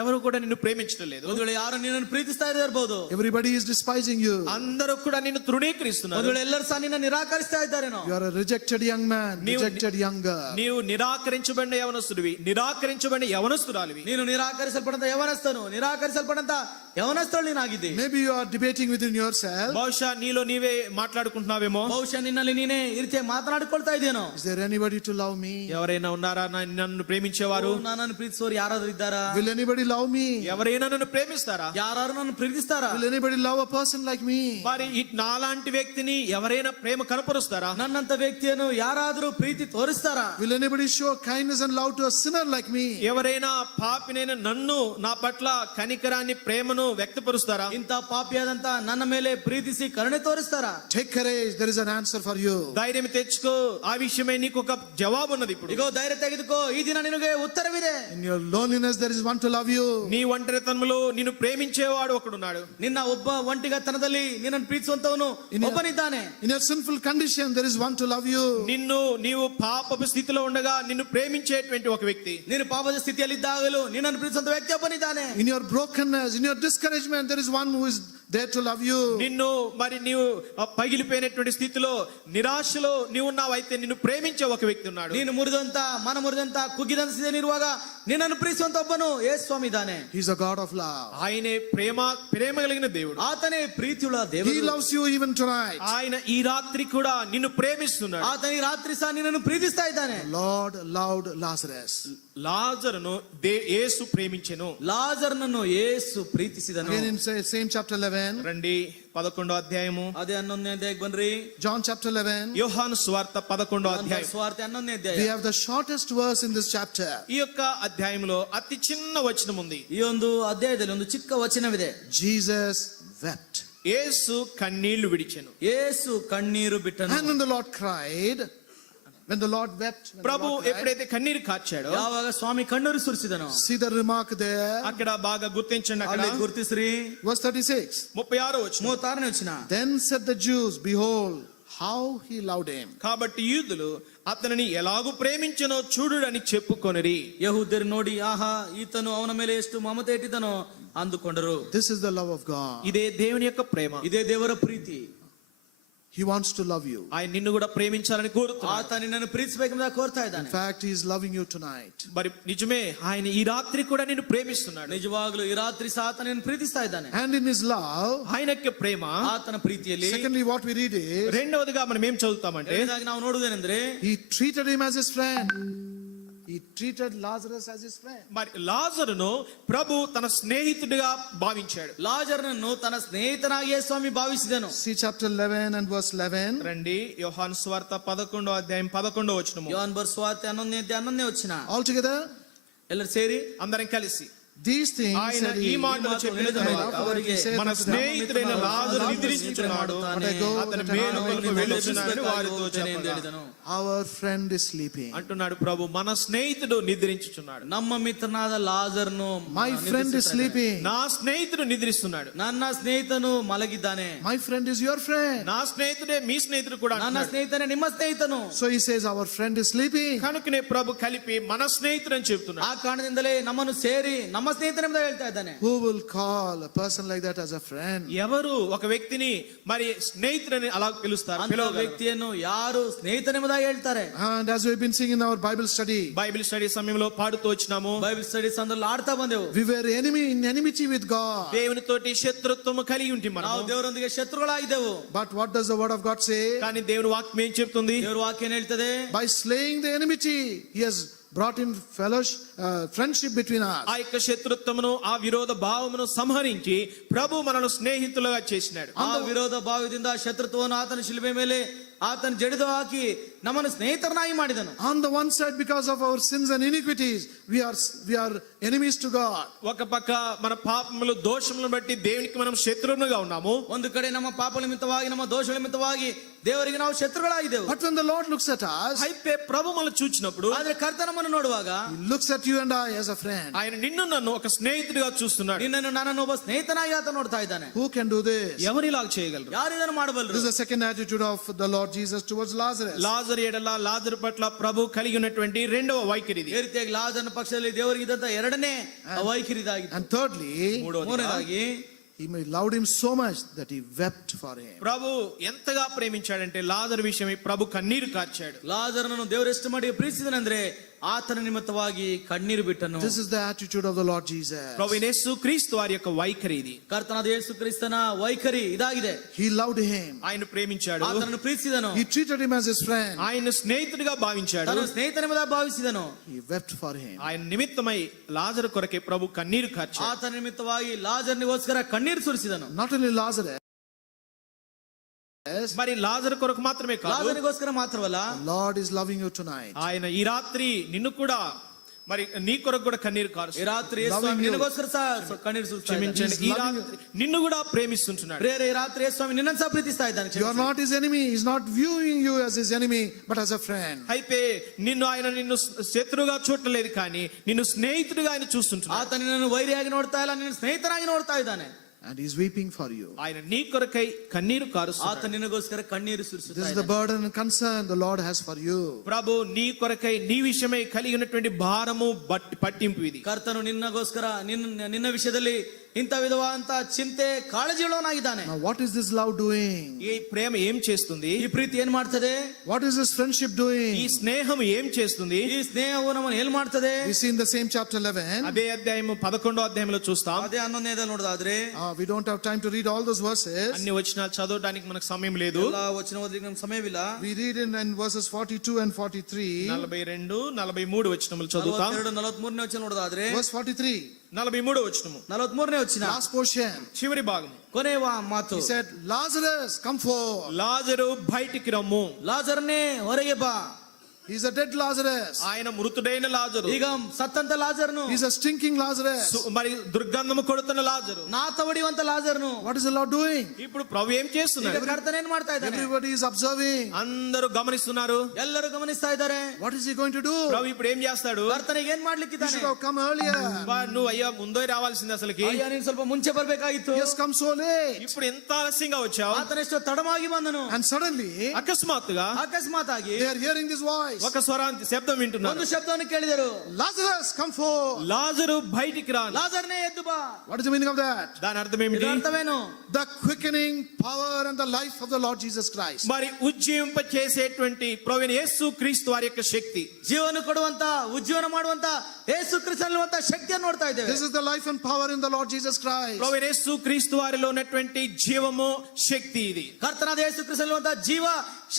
ఎవరు కూడా నిన్ను ప్రేమించడం లేదు. ಒಂದು ವೇಳೆ ಯಾರು ನಿನ್ನನ್ನು ಪ್ರೀತಿಸ್ತಾ ಇರಬಹುದು, Everybody is despising you. అందరూ కూడా నిన్ను తృణీకరిస్తున్నారు. ಒಂದು ವೇಳೆ ಎಲ್ಲರೂ ಸಹ ನಿನ್ನ ನಿರಾಕರಿಸ್ತಾ ಇದ್ದಾರೇನೋ. You are a rejected young man, rejected young girl. నీవు నిరాకరించబడిన యవనస్తుడివి, నిరాకరించబడిన యవనస్తురాలివి. ನೀನು ನಿರಾಕರಿಸಲ್ಪಡಂತ ಯವನಸ್ಥನು, ನಿರಾಕರಿಸಲ್ಪಡಂತ ಯವನಸ್ಥಳು ನೀನಾಗಿದ್ದೆ. Maybe you are debating within yourself. బహుశా నీలో నీవే మాట్లాడుకుంటున్నావేమో. ಬಹುಶಃ ನಿನ್ನಲ್ಲಿ ನೀನೇ ಈ ರೀತಿ ಮಾತನಾಡಿಕೊಳ್ತಾ ಇದ್ದೇನೋ. Is there anybody to love me? ఎవరైనా ఉన్నారా నన్ను ప్రేమించేవారు? ನನ್ನನ್ನು ಪ್ರೀತಿಸೋರು ಯಾರಾದ್ರೂ ಇದ್ದಾರಾ? Will anybody love me? ఎవరైనా నన్ను ప్రేమిస్తారా? ಯಾರು నన్ను ప్రీతిస్తారా? Will anybody love a person like me? మరి నాలాంటి వ్యక్తిని ఎవరైనా ప్రేమ కనపరుస్తారా? ನನ್ನಂತ ವ್ಯಕ್ತಿಯನ್ನು ಯಾರಾದ್ರೂ ಪ್ರೀತಿ ತೋರಿಸ್ತಾರಾ? Will anybody show kindness and love to a sinner like me? ఎవరైనా పాపినైన నన్ను, నా పట్ల కనికరాన్ని, ప్రేమను వ్యక్తపరుస్తారా? ಇಂಥ ಪಾಪಿಯಾದಂತ ನನ್ನ ಮೇಲೆ ಪ್ರೀತಿಸಿ ಕರುಣೆ ತೋರಿಸ್ತಾರಾ? Take courage, there is an answer for you. ధైర్యం తెచ్చుకో, ఆ విషయమై నీకు ఒక జవాబు ఉన్నది. ఇప్పుడు ಇಗೋ ಧೈರ್ಯ ತೆಗೆದುಕೋ, ಈ ದಿನ ನಿನಗೆ ಉತ್ತರವಿದೆ. In your loneliness, there is one to love you. నీ ఒంటరితనంలో నిన్ను ప్రేమించేవాడు ఒకడున్నాడు. ನಿನ್ನ ಒಬ್ಬ ಒಂಟಿಗತನದಲ್ಲಿ ನಿನ್ನನ್ನು ಪ್ರೀತಿಸುವಂತವನು ಒಬ್ಬನಿದ್ದಾನೆ. In your sinful condition, there is one to love you. నీవు పాపపు స్థితిలో ఉండగా నిన్ను ప్రేమించేటువంటి ఒక వ్యక్తి. ನೀನು ಪಾಪದ ಸ್ಥಿತಿಯಲ್ಲಿದ್ದಾಗಲೂ ನಿನ್ನನ್ನು ಪ್ರೀತಿಸುವಂತ ವ್ಯಕ್ತಿ ಒಬ್ಬನಿದ್ದಾನೆ. In your brokenness, in your discouragement, there is one who is there to love you. నీవు పగిలిపోయినటువంటి స్థితిలో, నిరాశలో నీవు ఉన్నావైతే నిన్ను ప్రేమించే ఒక వ్యక్తి ఉన్నాడు. ನೀನು ಮುರಿದಂತ, ಮನ ಮುರಿದಂತ, ಕುಗ್ಗಿದಂತ ಸ್ಥಿತಿಯಲ್ಲಿರುವಾಗ ನಿನ್ನನ್ನು ಪ್ರೀತಿಸುವಂತ ಒಬ್ಬನು ಯೇಸು ಸ್ವಾಮಿ ಇದ್ದಾನೆ. He is a God of love. ఆయనే ప్రేమ కలిగిన దేవుడు. ಆತನೇ ಪ್ರೀತಿಯುಳ್ಳ ದೇವರು. He loves you even tonight. ఆయన ఈ రాత్రి కూడా నిన్ను ప్రేమిస్తున్నాడు. ಆತನ ಈ ರಾತ್ರಿ ಸಹ ನಿನ್ನನ್ನು ಪ್ರೀತಿಸ್ತಾ ಇದ್ದಾನೆ. Lord loved Lazarus. లాజరును Yesu ప్రేమించెను. ಲಾಜರನನ್ನು Yesu ಪ್ರೀತಿಸಿದನು. Again in same chapter 11. రండి 11వ అధ్యాయము. ಅದೇ 11ನೇ ಅಧ್ಯಾಯಕ್ಕೆ ಬನ್ರಿ. John chapter 11. యోహాను సువార్త 11వ అధ్యాయం. ಸ್ವಾರ್ಥ 11ನೇ We ಅಧ್ಯಾಯ. have the shortest verse in this chapter. ఈ యొక్క అధ్యాయంలో అతి చిన్న వచనం ఉంది. ಈ ಒಂದು అధ్యాಯದಲ್ಲಿ ಒಂದು ಚಿಕ್ಕ ವಚನವಿದೆ. Jesus wept. యేసు కన్నీళ్లు విడిచెను. ಯೇಸು ಕಣ್ಣೀರು ಬಿಟ್ಟನು. And when the Lord cried, when the Lord wept, when the Prabhu Lord cried, ఎప్పుడైతే కన్నీరు కార్చాడో, ಯಾವಾಗ ಸ್ವಾಮಿ ಕಣ್ಣೀರು ಸುರಿಸಿದನು. see the remark there. అక్కడ బాగా గుర్తించండి. అక్కడ ಅಲ್ಲಿ ಗುರುತಿಸ್ರಿ. Verse 36. 36వ వచనం. 36ನೇ ವಚನ. Then said the Jews, behold, how he loved him. కాబట్టి యూదులు అతనిని ఎలాగూ ప్రేమించనో చూడుడని చెప్పుకొనిరి. ಯಹೂದ್ಯರು ನೋಡಿ, ಆಹಾ, ಈತನು ಅವನ ಮೇಲೆ ಎಷ್ಟು ಮಮತೆ ಇಟ್ಟಿದನೋ ಅಂದುಕೊಂಡರು. This is the love of God. ఇదే దేవుని యొక్క ప్రేమ. ಇದೇ ದೇವರ ಪ್ರೀತಿ. He wants to love you. ఆయన నిన్ను కూడా ప్రేమించాలని కోరుతున్నాడు. ಆತ ನಿನ್ನನ್ನು ಪ್ರೀತಿಸಬೇಕೆಂಬ ಕೋರ್ತಾ In ಇದ್ದಾನೆ. fact, he is loving you tonight. మరి నిజమే, ఆయన ఈ రాత్రి కూడా నిన్ను ప్రేమిస్తున్నాడు. ನಿಜವಾಗ್ಲೂ ಈ ರಾತ್ರಿ ಸಹ ಆತ ನಿನ್ನನ್ನು ಪ್ರೀತಿಸ್ತಾ ಇದ್ದಾನೆ. And in his love, ఆయన యొక్క ప్రేమ. ಆತನ ಪ್ರೀತಿಯಲ್ಲಿ secondly, what we read is, రెండవదిగా మనం ఏం చదువుతామంటే, ಎರಡನೇದಾಗಿ ನಾವು ನೋಡುವುದೇನೆಂದ್ರೆ, he treated him as his friend. He treated Lazarus as his friend. మరి లాజరును ప్రభు తన స్నేహితుడిగా భావించాడు. ಲಾಜರನನ್ನು ತನ್ನ ಸ್ನೇಹಿತನಾಗಿಯೇ ಸ್ವಾಮಿ ಭಾವಿಸಿದನು. See chapter 11 and verse 11. రండి యోహాను సువార్త 11వ అధ్యాయం 11వ వచనము. ಯೋಹಾನ ಬರೆಸುವಾರ್ತೆ 11ನೇ ಅಧ್ಯಾಯ 11ನೇ ವಚನ. All together, ಎಲ್ಲರೂ ಸೇರಿ, అందరం కలిసి these things ఆయన said ఈ he, మాటలు చెప్పిన తరువాత ಅವರಿಗೆ మన స్నేహితుడైన లాజరు నిద్రించుచున్నాడు, ಮಾಡುತ್ತಾನೆ. అతని మేలు కొరకు వెళ్ళుచున్నాడని వారితో ಎಂದು చెప్పగా, ಹೇಳಿದನು. our friend is sleeping. అంటున్నాడు ప్రభు, మన స్నేహితుడు నిద్రించుచున్నాడు. ನಮ್ಮ ಮಿತ್ರನಾದ ಲಾಜರ್ನು My friend is sleeping. నా స్నేహితుడు నిద్రిస్తున్నాడు. ನನ್ನ ಸ್ನೇಹಿತನು ಮಲಗಿದ್ದಾನೆ. My friend is your friend. నా స్నేహితుడే మీ స్నేహితుడు కూడా ನನ್ನ అంటున్నాడు. ಸ್ನೇಹಿತನೇ ನಿಮ್ಮ ಸ್ನೇಹಿತನು. So he says, our friend is sleeping. కనుకనే ప్రభు కలిపి మన స్నేహితుడు అని చెప్తున్నాడు. ಆ ಕಾರಣದಿಂದಲೇ ನಮ್ಮನ್ನು ಸೇರಿ ನಮ್ಮ ಸ್ನೇಹಿತನೆಂಬ ಹೇಳ್ತಾ ಇದ್ದಾನೆ. Who will call a person like that as a friend? ఎవరు ఒక వ్యక్తిని మరి స్నేహితుడని అలా పిలుస్తారు? ಅಂತ ವ್ಯಕ್ತಿಯನ್ನು ಯಾರು ಸ್ನೇಹಿತನೆಂಬುದಾಗಿ ಹೇಳ್ತಾರೆ. And as we've been seeing in our Bible study, Bible study సమయంలో పాడుతూ వచ్చినాము. ಬೈಬಲ್ ಸ್ಟಡೀಸ್ ಸಂದರ್ಭದಲ್ಲಿ ಆಡ್ತಾ ಬಂದೆವು. we were in enmity with God. దేవునితోటి శత్రుత్వము కలిగి ఉంటే ನಾವು మనం. ದೇವರೊಂದಿಗೆ ಶತ್ರುಗಳಾಗಿದ್ದೆವು. But what does the word of God say? కానీ దేవుని వాక్యం ఏం చెప్తుంది? ದೇವರ ವಾಕ್ಯ ಏನ್ ಹೇಳ್ತದೆ? By slaying the enmity, he has brought in fellowship, friendship between us. ఆ యొక్క శత్రుత్వమును, ఆ విరోధ భావమును సంహరించి ప్రభు మనను స్నేహితులుగా చేసినాడు. ಆ ವಿರೋಧ ಭಾವದಿಂದ ಶತ್ರುತ್ವವನ್ನು ಆತನ ಶಿಲುಬೆ ಮೇಲೆ ಆತನ ಜಡಿದು ಹಾಕಿ ನಮ್ಮನ್ನು ಸ್ನೇಹಿತರನ್ನಾಗಿ ಮಾಡಿದನು. On the one side, because of our sins and iniquities, we are enemies to God. ఒక పక్క మన పాపములు దోషములను బట్టి దేవునికి మనం శత్రువులుగా ఉన్నాము. ಒಂದು ಕಡೆ ನಮ್ಮ ಪಾಪ ನಿಮಿತ್ತವಾಗಿ ನಮ್ಮ ದೋಷಗಳ ನಿಮಿತ್ತವಾಗಿ ದೇವರಿಗೆ ನಾವು ಶತ್ರುಗಳಾಗಿದ್ದೆವು. But when the Lord looks at us, అయితే ప్రభు మనల్ని చూచినప్పుడు ಆದ್ರೆ ಕರ್ತನ ನಮ್ಮನ್ನು ನೋಡುವಾಗ He looks at you and I as a friend. ఆయన నిన్ను నన్ను ఒక స్నేహితుడిగా చూస్తున్నాడు. ನಿನ್ನನ್ನು ನನ್ನನ್ನು ಒಬ್ಬ ಸ್ನೇಹಿತನಾಗಿ ಆತ ನೋಡ್ತಾ ಇದ್ದಾನೆ. Who can do this? ఎవరు ఇలా చేయగలరు? ಯಾರು ಇದನ್ನು ಮಾಡಬಲ್ಲರು? This is the second attitude of the Lord Jesus towards Lazarus. లాజరు ఎడల లాజరు పట్ల ప్రభు కలిగి ఉన్నటువంటి రెండవ వైఖరి ఇది. ಈ ರೀತಿಯಾಗಿ ಲಾಜರನ ಪಕ್ಷದಲ್ಲಿ ದೇವರಿಗೆ ಇದ್ದಂತ ಎರಡನೇ ವೈಖರಿ ಇದಾಗಿತ್ತು. And thirdly, ಮೂರನೇದಾಗಿ He loved him so much that he wept for him. ప్రభు ఎంతగా ప్రేమించాడంటే లాజరు విషయమై ప్రభు కన్నీరు కార్చాడు. ಲಾಜರನನ್ನು ದೇವರು ಎಷ್ಟು ಮಾಡಿ ಪ್ರೀತಿಸಿದನೆಂದ್ರೆ ಆತನ ನಿಮಿತ್ತವಾಗಿ ಕಣ್ಣೀರು ಬಿಟ್ಟನು. This is the attitude of the Lord Jesus. ప్రభు యేసు క్రీస్తు వారి యొక్క వైఖరి ఇది. ಕರ್ತನಾದ ಯೇಸು ಕ್ರಿಸ್ತನ ವೈಖರಿ ಇದಾಗಿದೆ. He loved him. ఆయన ప్రేమించాడు. ಆತನನ್ನು ಪ್ರೀತಿಸಿದನು. He treated him as his friend. ఆయన స్నేహితుడిగా భావించాడు. ತನ್ನ ಸ್ನೇಹಿತನೆಂಬುದಾಗಿ ಭಾವಿಸಿದನು. He wept for him. ఆయన నిమిత్తమై లాజరు కొరకే ప్రభు కన్నీరు కార్చాడు. ಆತನ ನಿಮಿತ್ತವಾಗಿ ಲಾಜರನಿಗೋಸ್ಕರ ಕಣ್ಣೀರು ಸುರಿಸಿದನು. Not only Lazarus, మరి లాజరు కొరకు మాత్రమే కాదు, ಲಾಜರನಿಗೋಸ್ಕರ ಮಾತ್ರವಲ್ಲ, the Lord is loving you tonight. ఆయన ఈ రాత్రి నిన్ను కూడా మరి నీ కొరకు కూడా కన్నీరు ಈ కారుస్తున్నాడు. ರಾತ್ರಿ ಯೇಸು ಸ್ವಾಮಿ ನಿನಗೋಸ್ಕರ ಸಹ ಕಣ್ಣೀರು ಸುರಿಸ್ತಾ ಇದ್ದಾನೆ. క్షమించండి, ఈ రాత్రి నిన్ను కూడా ప్రేమిస్తుంటున్నాడు. ಪ್ರಿಯರೇ, ಈ ರಾತ್ರಿ ಯೇಸು ಸ್ವಾಮಿ ನಿನ್ನನ್ನು ಸಹ ಪ್ರೀತಿಸ್ತಾ ಇದ್ದಾನೆ. You are not his enemy. He is not viewing you as his enemy, but as a friend. అయితే నిన్ను శత్రువుగా చూడలేదు, కానీ నిన్ను స్నేహితుడిగా ఆయన చూస్తుంటున్నాడు. ಆತ ನಿನ್ನನ್ನು ವೈರಿಯಾಗಿ ನೋಡ್ತಾ ಇಲ್ಲ, ನಿನ್ನ ಸ್ನೇಹಿತನಾಗಿ ನೋಡ್ತಾ ಇದ್ದಾನೆ. And he is weeping for you. ఆయన నీ కొరకై కన్నీరు ಆತ కారుస్తున్నాడు. ನಿನಗೋಸ್ಕರ ಕಣ್ಣೀರು This ಸುರಿಸುತ್ತಾ is the ಇದ್ದಾನೆ. burden and concern the Lord has for you. ప్రభు నీ కొరకై నీ విషయమై కలిగి ఉన్నటువంటి భారము పట్టింపు ఇది. ಕರ್ತನು ನಿನ್ನಗೋಸ್ಕರ ನಿನ್ನ ವಿಷಯದಲ್ಲಿ ಇಂಥ ವಿಧವಾದಂತ ಚಿಂತೆ ಕಾಳಜಿಯುಳ್ಳವನಾಗಿದ್ದಾನೆ. Now what is this love doing? ఈ ప్రేమ ఏం చేస్తుంది? ಈ ಪ್ರೀತಿ ಏನ್ ಮಾಡ್ತದೆ? What is this friendship doing? ఈ స్నేహం ఏం చేస్తుంది? ಈ ಸ್ನೇಹವು ನಮ್ಮನ್ನು ಏನ್ ಮಾಡ್ತದೆ? We see in the same chapter 11. అదే అధ్యాయము 11వ అధ్యాయంలో చూస్తాం. ಅದೇ 11ನೇದಲ್ಲಿ ನೋಡೋದಾದ್ರೆ, We don't have time to read all those verses. అన్ని వచనాలు చదవడానికి మనకు సమయం లేదు. ಎಲ್ಲ ವಚನ ಓದಲಿಕ್ಕೆ ನಮ್ಗೆ ಸಮಯವಿಲ್ಲ. We read in verses 42 and 43. 42, 43 వచనములు చదువుతాం. 42, 43ನೇ ವಚನ ನೋಡೋದಾದ್ರೆ, Verse 43, 43 వచనము 43ನೇ ವಚನ last portion. చివరి భాగం. ಕೊನೆಯ ಮಾತು. He said, Lazarus, come forth. లాజరు బయటికి రమ్ము. ಲಾಜರನೇ ಹೊರಗೆ ಬಾ. He's a dead Lazarus. ఆయన మృతుడైన లాజరు. ಈಗ ಸತ್ತಂತ ಲಾಜರ್ನು, He's a stinking Lazarus. మరి దుర్గంధము కొడుతున్న లాజరు. ನಾತ ಹೊಡೆಯುವಂತ ಲಾಜರ್ನು. What is the Lord doing? ఇప్పుడు ప్రభు ఏం ಈಗ చేస్తున్నాడు? ಕರ್ತನ ಏನ್ ಮಾಡ್ತಾ ಇದ್ದಾನೆ? Everybody is observing. అందరూ గమనిస్తున్నారు. ಎಲ್ಲರೂ ಗಮನಿಸ್ತಾ ಇದ್ದಾರೆ. What is he going to do? ప్రభు ఇప్పుడు ఏం చేస్తాడు? ಕರ್ತನಿಗೆ ಏನ್ He ಮಾಡ್ಲಿಕ್ಕಿದ್ದಾನೆ? should have come earlier. నువ్వు అయ్యా ముందే రావాల్సింది అసలుకి. ಅಯ್ಯ, ನೀನು ಸ್ವಲ್ಪ ಮುಂಚೆ ಬರ್ಬೇಕಾಗಿತ್ತು. He has come so late. ఇప్పుడు ఎంత ఆలస్యంగా వచ్చావు? ಆತನೆಷ್ಟೋ ತಡವಾಗಿ ಬಂದನು. And suddenly, అకస్మాత్తుగా ಅಕಸ್ಮಾತ್ ಆಗಿ they are hearing this voice. ఒక స్వరాంతి శబ్దం వింటున్నారు. ಒಂದು ಶಬ್ದವನ್ನು ಕೇಳಿದರು. Lazarus, come forth. లాజరు బయటికి రా. ಲಾಜರ್ನೇ ಎದ್ದು ಬಾ. What is the meaning of that? దాని అర్థం ఏమిటి? ಇದರ ಅರ್ಥವೇನು? The quickening power and the life of the Lord Jesus Christ. మరి ఉజ్జీవింప చేసేటువంటి ప్రభువైన యేసు క్రీస్తు వారి యొక్క శక్తి. ಜೀವನ ಕೊಡುವಂತ, ಉಜ್ಜೀವನ ಮಾಡುವಂತ ಯೇಸು ಕ್ರಿಸ್ತನಲ್ಲಿರುವಂತ ಶಕ್ತಿಯನ್ನು ನೋಡ್ತಾ ಇದ್ದೇವೆ. This is the life and power in the Lord Jesus Christ. ప్రభువైన యేసు క్రీస్తు వారిలో ఉన్నటువంటి జీవము శక్తి ఇది. ಕರ್ತನಾದ ಯೇಸು ಕ್ರಿಸ್ತನಲ್ಲಿರುವಂತ ಜೀವ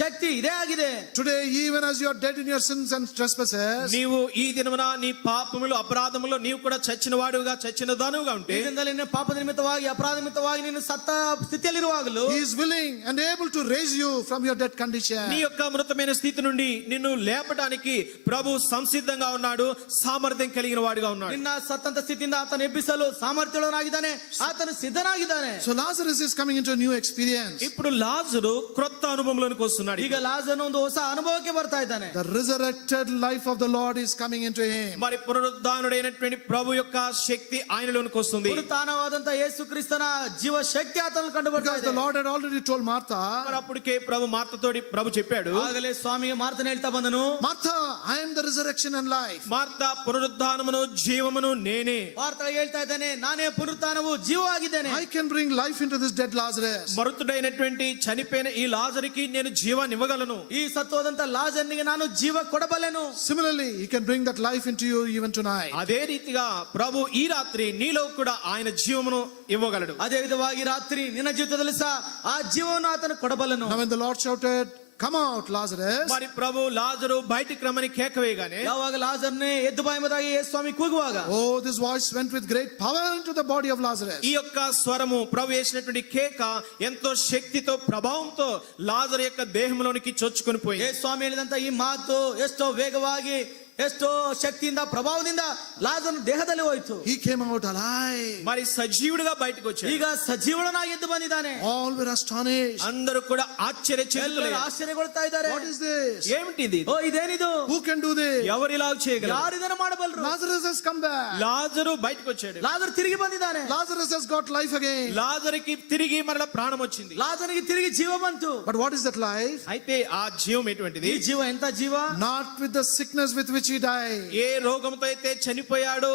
ಶಕ್ತಿ ಇದೇ ಆಗಿದೆ. Today, even as you are dead in your sins and trespasses, నీవు ఈ దినమున నీ పాపములు అపరాధములు నీవు కూడా చచ్చిన వాడుగా చచ్చిన దానుగా ఉంటే, ಈ ದಿನದಲ್ಲಿ ನಿನ್ನ ಪಾಪದ ನಿಮಿತ್ತವಾಗಿ, ಅಪರಾಧ ನಿಮಿತ್ತವಾಗಿ ನೀನು ಸತ್ತ ಸ್ಥಿತಿಯಲ್ಲಿರುವಾಗಲೂ He is willing and able to raise you from your dead condition. నీ యొక్క మృతమైన స్థితి నుండి నిన్ను లేపడానికి ప్రభు సంసిద్ధంగా ఉన్నాడు, సామర్థ్యం కలిగిన వాడుగా ఉన్నాడు. ನಿನ್ನ ಸತ್ತಂತ ಸ್ಥಿತಿಯಿಂದ ಆತನ ಎಬ್ಬಿಸಲು ಸಾಮರ್ಥ್ಯವುಳ್ಳವನಾಗಿದ್ದಾನೆ, ಆತನು ಸಿದ್ಧನಾಗಿದ್ದಾನೆ. So Lazarus is coming into a new experience. ఇప్పుడు లాజరు క్రొత్త అనుభవంలోనికి వస్తున్నాడు. ಈಗ ಲಾಜರನು ಒಂದು ಹೊಸ ಅನುಭವಕ್ಕೆ ಬರ್ತಾ ಇದ್ದಾನೆ. The resurrected life of the Lord is coming into him. మరి పునరుద్ధానుడైనటువంటి ప్రభు యొక్క శక్తి ఆయనలోనికి వస్తుంది. ಪುನರುತ್ಥಾನವಾದಂತ ಯೇಸು ಕ್ರಿಸ್ತನ ಜೀವ ಶಕ್ತಿ ಆತನಲ್ಲಿ ಕಂಡು ಬರ್ತಾ Because ಇದೆ. the Lord had already told Martha, మరి అప్పటికే ప్రభు మార్తతోటి ప్రభు చెప్పాడు, ಆಗಲೇ ಸ್ವಾಮಿಗೆ ಮಾರ್ತನೆ ಹೇಳ್ತಾ ಬಂದನು, Martha, I am the resurrection and life. Martha పునరుద్ధానమును జీవమును నేనే. ವಾರ್ತೆಗೆ ಹೇಳ್ತಾ ಇದ್ದಾನೆ, ನಾನೇ ಪುನರುತ್ಥಾನವು ಜೀವ ಆಗಿದ್ದೇನೆ. I can bring life into this dead Lazarus. మృతుడైనటువంటి చనిపోయిన ఈ లాజరుకి నేను జీవాన్ని ఇవ్వగలను. ಈ ಸತ್ತೋದಂತ ಲಾಜರ್ನಿಗೆ ನಾನು ಜೀವ ಕೊಡಬಲ್ಲೆನು. Similarly, He can bring that life into you even tonight. అదే రీతిగా ప్రభు ఈ రాత్రి నీలో కూడా ఆయన జీవమును ఇవ్వగలడు. ಅದೇ ವಿಧವಾಗಿ ರಾತ್ರಿ ನಿನ್ನ ಜೀವಿತದಲ್ಲಿ ಸಹ ಆ ಜೀವವನ್ನು ಆತನು ಕೊಡಬಲ್ಲನು. Now when the Lord shouted, come out, Lazarus, మరి ప్రభు లాజరు బయటికి రమ్మని కేక వేయగానే ಯಾವಾಗ ಲಾಜರ್ನೇ ಎದ್ದು ಬಾ ಎಂಬುದಾಗಿ ಯೇಸು ಸ್ವಾಮಿ ಕೂಗುವಾಗ oh, this voice went with great power into the body of Lazarus. ఈ యొక్క స్వరము ప్రభు వేసినటువంటి కేక ఎంతో శక్తితో ప్రభావంతో లాజరు యొక్క దేహంలోనికి చొచ్చుకొని పోయింది. ಯೇಸು ಸ್ವಾಮಿ ಹೇಳಿದಂತ ಈ ಮಾತು ಎಷ್ಟೋ ವೇಗವಾಗಿ ಎಷ್ಟೋ ಶಕ್ತಿಯಿಂದ ಪ್ರಭಾವದಿಂದ ಲಾಜರನ ದೇಹದಲ್ಲಿ ಹೋಯಿತು. He came out alive. మరి సజీవుడిగా బయటకు వచ్చాడు. ಈಗ ಸಜೀವನಾಗಿ ಎದ್ದು ಬಂದಿದ್ದಾನೆ. All were astonished. అందరూ కూడా ఆశ్చర్యచకితులై ಎಲ್ಲರೂ ಆಶ್ಚರ್ಯಗೊಳ್ತಾ ಇದ್ದಾರೆ. What is this? ఏమిటిది? ಓ ಇದೇನಿದು? Who can do this? ఎవరు ఇలా చేయగలరు? ಯಾರು ಇದನ್ನು ಮಾಡಬಲ್ಲರು? Lazarus has come back. లాజరు బయటకు వచ్చాడు. ಲಾಜರ್ ತಿರುಗಿ ಬಂದಿದ್ದಾನೆ. Lazarus has got life again. లాజరుకి తిరిగి మరల ప్రాణం వచ్చింది. ಲಾಜರ್ನಿಗೆ ತಿರುಗಿ ಜೀವ ಬಂತು. But what is that life? అయితే ఆ జీవం ఎటువంటిది? ಈ ಜೀವ ಎಂತ ಜೀವ? Not with the sickness with which he died. ఏ రోగంతో అయితే చనిపోయాడో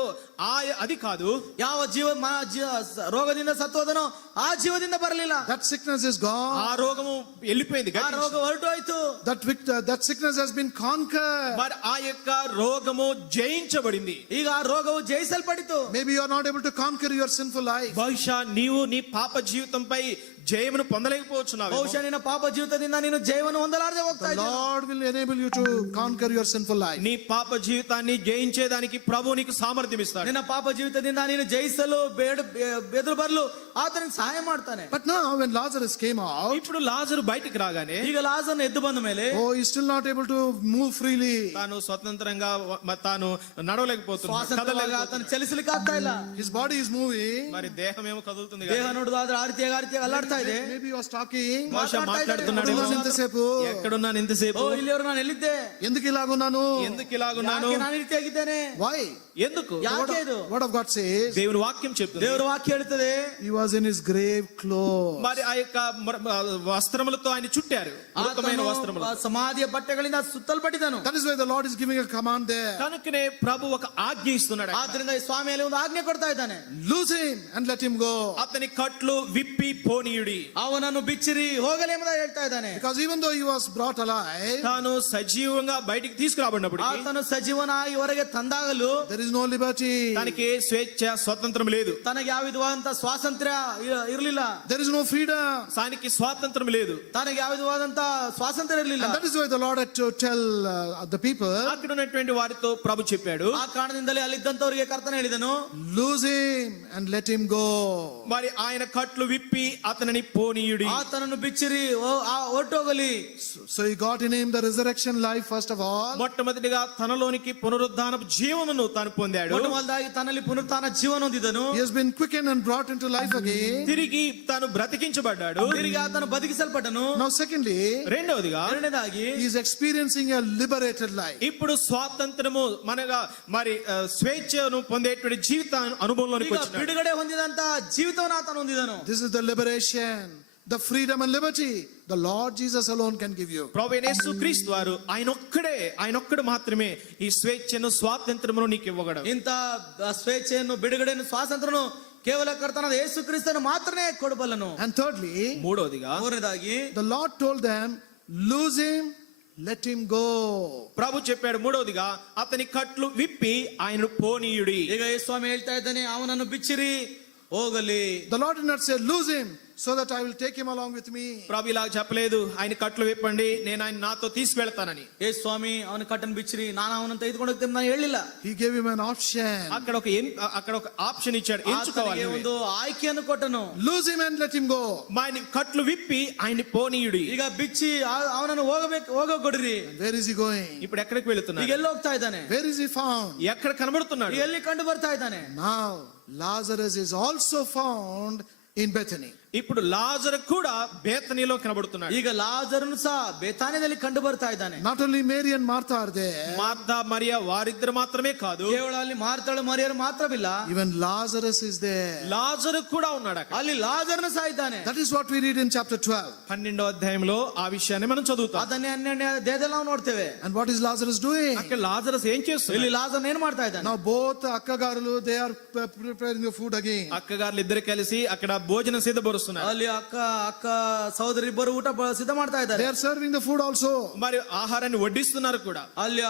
అది కాదు. ಯಾವ ಜೀವ ರೋಗದಿಂದ ಸತ್ತೋದನೋ ಆ ಜೀವದಿಂದ ಬರಲಿಲ್ಲ. That sickness is gone. ఆ రోగము వెళ్ళిపోయింది. ಆ ರೋಗ ಹೊರಟು ಹೋಯ್ತು. That sickness has been conquered. మరి ఆ యొక్క రోగము జయించబడింది. ಈಗ ಆ ರೋಗವು ಜಯಿಸಲ್ಪಟ್ಟಿತು. Maybe you are not able to conquer your sinful life. బహుశా నీవు నీ పాప జీవితంపై జయమును పొందలేకపోతున్నావు. ಬಹುಶಃ ನಿನ್ನ ಪಾಪ ಜೀವಿತದಿಂದ ನೀನು ಜಯವನ್ನು ಹೊಂದಲಾರದೆ ಹೋಗ್ತಾ The ಇದ್ದೀಯ. Lord will enable you to conquer your sinful life. నీ పాప జీవితాన్ని జయించేదానికి ప్రభు నీకు సామర్థ్యం ఇస్తాడు. ನಿನ್ನ ಪಾಪ ಜೀವಿತದಿಂದ ನೀನು ಜಯಿಸಲು ಬೆದರು ಬರಲು ಆತನಿಗೆ ಸಹಾಯ ಮಾಡ್ತಾನೆ. But now when Lazarus came out, ఇప్పుడు లాజరు బయటికి రాగానే ಈಗ ಲಾಜರ್ನ ಎದ್ದು ಬಂದ ಮೇಲೆ oh, he's still not able to move freely. తాను స్వతంత్రంగా తాను నడవలేకపోతున్నాడు, ಸ್ವಾತಂತ್ರ್ಯವಾಗಿ ಆತನ ಚಲಿಸಲಿಕ್ಕೆ ಆಗ್ತಾ ಇಲ್ಲ. His body is moving. మరి దేహం ఏమో కదులుతుంది ದೇಹ కదా. ನೋಡುದಾದ್ರೆ ಆ ರೀತಿಯಾಗಿ ಅಲ್ಲಾಡ್ತಾ ಇದೆ. Maybe he was talking. బహుశా మాట్లాడుతున్నాడు. ఎక్కడున్నాను ఇంతసేపు? ఎక్కడున్నాను ఇంతసేపు? ಓ ಇಲ್ಲಿವರೆಗೂ ನಾನು ಎಲ್ಲಿದ್ದೆ? ఎందుకు ఇలాగున్నాను? ఎందుకు ఇలాగున్నాను? ಯಾಕೆ ನಾನು ಈ ರೀತಿಯಾಗಿದ್ದೇನೆ? Why? ఎందుకు? ಯಾಕೆ ಇದು? What of God says? దేవుని వాక్యం చెప్తుంది. ದೇವರ ವಾಕ್ಯ ಹೇಳುತ್ತದೆ, He was in his grave clothes. మరి ఆ యొక్క వస్త్రములతో ఆయన చుట్టారు, మృతమైన ಆತನು వస్త్రములు. ಸಮಾಧಿಯ ಬಟ್ಟೆಗಳಿಂದ ಸುತ್ತಲ್ಪಟ್ಟಿದ್ದನು. That is why the Lord is giving a command there. కనుకనే ప్రభు ఒక ఆజ్ఞ ఇస్తున్నాడు. ಆದ್ರಿಂದ ಈ ಸ್ವಾಮಿಯಲ್ಲಿ ಒಂದು ಆಜ್ಞೆ ಕೊಡ್ತಾ ಇದ್ದಾನೆ. Loose him and let him go. అతని కట్లు విప్పి పోనీయుడి. ಅವನನ್ನು ಬಿಚ್ಚಿರಿ ಹೋಗಲಿ ಎಂಬುದಾಗಿ ಹೇಳ್ತಾ ಇದ್ದಾನೆ. Because even though he was brought alive, తాను సజీవంగా బయటికి తీసుకురాబడినప్పుడు ಆತನು ಸಜೀವನಾಗಿ ಹೊರಗೆ ತಂದಾಗಲೂ there is no liberty. తనకి స్వేచ్ఛ స్వతంత్రం లేదు. ತನಗೆ ಯಾವ ವಿಧವಾದಂತ ಸ್ವಾತಂತ್ರ್ಯ ಇರಲಿಲ್ಲ. There is no freedom. తనకి స్వాతంత్రం లేదు. ತನಗೆ ಯಾವ ವಿಧವಾದಂತ ಸ್ವಾತಂತ್ರ್ಯ ಇರಲಿಲ್ಲ. And that is why the Lord had to tell the people, అక్కడ ఉన్నటువంటి వారితో ప్రభు చెప్పాడు, ಆ ಕಾರಣದಿಂದಲೇ ಅಲ್ಲಿದ್ದಂತವರಿಗೆ ಕರ್ತನ ಹೇಳಿದನು, loose him and let him go. మరి ఆయన కట్లు విప్పి అతనిని పోనీయుడి. ಆತನನ್ನು ಬಿಚ್ಚಿರಿ ಹೊರಟೋಗಲಿ. So he got in him the resurrection life first of all. మొట్టమొదటిగా తనలోనికి పునరుద్ధానపు జీవమును తాను పొందాడు. ಮೊದಲದಾಗಿ ತನ್ನಲ್ಲಿ ಪುನರುತ್ಥಾನ ಜೀವನ ಹೊಂದಿದನು. He has been quickened and brought into life again. తిరిగి తాను బ్రతికించబడ్డాడు. ತಿರುಗಿ ಆತನು ಬದುಕಿಸಲ್ಪಟ್ಟನು. Now secondly, రెండవదిగా ಎರಡನೇದಾಗಿ he is experiencing a liberated life. ఇప్పుడు స్వాతంత్రము మనగా మరి స్వేచ్ఛను పొందేటువంటి జీవిత అనుభవంలోనికి ಈಗ వచ్చినాడు. ಬಿಡುಗಡೆ ಹೊಂದಿದಂತ ಜೀವಿತವನ್ನು ಆತನು ಹೊಂದಿದನು. This is the liberation, the freedom and liberty the Lord Jesus alone can give you. ప్రభువైన యేసుక్రీస్తు వారు ఆయనొక్కడు మాత్రమే ఈ స్వేచ్ఛను స్వాతంత్రమును నీకు ఇవ్వగలడు. ಇಂಥ ಸ್ವೇಚ್ಛೆಯನ್ನು ಬಿಡುಗಡೆಯನ್ನು ಸ್ವಾತಂತ್ರ್ಯನು ಕೇವಲ ಕರ್ತನಾದ ಯೇಸು ಕ್ರಿಸ್ತನು ಮಾತ್ರನೇ ಕೊಡಬಲ್ಲನು. And thirdly, మూడవదిగా ಮೂರನೇದಾಗಿ the Lord told them, loose him, let him go. ప్రభు చెప్పాడు, మూడవదిగా అతని కట్లు విప్పి ఆయనను పోనీయుడి. ಈಗ ಯೇಸು ಸ್ವಾಮಿ ಹೇಳ್ತಾ ಇದ್ದಾನೆ, ಅವನನ್ನು ಬಿಚ್ಚಿರಿ ಹೋಗಲಿ. The Lord did not say, loose him so that I will take him along with me. ప్రభు ఇలా చెప్పలేదు, ఆయన కట్లు విప్పండి నేను ఆయన నాతో తీసుకువెళ్తానని. ಯೇಸು ಸ್ವಾಮಿ ಅವನ ಕಟ್ಟನ್ನು ಬಿಚ್ಚಿರಿ ನಾನು ಅವನನ್ನು ತೆಗೆದುಕೊಂಡು ಹೋಗ್ತೇನೆ ನಾನು ಹೇಳಿಲ್ಲ. He gave him an option. అక్కడ ఒక ఆప్షన్ ఇచ్చాడు, ఎంచుకోవాలి. ಆತನಿಗೆ ಒಂದು ಆಯ್ಕೆಯನ್ನು ಕೊಟ್ಟನು. Loose him and let him go. ఆయన కట్లు విప్పి ఆయన పోనీయుడి. ಈಗ ಬಿಚ್ಚಿ ಅವನನ್ನು ಹೋಗಕೊಡ್ರಿ. Where is he going? ఇప్పుడు ఎక్కడికి ಈಗ వెళుతున్నాడు? ಎಲ್ಲಿ ಹೋಗ್ತಾ ಇದ್ದಾನೆ? Where is he found? ఎక్కడ కనబడుతున్నాడు? ಈಗ ಎಲ್ಲಿ ಕಂಡು ಬರ್ತಾ ಇದ್ದಾನೆ? Now Lazarus is also found in Bethany. ఇప్పుడు లాజరు కూడా బేతనీలో కనబడుతున్నాడు. ಈಗ ಲಾಜರನು ಸಹ ಬೇತಾನ್ಯದಲ್ಲಿ ಕಂಡು ಬರ್ತಾ ಇದ್ದಾನೆ. Not only Mary and Martha are there, Martha Maria వారిద్దరు మాత్రమే కాదు, ಕೇವಲ ಅಲ್ಲಿ ಮಾರ್ತಳು ಮರಿಯರು ಮಾತ್ರವಿಲ್ಲ, even Lazarus is there. లాజరు కూడా ఉన్నాడు అక్కడ. ಅಲ್ಲಿ ಲಾಜರನು ಸಹ ಇದ್ದಾನೆ. That is what we read in chapter 12. 12వ అధ్యాయంలో ఆ విషయాన్ని మనం చదువుతాం. ಅದನ್ನೇ 12ನೇ ಅಧ್ಯಾಯದಲ್ಲಿ ನಾವು ನೋಡ್ತೇವೆ. And what is Lazarus doing? అక్కడ లాజరస్ ఏం చేస్తున్నాడు? ಇಲ್ಲಿ ಲಾಜರನು ಏನ್ ಮಾಡ್ತಾ ಇದ್ದಾನೆ? Now both Akkagaru, they are preparing the food again. అక్కగారులు ఇద్దరు కలిసి అక్కడ భోజనం సిద్ధపరుస్తున్నారు. వస్తున్నారు. ಅಲ್ಲಿ ಅಕ್ಕ ಸಹೋದರಿ ಇಬ್ಬರು ಊಟ ಸಿದ್ಧ ಮಾಡ್ತಾ ಇದ್ದಾರೆ. They are serving the food also. మరి ఆహారాన్ని వడ్డిస్తున్నారు కూడా. ಅಲ್ಲಿ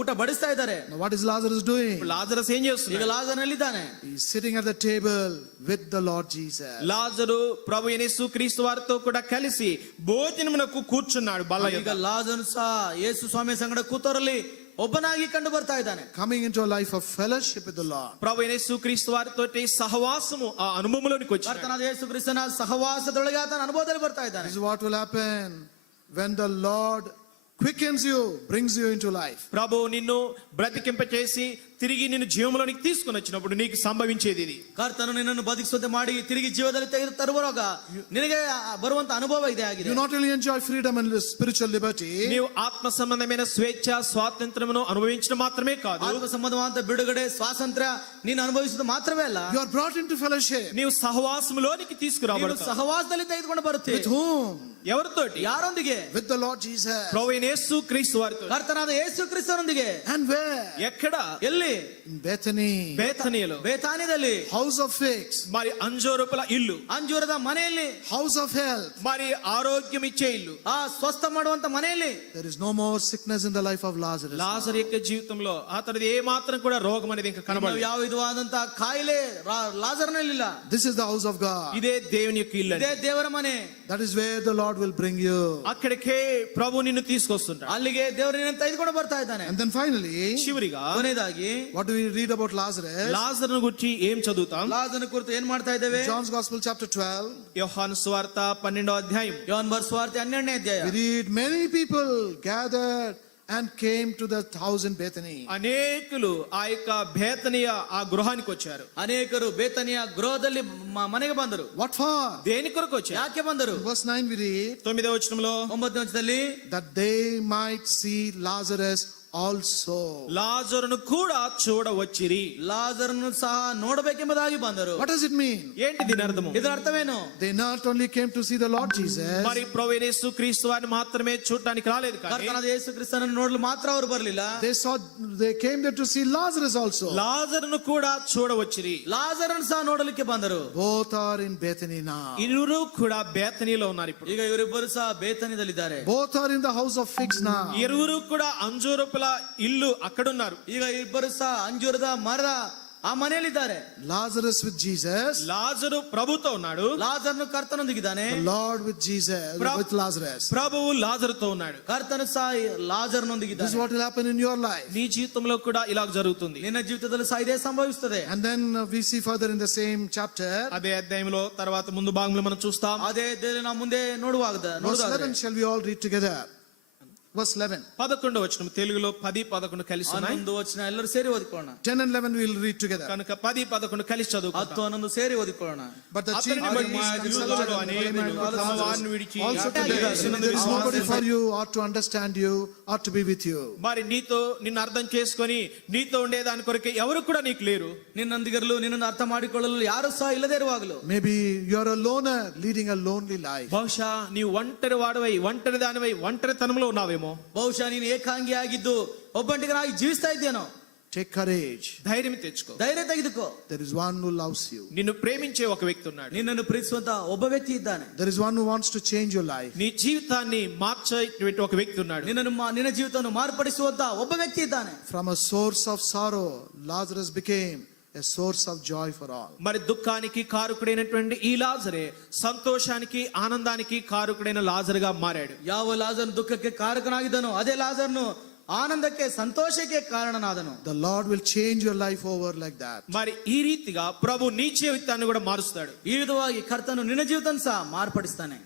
ಊಟ ಬಡಿಸ್ತಾ ಇದ್ದಾರೆ. Now what is Lazarus doing? Lazarus ఏం ಈಗ చేస్తున్నాడు? ಲಾಜರನಲ್ಲಿದ್ದಾನೆ. He is sitting at the table with the Lord Jesus. లాజరు ప్రభు యేసు క్రీస్తు వారితో కూడా కలిసి భోజనమునకు కూర్చున్నాడు బల్ల ಈಗ యొద్ద. ಲಾಜರನು ಸಹ ಯೇಸು ಸ್ವಾಮಿ ಸಂಗಡ ಕೂತವರಲ್ಲಿ ಒಬ್ಬನಾಗಿ ಕಂಡು ಬರ್ತಾ ಇದ್ದಾನೆ. Coming into a life of fellowship with the Lord. ప్రభు యేసు క్రీస్తు వారితో సహవాసము ఆ అనుభవంలోనికి వచ్చింది. ಕರ್ತನಾದ ಯೇಸು ಕ್ರಿಸ್ತನ ಸಹವಾಸದೊಳಗೆ ಆತನ ಅನುಭವದಲ್ಲಿ ಬರ್ತಾ ಇದ್ದಾನೆ. This is what will happen when the Lord quickens you, brings you into life. ప్రభు నిన్ను బ్రతికింపచేసి తిరిగి నిన్ను జీవంలోనికి తీసుకుని వచ్చినప్పుడు నీకు సంభవించేది ఇది. ಕರ್ತನು ನಿನ್ನನ್ನು ಬದುಕಿಸುವಂತೆ ಮಾಡಿ ತಿರುಗಿ ಜೀವದಲ್ಲಿ ತೆಗೆದು ತರುವಾಗ ನಿನಗೆ ಬರುವಂತ ಅನುಭವ ಇದೆ ಆಗಿದೆ. You not only enjoy freedom and spiritual liberty, నీవు ఆత్మ సంబంధమైన స్వేచ్ఛ స్వాతంత్రమును అనుభవించడం మాత్రమే కాదు, ಆತ್ಮ ಸಂಬಂಧವಾದ ಬಿಡುಗಡೆ ಸ್ವಾತಂತ್ರ್ಯ ನೀನು ಅನುಭವಿಸುವುದು ಮಾತ್ರವೇ ಅಲ್ಲ, you are brought into fellowship. నీవు సహవాసములోనికి ನೀನು తీసుకురాబడతావు. ಸಹವಾಸದಲ್ಲಿ ತೆಗೆದುಕೊಂಡು ಬರುತ್ತೆ. With whom? ఎవరితోటి? ಯಾರೊಂದಿಗೆ? With the Lord Jesus. ప్రభువైన యేసు క్రీస్తు వారితో. ಕರ್ತನಾದ ಯೇಸು ಕ್ರಿಸ್ತನೊಂದಿಗೆ. And where? ఎక్కడ? ಎಲ್ಲಿ? In Bethany. బేతనీయులో. ಬೇತಾನ್ಯದಲ್ಲಿ. House of figs. మరి అంజూరపుల ఇల్లు. ಅಂಜೂರದ ಮನೆಯಲ್ಲಿ. House of health. మరి ఆరోగ్యం ఇచ్చే ఇల్లు. ಆ ಸ್ವಸ್ಥ ಮಾಡುವಂತ ಮನೆಯಲ್ಲಿ. There is no more sickness in the life of Lazarus. లాజరు యొక్క జీవితంలో అతనిది ఏ మాత్రం కూడా రోగం అనేది ఇంకా ಇನ್ನು కనబడలేదు. ಯಾವ ವಿಧವಾದಂತಹ ಕಾಯಿಲೆ ಲಾಜರ್ನಲ್ಲಿಲ್ಲ. This is the house of God. ఇదే దేవుని యొక్క ఇల్లు. ಇದೇ ದೇವರ ಮನೆ. That is where the Lord will bring you. అక్కడికే ప్రభు నిన్ను తీసుకొస్తుంటాడు. ಅಲ್ಲಿಗೆ ದೇವರು ನಿನ್ನನ್ನು ತೆಗೆದುಕೊಂಡು ಬರ್ತಾ ಇದ್ದಾನೆ. And then finally, చివరిగా ಕೊನೆಯದಾಗಿ what do we read about Lazarus? లాజరును గురించి ఏం చదువుతాం? ಲಾಜರನ ಕುರಿತು ಏನ್ ಮಾಡ್ತಾ ಇದ್ದೇವೆ? John's Gospel chapter 12. యోహాను సువార్త 12వ అధ్యాయం. ಯೋಹನ್ ಬರೆದ ಸುವಾರ್ತೆ 12ನೇ ಅಧ್ಯಾಯ. We read many people gathered and came to the house in Bethany. అనేకులు ఆ యొక్క బేతనీయ ఆ గృహానికి వచ్చారు. ಅನೇಕರು ಬೇತನಿಯ ಗೃಹದಲ್ಲಿ ಮನೆಗೆ ಬಂದರು. What for? దేని కొరకు వచ్చారు? ಯಾಕೆ ಬಂದರು? In verse 9 we read 9వ వచనంలో 9ನೇ ವಚನದಲ್ಲಿ that they might see Lazarus also. లాజరును కూడా చూడవచ్చిరి. ಲಾಜರನ್ನು ಸಹ ನೋಡಬೇಕೆಂಬುದಾಗಿ ಬಂದರು. What does it mean? ఏంటి దీని అర్థము? ಇದರ ಅರ್ಥವೇನು? They not only came to see the Lord Jesus, మరి ప్రభువైన యేసు క్రీస్తు వారిని మాత్రమే చూడడానికి రాలేదు కానీ ಕರ್ತನಾದ ಯೇಸು ಕ್ರಿಸ್ತನನ್ನು ನೋಡಲು ಮಾತ್ರ ಅವರು ಬರಲಿಲ್ಲ. they came there to see Lazarus also. లాజరును కూడా చూడవచ్చిరి. ಲಾಜರನ್ನು ಸಹ ನೋಡಲಿಕ್ಕೆ ಬಂದರು. Both are in Bethany now. ఇరువురు కూడా బేతనీలో ఉన్నారు ఇప్పుడు. ಈಗ ಇವರಿಬ್ಬರು ಸಹ ಬೇತನಿಯಲ್ಲಿದ್ದಾರೆ. Both are in the house of figs now. ఇరువురు కూడా అంజూరపుల ఇల్లు అక్కడున్నారు. ಈಗ ಇಬ್ಬರು ಸಹ ಅಂಜೂರದ ಮರದ ಆ ಮನೆಯಲ್ಲಿದ್ದಾರೆ. Lazarus with Jesus. లాజరు ప్రభుతో ఉన్నాడు. ಲಾಜರನು ಕರ್ತನೊಂದಿಗಿದ್ದಾನೆ. The Lord with Jesus, with Lazarus. ప్రభువు లాజరుతో ఉన్నాడు. ಕರ್ತನು ಸಹ This ಲಾಜರನೊಂದಿಗಿದ್ದಾನೆ. is what will happen in your life. నీ జీవితంలో కూడా ఇలా జరుగుతుంది. ನಿನ್ನ ಜೀವಿತದಲ್ಲಿ ಸಹ ಇದೇ ಸಂಭವಿಸುತ್ತದೆ. And then we see further in the same chapter. అదే అధ్యాయంలో తర్వాత ముందు భాగంలో మనం చూస్తాం. ಅದೇ ನಾವು ಮುಂದೆ ನೋಡುವಾಗ Verse 11 shall we all read together. Verse 11. 11వ వచనం తెలుగులో 10, 11 కలిసి ఉన్నాయి. 11 ವಚನ ಎಲ್ಲರೂ ಸೇರಿ ಓದಿಕೊಳ್ಳೋಣ. 10 and 11 we will read together. కనుక 10, 11 కలిసి 10, చదువుకుందాం. 11 సేರಿ ಓದಿಕೊಳ್ಳೋಣ. But the chief అతనిని బట్టి priests and యూదులలో Sadducees అనేకులు తమ వారిని విడిచి also today, there is nobody for you or to understand you or to be with you. మరి నీతో నిన్ను అర్థం చేసుకొని నీతో ఉండే దాని కొరకే ఎవరు కూడా నీకు లేరు. ನಿನ್ನೊಂದಿಗಿರಲು ನಿನ್ನನ್ನು ಅರ್ಥ ಮಾಡಿಕೊಳ್ಳಲು ಯಾರು ಸಹ ಇಲ್ಲದೆ ಇರುವಾಗಲೂ Maybe you are a loner leading a lonely life. బహుశా నీవు ఒంటరి వాడవై ఒంటరి దానివై ఒంటరితనంలో ఉన్నావేమో. ಬಹುಶಃ ನೀನು ಏಕಾಂಗಿ ಆಗಿದ್ದು ಒಬ್ಬಂಟಿಗನಾಗಿ ಜೀವಿಸ್ತಾ ಇದ್ದೇನೋ. Take courage. ధైర్యం తెచ్చుకో. ಧೈರ್ಯ ತೆಗೆದುಕೋ. There is one who loves you. నిన్ను ప్రేమించే ఒక వ్యక్తి ఉన్నాడు. ನಿನ್ನನ್ನು ಪ್ರೀತಿಸುವಂತ ಒಬ್ಬ ವ್ಯಕ್ತಿ ಇದ್ದಾನೆ. There is one who wants to change your life. నీ జీవితాన్ని మార్చేటువంటి ఒక వ్యక్తి ఉన్నాడు. ನಿನ್ನ ಜೀವಿತವನ್ನು ಮಾರ್ಪಡಿಸುವಂತ ಒಬ್ಬ ವ್ಯಕ್ತಿ ಇದ್ದಾನೆ. From a source of sorrow, Lazarus became a source of joy for all. మరి దుఃఖానికి కారకుడైనటువంటి ఈ లాజరే సంతోషానికి ఆనందానికి కారకుడైన లాజరుగా మారాడు. ಯಾವ ಲಾಜರನು ದುಃಖಕ್ಕೆ ಕಾರಕನಾಗಿದ್ದನೋ ಅದೇ ಲಾಜರನು ಆನಂದಕ್ಕೆ ಸಂತೋಷಕ್ಕೆ ಕಾರಣನಾದನು. The Lord will change your life over like that. మరి ఈ రీతిగా ప్రభు నీ జీవితాన్ని కూడా మారుస్తాడు. ಈ ವಿಧವಾಗಿ ಕರ್ತನು ನಿನ್ನ ಜೀವಿತವನ್ನು ಸಹ ಮಾರ್ಪಡಿಸ್ತಾನೆ.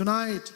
Tonight,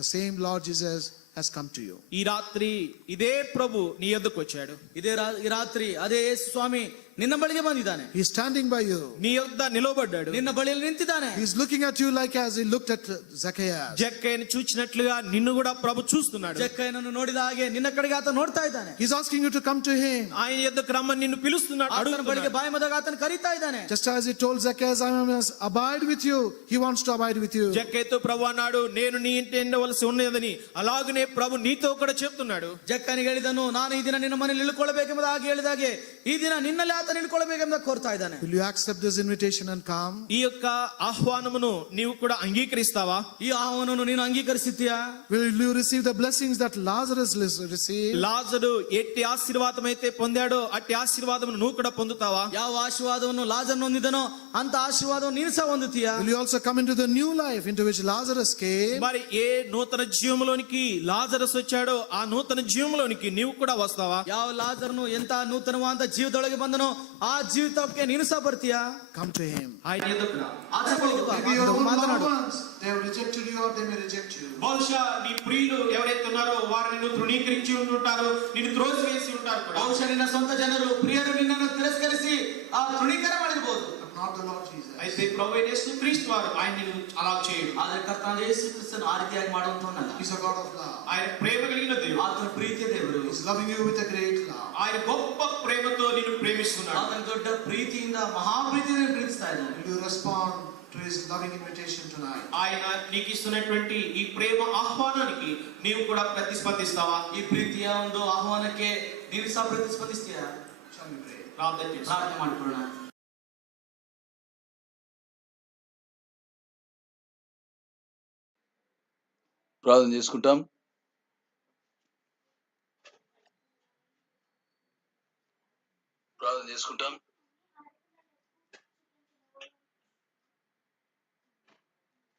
the same Lord Jesus has come to you. ఈ రాత్రి ఇదే ప్రభు నీ యొద్దకు వచ్చాడు. ಈ ರಾತ್ರಿ ಅದೇ ಯೇಸು ಸ್ವಾಮಿ ನಿನ್ನ ಬಳಿಗೆ ಬಂದಿದ್ದಾನೆ. He is standing by you. నీ యొద్ద నిలబడ్డాడు. ನಿನ್ನ ಬಳಿಯಲ್ಲಿ ನಿಂತಿದ್ದಾನೆ. He is looking at you like as he looked at Zacchaeus. జక్కయ్యను చూచినట్లుగా నిన్ను కూడా ప్రభు చూస్తున్నాడు. ಜಕ್ಕಯ್ಯನನ್ನು ನೋಡಿದ ಹಾಗೆ ನಿನ್ನ ಕಡೆಗೆ ಆತ ನೋಡ್ತಾ ಇದ್ದಾನೆ. He is asking you to come to him. ఆయన యొద్దకు రమ్మని నిన్ను పిలుస్తున్నాడు, ಆತನ ಬಳಿಗೆ అడుగుతున్నాడు. ಬಾಯಿ ಮದಾಗ ಆತನ ಕರೀತಾ ಇದ್ದಾನೆ. Just as he told Zacchaeus, I must abide with you. He wants to abide with you. జక్కయ్యతో ప్రభు అన్నాడు, నేను నీ ఇంటి ఉండవలసి ఉన్నదని, అలాగనే ప్రభు నీతో కూడా చెప్తున్నాడు. ಜಕ್ಕನಿಗೆ ಹೇಳಿದನು, ನಾನು ಈ ದಿನ ನಿನ್ನ ಮನೆಯಲ್ಲಿ ಇಳ್ಕೊಳ್ಳಬೇಕೆಂಬುದಾಗಿ ಹೇಳಿದಾಗೆ ಈ ದಿನ ನಿನ್ನಲ್ಲಿ ಆತ ಮಾತನ್ನು ಹಿಡ್ಕೊಳ್ಬೇಕೆಂಬ ಕೋರ್ತಾ ಇದ್ದಾನೆ. Will you accept this invitation and come? ఈ యొక్క ఆహ్వానమును నీవు కూడా అంగీకరిస్తావా? ಈ ಆಹ್ವಾನವನ್ನು ನೀನು ಅಂಗೀಕರಿಸುತ್ತೀಯಾ? Will you receive the blessings that Lazarus received? లాజరు ఎట్టి ఆశీర్వాదం అయితే పొందాడో అట్టి ఆశీర్వాదమును నువ్వు కూడా పొందుతావా? ಯಾವ ಆಶೀರ್ವಾದವನ್ನು ಲಾಜರನು ಹೊಂದಿದನೋ ಅಂತ ಆಶೀರ್ವಾದವನ್ನು ನೀನು ಸಹ ಹೊಂದುತ್ತೀಯಾ? Will you also come into the new life into which Lazarus came? మరి ఏ నూతన జీవంలోనికి లాజరస్ వచ్చాడో ఆ నూతన జీవంలోనికి నీవు కూడా వస్తావా? ಯಾವ ಲಾಜರನು ಎಂತ ನೂತನವಾದ ಜೀವಿತದೊಳಗೆ ಬಂದನೋ ಆ ಜೀವಿತಕ್ಕೆ ನೀನು ಸಹ ಬರ್ತೀಯಾ? Come to him. ఆయన ఎదుట రా. ಆಚೆಗೊಳಗೆ ಬಾ. Maybe your own loved ಮಾತನಾಡು. ones, they have rejected you or they may reject you. బహుశా నీ ప్రియులు ఎవరైతే ఉన్నారో వారు నిన్ను తృణీకరించి ఉంటుంటారు, నిన్ను త్రోసివేసి ఉంటారు కూడా. ಬಹುಶಃ ನಿನ್ನ ಸ್ವಂತ ಜನರು ಪ್ರಿಯರು ನಿನ್ನನ್ನು ತಿರಸ್ಕರಿಸಿ ಆ ತೃಣೀಕರಣ ಮಾಡಿರಬಹುದು. But not the Lord Jesus. అయితే ప్రభువైన యేసుక్రీస్తు వారు ఆయన నిన్ను అలా చేయడు. ಆದರೆ ಕರ್ತನಾದ ಯೇಸು ಕ್ರಿಸ್ತನು ಆ ರೀತಿಯಾಗಿ ಮಾಡುವಂತವನಲ್ಲ. He's a God of love. ఆయన ప్రేమ కలిగిన దేవుడు. ಆತನ ಪ್ರೀತಿಯ ದೇವರು. He's loving you with a great love. ఆయన గొప్ప ప్రేమతో నిన్ను ప్రేమిస్తున్నాడు. ಆತನ ದೊಡ್ಡ ಪ್ರೀತಿಯಿಂದ ಮಹಾಪ್ರೀತಿಯಿಂದ ಪ್ರೀತಿಸ್ತಾ ಇದ್ದಾನೆ. Will you respond to his loving invitation tonight? ఆయన నీకు ఇస్తున్నటువంటి ఈ ప్రేమ ఆహ్వానానికి నీవు కూడా ప్రతిస్పందిస్తావా? ಈ ಪ್ರೀತಿಯ ಒಂದು ಆಹ್ವಾನಕ್ಕೆ ನೀನು ಸಹ ಪ್ರತಿಸ್ಪಂದಿಸ್ತೀಯಾ? Shall we pray? ప్రార్థన చేస్తాం. ಪ್ರಾರ್ಥನೆ ಮಾಡಿಕೊಳ್ಳೋಣ. ప్రార్థన చేసుకుంటాం.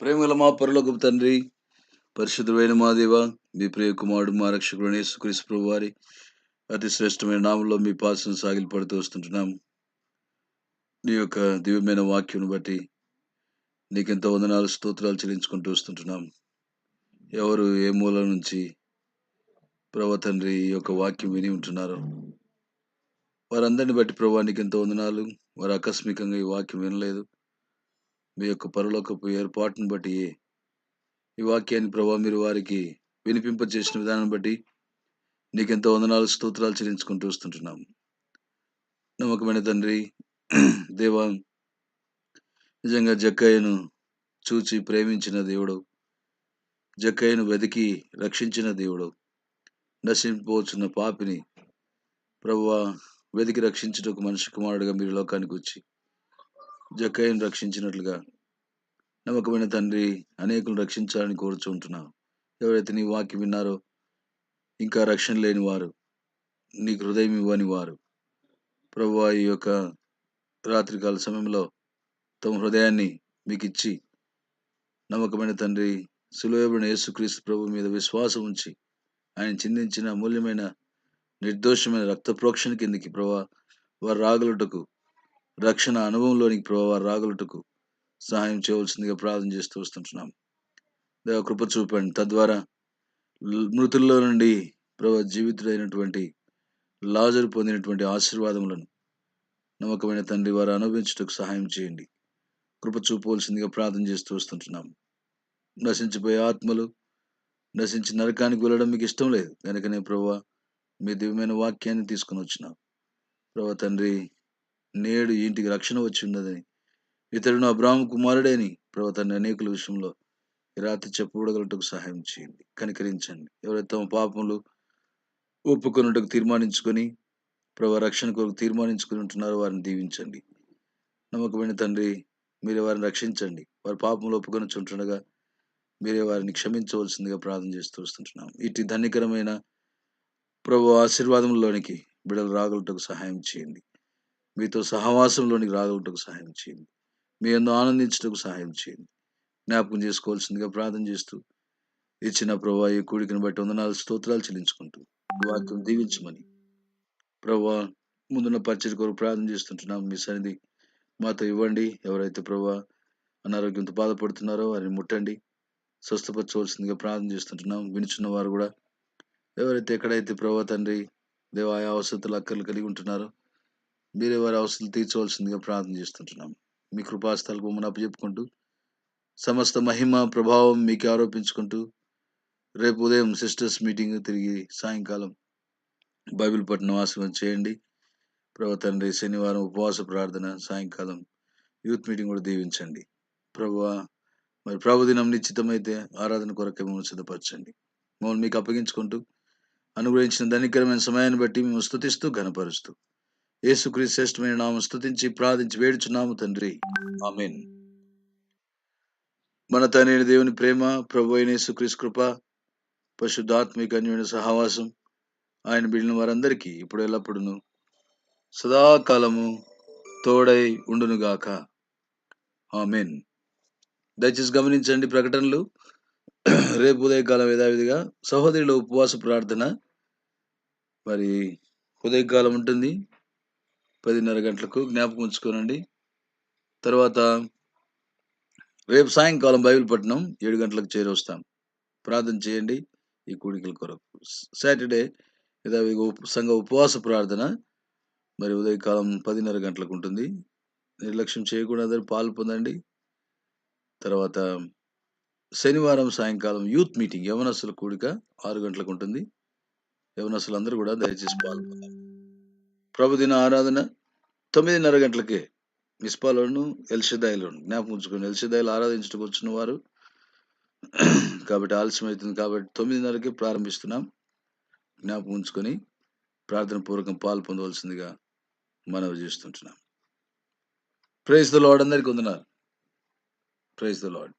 ప్రేమగల మా పరలోకపు తండ్రి, పరిశుద్ధమైన మా దేవ, మీ ప్రియ కుమారుడు మా రక్షకుడు యేసుక్రీస్తు ప్రభువు వారి అతి శ్రేష్టమైన నామంలో మీ పాదం సాగిలపడుతూ వస్తుంటున్నాం. నీ యొక్క దివ్యమైన వాక్యం బట్టి నీకెంతో వందనాలు స్తోత్రాలు చెల్లించుకుంటూ వస్తుంటున్నాం. ఎవరు ఏ మూల నుంచి ప్రభు తండ్రి ఈ యొక్క వాక్యం విని ఉంటున్నారు, వారందరిని బట్టి ప్రభు నీకు ఎంతో వందనాలు. వారు ఆకస్మికంగా ఈ వాక్యం వినలేదు, మీ యొక్క పరలోకపు ఏర్పాటును బట్టి ఈ వాక్యాన్ని ప్రభు మీరు వారికి వినిపింపజేసిన విధానం బట్టి నీకెంతో వందనాలు స్తోత్రాలు చెల్లించుకుంటూ వస్తుంటున్నాం. నమ్మకమైన తండ్రి దేవా, నిజంగా జక్కయ్యను చూచి ప్రేమించిన దేవుడు, జక్కయ్యను వెతికి రక్షించిన దేవుడు, నశించిపోతున్న పాపిని ప్రభువా వెతికి రక్షించుటకు మనిషి కుమారుడుగా మీరు లోకానికి వచ్చి జక్కయ్యను రక్షించినట్లుగా నమ్మకమైన తండ్రి అనేకులను రక్షించాలని కోరుచుంటున్నావు. ఎవరైతే నీ వాక్యం విన్నారో ఇంకా రక్షణ లేని వారు, నీకు హృదయం ఇవ్వని వారు ప్రభువా ఈ యొక్క రాత్రికాల సమయంలో తమ హృదయాన్ని మీకు ఇచ్చి నమ్మకమైన తండ్రి సిలువబడిన యేసుక్రీస్తు ప్రభు మీద విశ్వాసం ఉంచి ఆయన చిందించిన అమూల్యమైన నిర్దోషమైన రక్త ప్రోక్షణ కిందికి ప్రభా వారు రాగలుటకు, రక్షణ అనుభవంలోనికి ప్రభా వారు రాగలుటకు సహాయం చేయవలసిందిగా ప్రార్థన చేస్తూ వస్తుంటున్నాం. దేవ కృప చూపండి. తద్వారా మృతుల్లో నుండి ప్రభా జీవితుడైనటువంటి లాజరు పొందినటువంటి ఆశీర్వాదములను నమ్మకమైన తండ్రి వారు అనుభవించుటకు సహాయం చేయండి. కృప చూపవలసిందిగా ప్రార్థన చేస్తూ వస్తుంటున్నాం. నశించిపోయే ఆత్మలు నశించి నరకానికి వెళ్ళడం మీకు ఇష్టం లేదు కనుకనే ప్రభా మీ దివ్యమైన వాక్యాన్ని తీసుకుని వచ్చినాం. ప్రభా తండ్రి, నేడు ఇంటికి రక్షణ వచ్చి ఉన్నదని, ఇతరుడు అబ్రాహాము కుమారుడేని ప్రభా తండ్రి అనేకుల విషయంలో ఈ రాత్రి చెప్పబడగలటకు సహాయం చేయండి, కనికరించండి. ఎవరైతే తమ పాపములు ఒప్పుకొనుటకు తీర్మానించుకొని ప్రభా రక్షణ కొరకు తీర్మానించుకుని ఉంటున్నారో వారిని దీవించండి. నమ్మకమైన తండ్రి, మీరే వారిని రక్షించండి. వారి పాపములు ఒప్పుకొని చుంటుండగా మీరే వారిని క్షమించవలసిందిగా ప్రార్థన చేస్తూ వస్తుంటున్నాం. ఇటు ధన్యకరమైన ప్రభు ఆశీర్వాదంలోనికి బిడ్డలు రాగలుటకు సహాయం చేయండి. మీతో సహవాసంలోనికి రాగలుటకు సహాయం చేయండి. మీ యందు ఆనందించుటకు సహాయం చేయండి. జ్ఞాపకం చేసుకోవాల్సిందిగా ప్రార్థన చేస్తూ ఇచ్చిన ప్రభు ఈ కూడికను బట్టి వందనాలు స్తోత్రాలు చెల్లించుకుంటూ ఈ వాక్యం దీవించమని ప్రభు ముందున్న పరిచర్య కొరకు ప్రార్థన చేస్తుంటున్నాం. మీ సన్నిధి మాతో ఇవ్వండి. ఎవరైతే ప్రభు అనారోగ్యంతో బాధపడుతున్నారో వారిని ముట్టండి, స్వస్థపరచవలసిందిగా ప్రార్థన చేస్తుంటున్నాం. వినుచున్న వారు కూడా ఎవరైతే ఎక్కడైతే ప్రభు తండ్రి దేవాయ అవసరతలు అక్కర్లు కలిగి ఉంటున్నారో మీరే వారి అవసరాలు తీర్చవలసిందిగా ప్రార్థన చేస్తుంటున్నాం. మీ కృపాస్థలకు మమ్మల్ని అప్పచెప్పుకుంటూ సమస్త మహిమ ప్రభావం మీకు ఆరోపించుకుంటూ రేపు ఉదయం సిస్టర్స్ మీటింగ్, తిరిగి సాయంకాలం బైబిల్ పఠనం ఆశ్రమం చేయండి. ప్రభు తండ్రి శనివారం ఉపవాస ప్రార్థన, సాయంకాలం యూత్ మీటింగ్ కూడా దీవించండి. ప్రభువా మరి ప్రభుదినం నిశ్చితమైతే ఆరాధన కొరకే మమ్మల్ని సిద్ధపరచండి. మమ్మల్ని మీకు అప్పగించుకుంటూ అనుగ్రహించిన ధనికరమైన సమయాన్ని బట్టి మేము స్తుతిస్తూ ఘనపరుస్తూ యేసుక్రీస్తు శ్రేష్టమైన నామం స్తుతించి ప్రార్థించి వేడుచున్నాము తండ్రి, ఆమేన్. మన తండ్రి దేవుని ప్రేమ, ప్రభు అయిన యేసుక్రీస్తు కృప, పరిశుద్ధాత్మిక అన్యోన్య సహవాసం ఆయన బిడ్డల వారందరికీ ఇప్పుడు ఎల్లప్పుడూ సదాకాలము తోడై ఉండునుగాక, ఆమేన్. దయచేసి గమనించండి ప్రకటనలు. రేపు ఉదయకాలం యథావిధిగా సహోదరుల ఉపవాస ప్రార్థన మరి ఉదయకాలం ఉంటుంది 10:30 గంటలకు, జ్ఞాపకం ఉంచుకోనండి. తర్వాత రేపు సాయంకాలం బైబిల్ పట్టణం 7 గంటలకు చేరొస్తాం. ప్రార్థన చేయండి ఈ కూడికల కొరకు. సాటర్డే యథావిధిగా సంఘ ఉపవాస ప్రార్థన మరి ఉదయకాలం 10:30 గంటలకు ఉంటుంది. నిర్లక్ష్యం చేయకుండా అందరూ పాలు పొందండి. తర్వాత శనివారం సాయంకాలం యూత్ మీటింగ్ యవనస్తుల కూడిక 6 గంటలకు ఉంటుంది. యవనస్తులందరూ కూడా దయచేసి పాల్గొనాలి. ప్రభుదిన ఆరాధన 9:30 గంటలకే మిస్పాలోను ఎల్షదాయిలోను, జ్ఞాపకం ఉంచుకొని ఎల్షదాయిలో ఆరాధించడానికి వచ్చిన వారు కాబట్టి ఆలస్యం అవుతుంది కాబట్టి 9:30కే ప్రారంభిస్తున్నాం. జ్ఞాపకం ఉంచుకొని ప్రార్థన పూర్వకం పాలు పొందవలసిందిగా మనవి చేస్తుంటున్నాం. ప్రైజ్ ద లార్డ్. అందరికీ వందనాలు. Praise the lord.